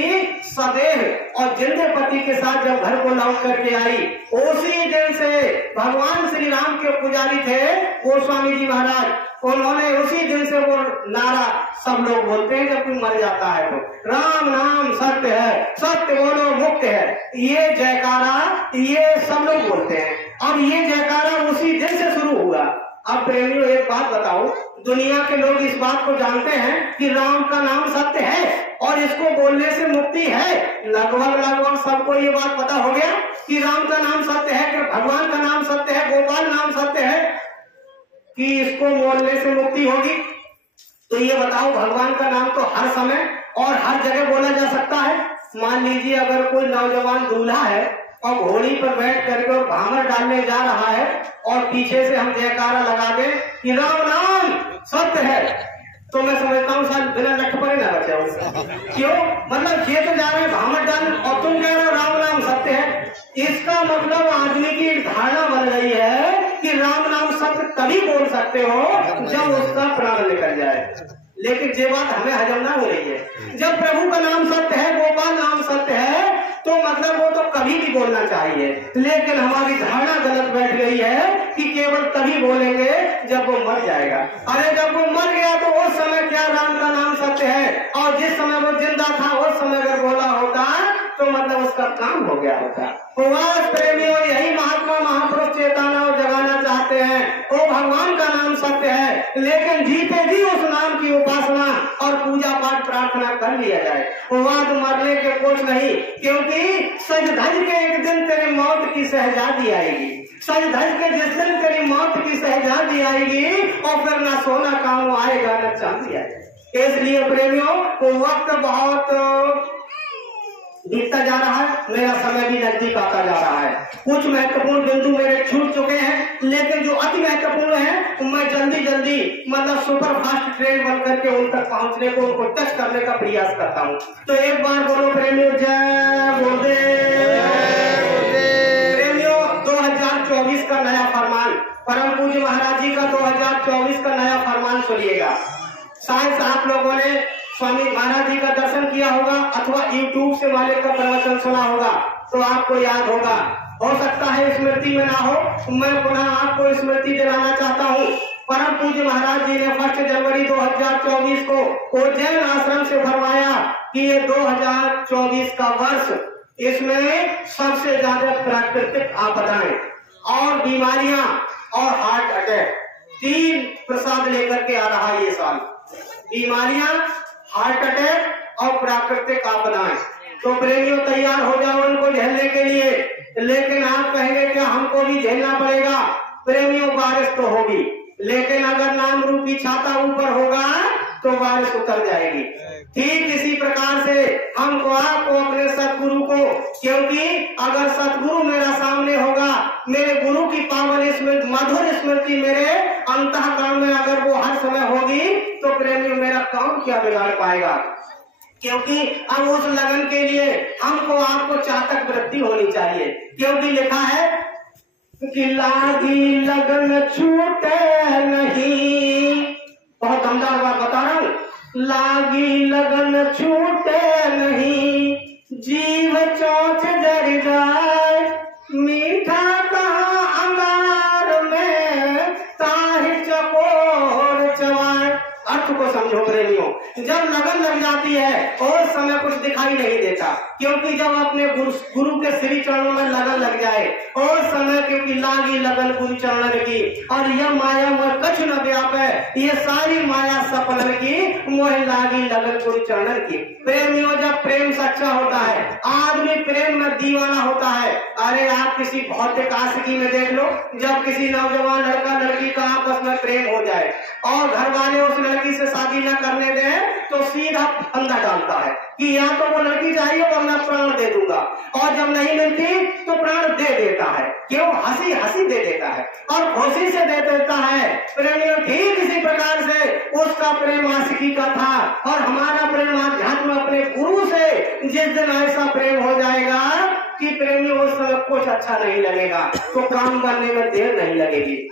सदैव और जिंदे पति के साथ जब घर को लौट करके आई, उसी दिन से भगवान श्री राम के पुजारी थे गोस्वामी जी महाराज, उन्होंने उसी दिन से वो नारा सब लोग बोलते हैं जब कोई मर जाता है तो, राम नाम सत्य है, सत्य बोलो मुक्त है, ये जयकारा ये सब लोग बोलते हैं। और ये जयकारा उसी दिन से शुरू हुआ। अब प्रेमियों एक बात बताओ, दुनिया के लोग इस बात को जानते हैं कि राम का नाम सत्य है और इसको बोलने से मुक्ति है। लगभग सबको ये बात पता हो गया कि राम का नाम सत्य है, कि भगवान का नाम सत्य है, गोपाल नाम सत्य है, कि इसको बोलने से मुक्ति होगी। तो ये बताओ, भगवान का नाम तो हर समय और हर जगह बोला जा सकता है। मान लीजिए अगर कोई नौजवान दूल्हा है और घोड़ी पर बैठ करके और भामर डालने जा रहा है और पीछे से हम जयकारा लगा दें कि राम नाम सत्य है, तो मैं समझता हूँ शायद बिना लठ पर ही ना बचा हो। क्यों? मतलब ये तो जा रहे हैं भामर डालने और तुम कह रहे हो राम नाम सत्य है। इसका मतलब आदमी की एक धारणा बन गई है कि राम नाम सत्य तभी बोल सकते हो जब उसका प्राण निकल जाए। लेकिन ये बात हमें हजम ना हो रही है। जब प्रभु का नाम सत्य है, गोपाल नाम सत्य है, तो मतलब वो तो कभी भी बोलना चाहिए, लेकिन हमारी धारणा गलत बैठ गई है कि केवल तभी बोलेंगे जब वो मर जाएगा। अरे जब वो मर गया तो उस समय क्या राम का नाम सत्य है, और जिस समय वो जिंदा था उस समय अगर बोला होता तो मतलब उसका काम हो गया होता। प्रेमियों, यही महात्मा महापुरुष चेताना और जगाना चाहते हैं। वो भगवान का नाम सत्य है, लेकिन जीते भी उस नाम की उपासना और पूजा पाठ प्रार्थना कर लिया जाए। वाद मरने के कुछ नहीं, क्योंकि सज धज के एक दिन तेरी मौत की सहजादी आएगी। सज धज के जिस दिन तेरी मौत की सहजादी आएगी और फिर ना सोना काम आएगा न चांदी आएगा। इसलिए प्रेमियों, वक्त बहुत बीतता जा रहा है, मेरा समय भी नजदीक आता जा रहा है। कुछ महत्वपूर्ण बिंदु मेरे छूट चुके हैं, लेकिन जो अति महत्वपूर्ण है मैं जल्दी जल्दी मतलब सुपर फास्ट ट्रेन बन करके उन तक पहुंचने को, उनको टच करने का प्रयास करता हूं। तो एक बार बोलो प्रेमियों जय गुरुदेव। प्रेमियों, 2024 का नया फरमान, परम पूज्य महाराज जी का 2024 का नया फरमान सुनिएगा। शायद आप लोगों ने स्वामी महाराज जी का दर्शन किया होगा अथवा यूट्यूब से वाले का प्रवचन सुना होगा तो आपको याद होगा। हो सकता है स्मृति में ना हो, मैं पुनः आपको स्मृति दिलाना चाहता हूँ। परम पूज्य महाराज जी ने 1 जनवरी 2024 को उज्जैन आश्रम से फरमाया कि ये 2024 का वर्ष, इसमें सबसे ज्यादा प्राकृतिक आपदाएं और बीमारियां और हार्ट अटैक 3 प्रसाद लेकर के आ रहा है ये साल। बीमारियां, हार्ट अटैक और प्राकृतिक आपदाएं। तो प्रेमियों तैयार हो जाओ उनको झेलने के लिए। लेकिन आप कहेंगे क्या हमको भी झेलना पड़ेगा? प्रेमियों बारिश तो होगी, लेकिन अगर नाम रूपी छाता ऊपर होगा तो बारिश उतर जाएगी। ठीक इसी प्रकार से हमको आपको अपने सतगुरु को, क्योंकि अगर सतगुरु मेरा सामने होगा, मेरे गुरु की पावन स्मृति, मधुर स्मृति मेरे अंतःकरण में अगर वो हर समय होगी तो प्रेमियों मेरा काम क्या बिगाड़ पाएगा? क्योंकि अब उस लगन के लिए हमको आपको चातक वृत्ति होनी चाहिए। क्योंकि लिखा है कि लागी लगन छूटे नहीं, बहुत दमदार बात बता रहा हूँ, लागी लगन छूटे नहीं, जीव चोंच जर जाए, मीठा कहाँ अंगार में, ताहि चकोर चवाए। अर्थ को समझो प्रेमियों, जब लगन लग जाती है और समय कुछ दिखाई नहीं देता, क्योंकि जब अपने गुरु के श्री चरणों में लगन लग जाए और समय, क्योंकि लागी लगन गुरु चरणन की, और यह माया मोह कछु न व्यापे, ये सारी माया सपनन की, मोह लागी लगन गुरु चरणन की। प्रेमियों जब प्रेम सच्चा होता है, आदमी प्रेम में दीवाना होता है। अरे आप किसी भौतिक आशिकी में देख लो, जब किसी नौजवान लड़का लड़की का आपस में प्रेम हो जाए और घर वाले उस लड़की से शादी न करने दे तो सीधा फंदा डालता है कि या तो वो लड़की चाहिए वरना प्राण दे दूंगा, और जब नहीं मिलती तो प्राण दे देता है। क्यों? हंसी हंसी दे देता है और खुशी से दे देता है। प्रेमियों ठीक इसी प्रकार से उसका प्रेम आशिकी का था और हमारा प्रेम आध्यात्म अपने गुरु से जिस दिन ऐसा प्रेम हो जाएगा कि प्रेमियों उस समय कुछ अच्छा नहीं लगेगा, तो काम करने में देर नहीं लगेगी।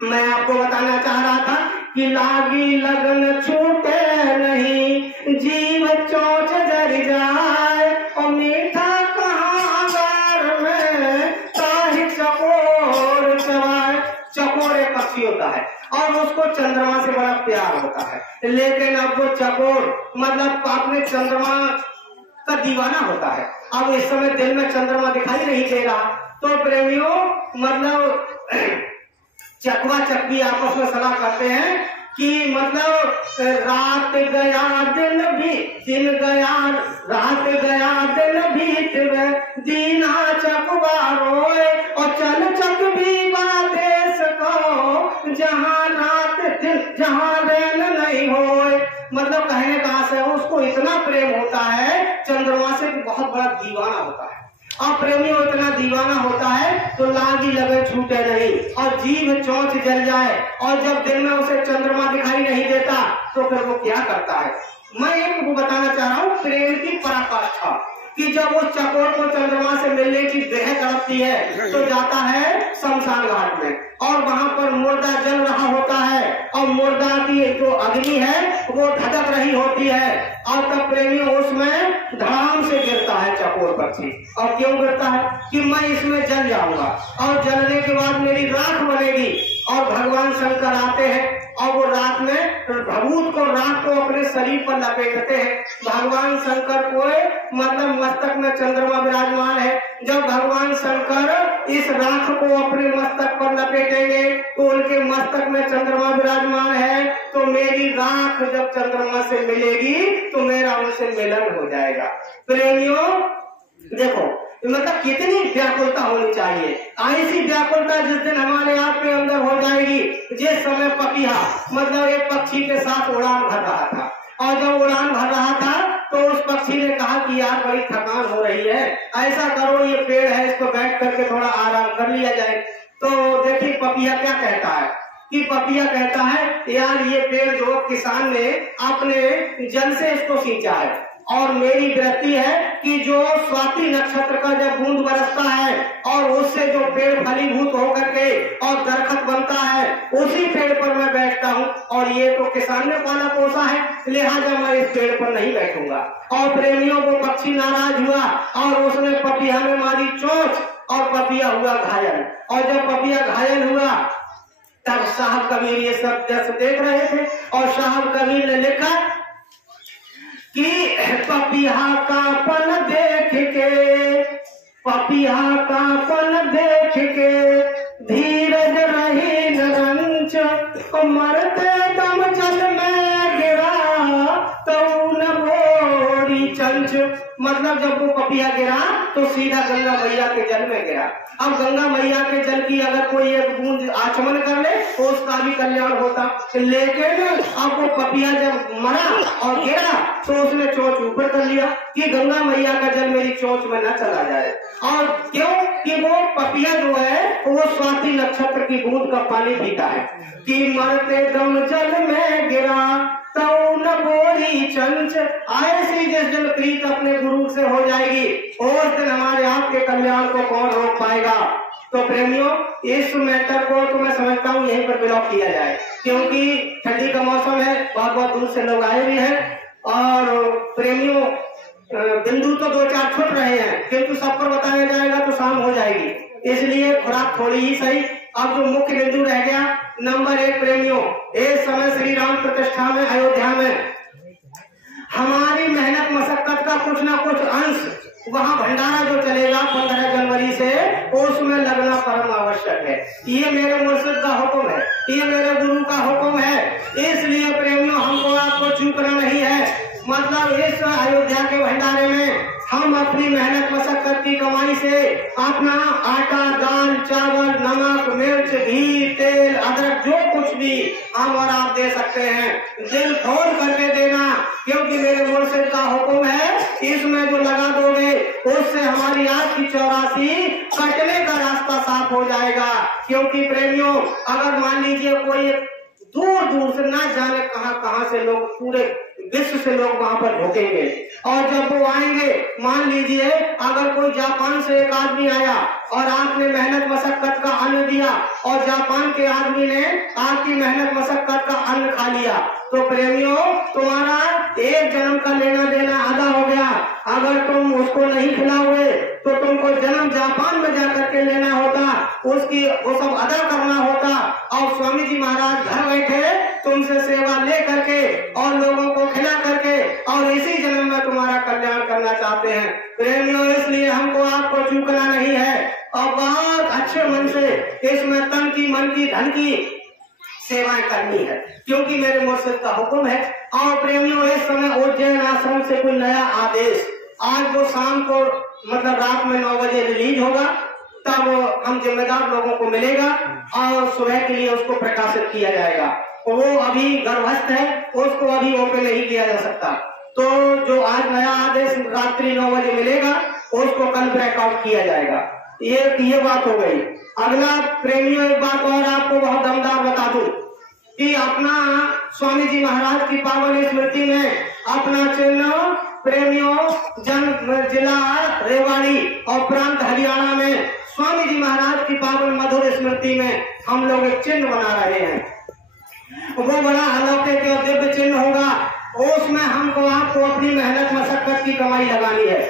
मैं आपको बताना चाह रहा था कि लागी लगन छूटे नहीं, जीव चोंच जर जाए, और मीठा कहाँ अंगार में, ताहि चकोर चवाए। चकोर एक पक्षी होता है और उसको चंद्रमा से बड़ा प्यार होता है, लेकिन अब वो चकोर मतलब अपने चंद्रमा का दीवाना होता है। अब इस समय दिन में चंद्रमा दिखाई नहीं दे रहा, तो प्रेमियों मतलब चकवा चकवी आपस में सलाह करते हैं कि मतलब रात गया दिन भी, दिन गया रात गया दिन बीत गए, दीना चकवा रोए, और चल चकवी देश को, जहाँ रात दिन जहाँ रैन नहीं होए। मतलब कहने का आशय है उसको इतना प्रेम होता है चंद्रमा से, बहुत बड़ा दीवाना होता है। और प्रेमियों इतना दीवाना होता है तो लागी लगन छूटे नहीं और जीव चोंच जल जाए, और जब दिन में उसे चंद्रमा दिखाई नहीं देता तो फिर वो क्या करता है? मैं एक बताना चाह रहा हूँ प्रेम की पराकाष्ठा, कि जब वो चकोर को चंद्रमा से मिलने की बेह तड़पती है तो जाता है शमशान घाट में, और वहां पर मुर्दा जल रहा होता है और मुर्दा की जो अग्नि है वो धधक रही होती है, और तब प्रेमियों उसमें धड़ाम से गिरता है चकोर पक्षी। और क्यों गिरता है? कि मैं इसमें जल जाऊंगा और जलने के बाद मेरी राख बनेगी। और भगवान शंकर आते हैं और वो रात में भभूत को, राख को अपने शरीर पर लपेटते हैं। भगवान शंकर को मतलब मस्तक में चंद्रमा विराजमान है। जब भगवान शंकर इस राख को अपने मस्तक पर लपेटेंगे तो उनके मस्तक में चंद्रमा विराजमान है, तो मेरी राख जब चंद्रमा से मिलेगी तो मेरा उनसे मिलन हो जाएगा। प्रेमियों देखो मतलब कितनी व्याकुलता होनी चाहिए। ऐसी व्याकुलता जिस दिन हमारे आप के अंदर हो जाएगी, जिस समय पपीहा मतलब एक पक्षी के साथ उड़ान भर रहा था, और जब उड़ान भर रहा था तो उस पक्षी ने कहा कि यार बड़ी थकान हो रही है, ऐसा करो ये पेड़ है इसको बैठ करके थोड़ा आराम कर लिया जाए। तो देखिए पपीहा क्या कहता है कि पपीहा कहता है यार ये पेड़ जो किसान ने अपने जल से इसको सींचा है, और मेरी विनती है कि जो स्वाति नक्षत्र का जब बूंद बरसता है और उससे जो पेड़ फलीभूत होकर के और दरखत बनता है, उसी पेड़ पर मैं बैठता हूँ। और ये तो किसान ने पाला पोसा है, लिहाजा मैं इस पेड़ पर नहीं बैठूंगा। और प्रेमियों को पक्षी नाराज हुआ और उसने पपिया में मारी चोंच और पपिया हुआ घायल। और जब पपिया घायल हुआ तब साहब कबीर ये सब दृश्य देख रहे थे और साहब कबीर ने लिखा कि पपिया का पन देख के, पपिया का पन देख के धीरज रही निरंच, मरते दम जल में गिरा तो न बोरी चंच। मतलब जब वो पपिया गिरा तो सीधा गंगा मैया के जल में गिरा। अब गंगा मैया के जल की अगर कोई एक बूंद आचमन कर ले तो उसका भी कल्याण होता, लेकिन अब वो पपिया जब मरा और गिरा तो उसने चोंच ऊपर कर लिया कि गंगा मैया का जल मेरी चोंच में न चला जाए। और क्यों कि वो पपिया जो है वो स्वाति नक्षत्र की बूंद का पानी पीता है कि मरते दम जल में गिरा तो न बोरी चंच। ऐसी जिस दिन प्रीत अपने गुरु से हो जाएगी उस दिन हमारे आपके कल्याण को कौन रोक पाएगा। तो प्रेमियों, इस मैटर को तो मैं समझता हूँ यहीं पर ब्लॉक किया जाए, क्योंकि ठंडी का मौसम है, बहुत बहुत दूर से लोग आए भी हैं। और प्रेमियों, बिंदु तो दो चार छुट रहे हैं, किंतु सब पर बताया जाएगा तो शाम हो जाएगी, इसलिए खुराक थोड़ी ही सही। अब जो मुख्य बिंदु रह गया, नंबर 1 प्रेमियों, इस समय श्री राम प्रतिष्ठा में अयोध्या में हमारी मेहनत मशक्कत का कुछ ना कुछ अंश वहाँ भंडारा जो चलेगा 15 जनवरी से, उसमें लगना परम आवश्यक है। ये मेरे मुर्शिद का हुक्म है, ये मेरे गुरु का हुक्म है, इसलिए प्रेमियों हमको आपको चूकना नहीं है। मतलब इस अयोध्या के भंडारे में हम अपनी मेहनत मशक्कत की कमाई से अपना आटा, दाल, चावल, नमक, मिर्च, घी, तेल, अदरक, जो कुछ भी हम और आप दे सकते हैं, दिल खोल करके देना, क्योंकि मेरे मुर्शिद का हुक्म है। इसमें जो लगा दोगे उससे हमारी आज की 84 कटने का रास्ता साफ हो जाएगा। क्योंकि प्रेमियों, अगर मान लीजिए कोई दूर दूर से ना जाने कहां से लोग, पूरे विश्व से लोग वहां पर ढुकेंगे, और जब वो आएंगे, मान लीजिए अगर कोई जापान से एक आदमी आया और आपने मेहनत मशक्कत का अन्न दिया और जापान के आदमी ने आपकी मेहनत मशक्कत का अन्न खा लिया, तो प्रेमियों तुम्हारा एक जन्म का लेना देना आधा हो गया। अगर तुम उसको नहीं खिलाओगे तो तुमको जन्म जापान में जाकर के लेना होता, उसकी वो सब अदा करना होता। और स्वामी जी महाराज घर बैठे तुमसे सेवा ले करके और लोगों को खिला करके और इसी जन्म में तुम्हारा कल्याण करना चाहते हैं। प्रेमियों, इसलिए हमको आपको चूकना नहीं है और बहुत अच्छे मन से इसमें तन की, मन की, धन की सेवाएं करनी है, क्योंकि मेरे मुर्शिद का हुक्म है। और प्रेमियों, इस समय उज्जैन आश्रम से कोई नया आदेश आज वो शाम को मतलब रात में 9 बजे रिलीज होगा, तब हम जिम्मेदार लोगों को मिलेगा और सुबह के लिए उसको प्रकाशित किया जाएगा। वो अभी गर्भस्थ है, उसको अभी ओपन नहीं किया जा सकता। तो जो आज नया आदेश रात्रि 9 बजे मिलेगा उसको कल ब्रेकआउट किया जाएगा। ये बात हो गई। अगला प्रेमियों, एक बात और आपको बहुत दमदार बता दूं कि अपना स्वामी जी महाराज की पावन स्मृति में अपना चिन्ह प्रेमियों जिला रेवाड़ी और प्रांत हरियाणा में स्वामी जी महाराज की पावन मधुर स्मृति में हम लोग एक चिन्ह बना रहे हैं। वो बड़ा अलौकिक और दिव्य चिन्ह होगा, उसमें हमको आपको अपनी मेहनत मशक्कत की कमाई लगानी है।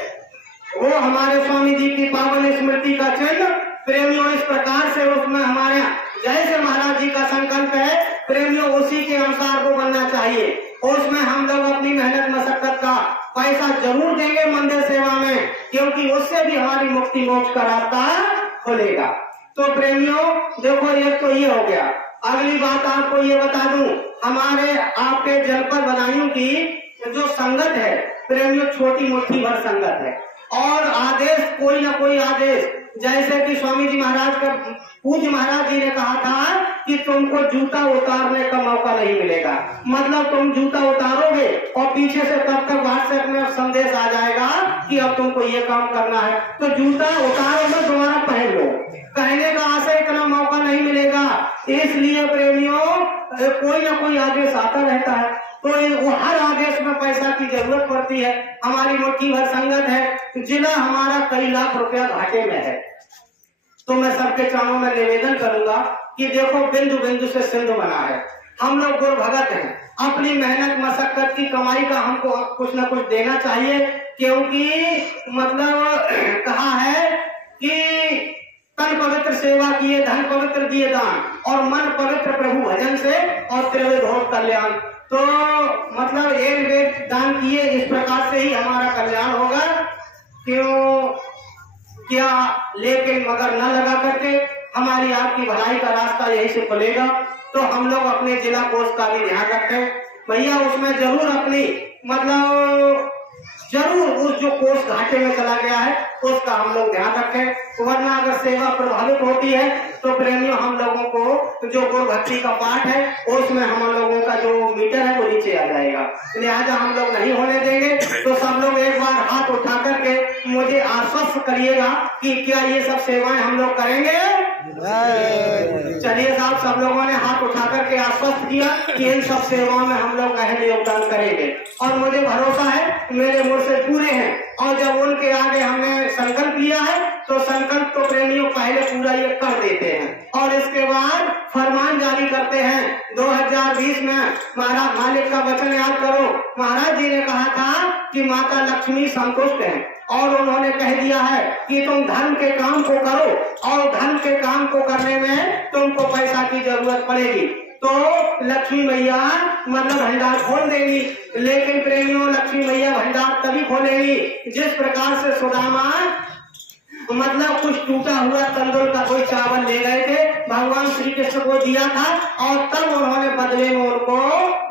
वो हमारे स्वामी जी की पावन स्मृति का चिन्ह प्रेमियों इस प्रकार से, उसमें हमारे जैसे महाराज जी का संकल्प है प्रेमियों उसी के अनुसार वो बनना चाहिए। उसमें हम लोग अपनी मेहनत मशक्कत का पैसा जरूर देंगे मंदिर सेवा में, क्योंकि उससे भी हमारी मुक्ति मोक्ष का रास्ता खुलेगा। तो प्रेमियों देखो, एक तो ये हो गया। अगली बात आपको ये बता दूं, हमारे आपके जनपद बदायूं की जो संगत है प्रेमियों छोटी मुट्ठी भर संगत है, और आदेश कोई ना कोई आदेश, जैसे कि स्वामी जी महाराज का पूज्य महाराज जी ने कहा था कि तुमको जूता उतारने का मौका नहीं मिलेगा। मतलब तुम जूता उतारोगे और पीछे से तब तक व्हाट्सएप में संदेश आ जाएगा कि अब तुमको ये काम करना है, तो जूता उतारोगे दोबारा पहन लो, कहने का आशय इतना मौका नहीं मिलेगा। इसलिए प्रेमियों कोई ना कोई आदेश आता रहता है। तो वो हर आदेश में पैसा की जरूरत पड़ती है। हमारी मुट्ठी भर संगत है, जिला हमारा कई लाख रुपया घाटे में है। तो मैं सबके चरणों में निवेदन करूंगा कि देखो बिंदु बिंदु से सिंधु बना है। हम लोग गुरु भगत हैं, अपनी मेहनत मशक्कत की कमाई का हमको कुछ न कुछ देना चाहिए, क्योंकि मतलब कहा है कि तन पवित्र सेवा किए, धन पवित्र दिए दान, और मन पवित्र प्रभु भजन से, और त्रिविध हो कल्याण। तो मतलब एक वेद दान किए, इस प्रकार से ही हमारा कल्याण होगा। क्यों क्या लेकिन मगर न लगा करके हमारी आपकी भलाई का रास्ता यही से खुलेगा। तो हम लोग अपने जिला कोष का भी ध्यान रखें भैया, उसमें जरूर अपनी मतलब जरूर उस जो कोष घाटे में चला गया है उसका हम लोग ध्यान रखें, वरना अगर सेवा प्रभावित होती है तो प्रेमियों हम लोगों को जो गुरु भक्ति का पाठ है उसमें हम लोगों का जो मीटर है वो नीचे आ जाएगा। लिहाजा हम लोग नहीं होने देंगे। तो सब लोग एक बार हाथ उठा करके मुझे आश्वस्त करिएगा कि क्या ये सब सेवाएं हम लोग करेंगे। चलिए साहब, सब लोगों ने हाथ उठा करके आश्वस्त किया कि इन सब सेवाओं में हम लोग अहम योगदान करेंगे, और मुझे भरोसा है मेरे मुंह से पूरे हैं। और जब उनके आगे हमने संकल्प लिया है तो संकल्प तो प्रेमियों पहले पूरा ये कर देते हैं, और इसके बाद फरमान जारी करते हैं। 2020 में महाराज मालिक का वचन याद करो, महाराज जी ने कहा था कि माता लक्ष्मी संतुष्ट है, और उन्होंने कह दिया है कि तुम धर्म के काम को करो, और धर्म के काम को करने में तुमको पैसा की जरूरत पड़ेगी। तो लक्ष्मी मैया मतलब भंडार खोल देगी। लेकिन प्रेमियों, लक्ष्मी मैया भंडार तभी खोलेगी जिस प्रकार से सुदामा मतलब कुछ टूटा हुआ तंदुर का कोई चावल ले गए थे, भगवान श्री कृष्ण को दिया था, और तब उन्होंने बदले में उनको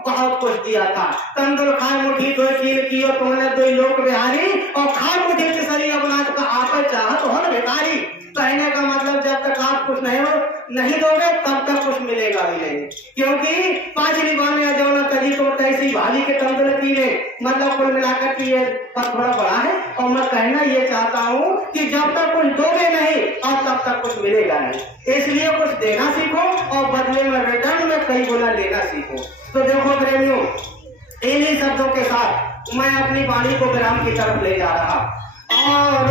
बहुत कुछ दिया था। तंदुर खाए मुठी दो कील कियो तुमने दो लोक बिहारी, और खाए मुठी तिसरी अपनाथ का आप चाहत हो भिखारी। कहने का मतलब जब तक आप कुछ नहीं दोगे तब तक कुछ मिलेगा भी नहीं, क्योंकि पांचवी बाने जौना तजी तो तैसी भाली के तंदुर की मतलब कुल मिलाकर की ये पद थोड़ा बड़ा है। और मैं कहना ये चाहता हूँ कि जब तक कुछ दोगे नहीं और तब तक कुछ मिलेगा नहीं, इसलिए कुछ देना सीखो और बदले में रिटर्न में कई गुना लेना सीखो। तो देखो प्रेमियों, इन्हीं शब्दों के साथ मैं अपनी वाणी को विराम की तरफ ले जा रहा, और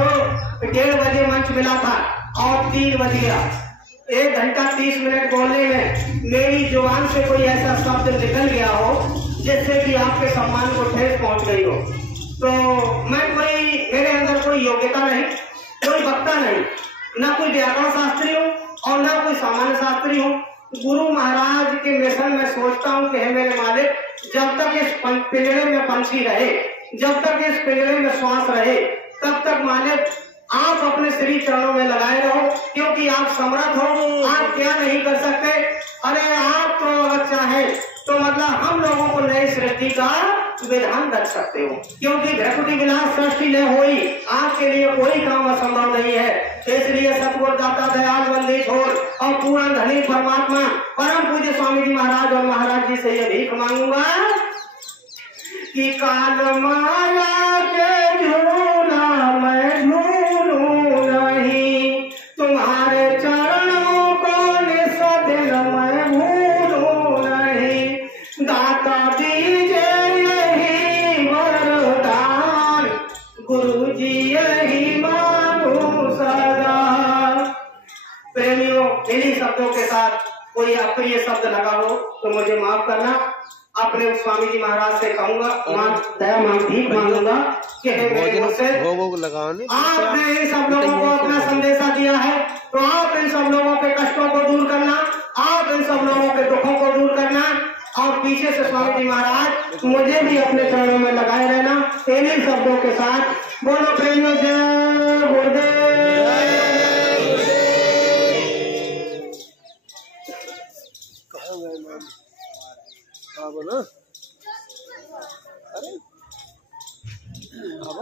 1:30 बजे मंच मिला था और 3 बज गया। 1 घंटा 30 मिनट बोलने में मेरी जुबान से कोई ऐसा शब्द निकल गया हो जिससे कि आपके सम्मान को ठेस पहुंच गई हो, तो मेरे अंदर कोई योग्यता नहीं, कोई वक्ता नहीं, ना कोई व्याकरण शास्त्री हो और ना कोई सामान्य शास्त्री हो। गुरु महाराज के मिशन में सोचता हूँ कि हे मेरे मालिक, जब तक इस पिंजरे में पंछी रहे, जब तक इस पिंजरे में श्वास रहे, तब तक मालिक आप अपने श्री चरणों में लगाए रहो, क्योंकि आप समर्थ हो। आप क्या नहीं कर सकते, अरे आप तो अगर चाहे तो मतलब हम लोगों को नई सृष्टि का विधान रख सकते हो, क्योंकि भ्रकुटी विलास सृष्टि न हुई, आपके लिए कोई काम असंभव नहीं है। इसलिए सतगुरु दाता दयाल बंदी छोड़ और पूर्ण धनी परमात्मा परम पूज्य स्वामी जी महाराज और महाराज जी से ये भीख मांगूंगा कि काल माया के झूला मैं झूलूं नहीं, तुम्हारे चरणों को निस्दिन मैं भूलूं नहीं। दाता दीजिए यही वरदान, गुरु जी यही मांगू सदा। प्रेमियों, इन्हीं शब्दों के साथ कोई अप्रिय शब्द लगा हो तो मुझे माफ करना। अपने स्वामी जी महाराज से कहूंगा, दया भीख मांगूंगा कि आपने इन सब लोगों को अपना संदेशा दिया है, तो आप इन सब लोगों के कष्टों को दूर करना, आप इन सब लोगों के दुखों को दूर करना, और पीछे से स्वामी जी महाराज मुझे भी अपने चरणों में लगाए रहना। इन्हीं शब्दों के साथ बोलो प्रेमियों, जय गुरुदेव। बोलो, अरे अब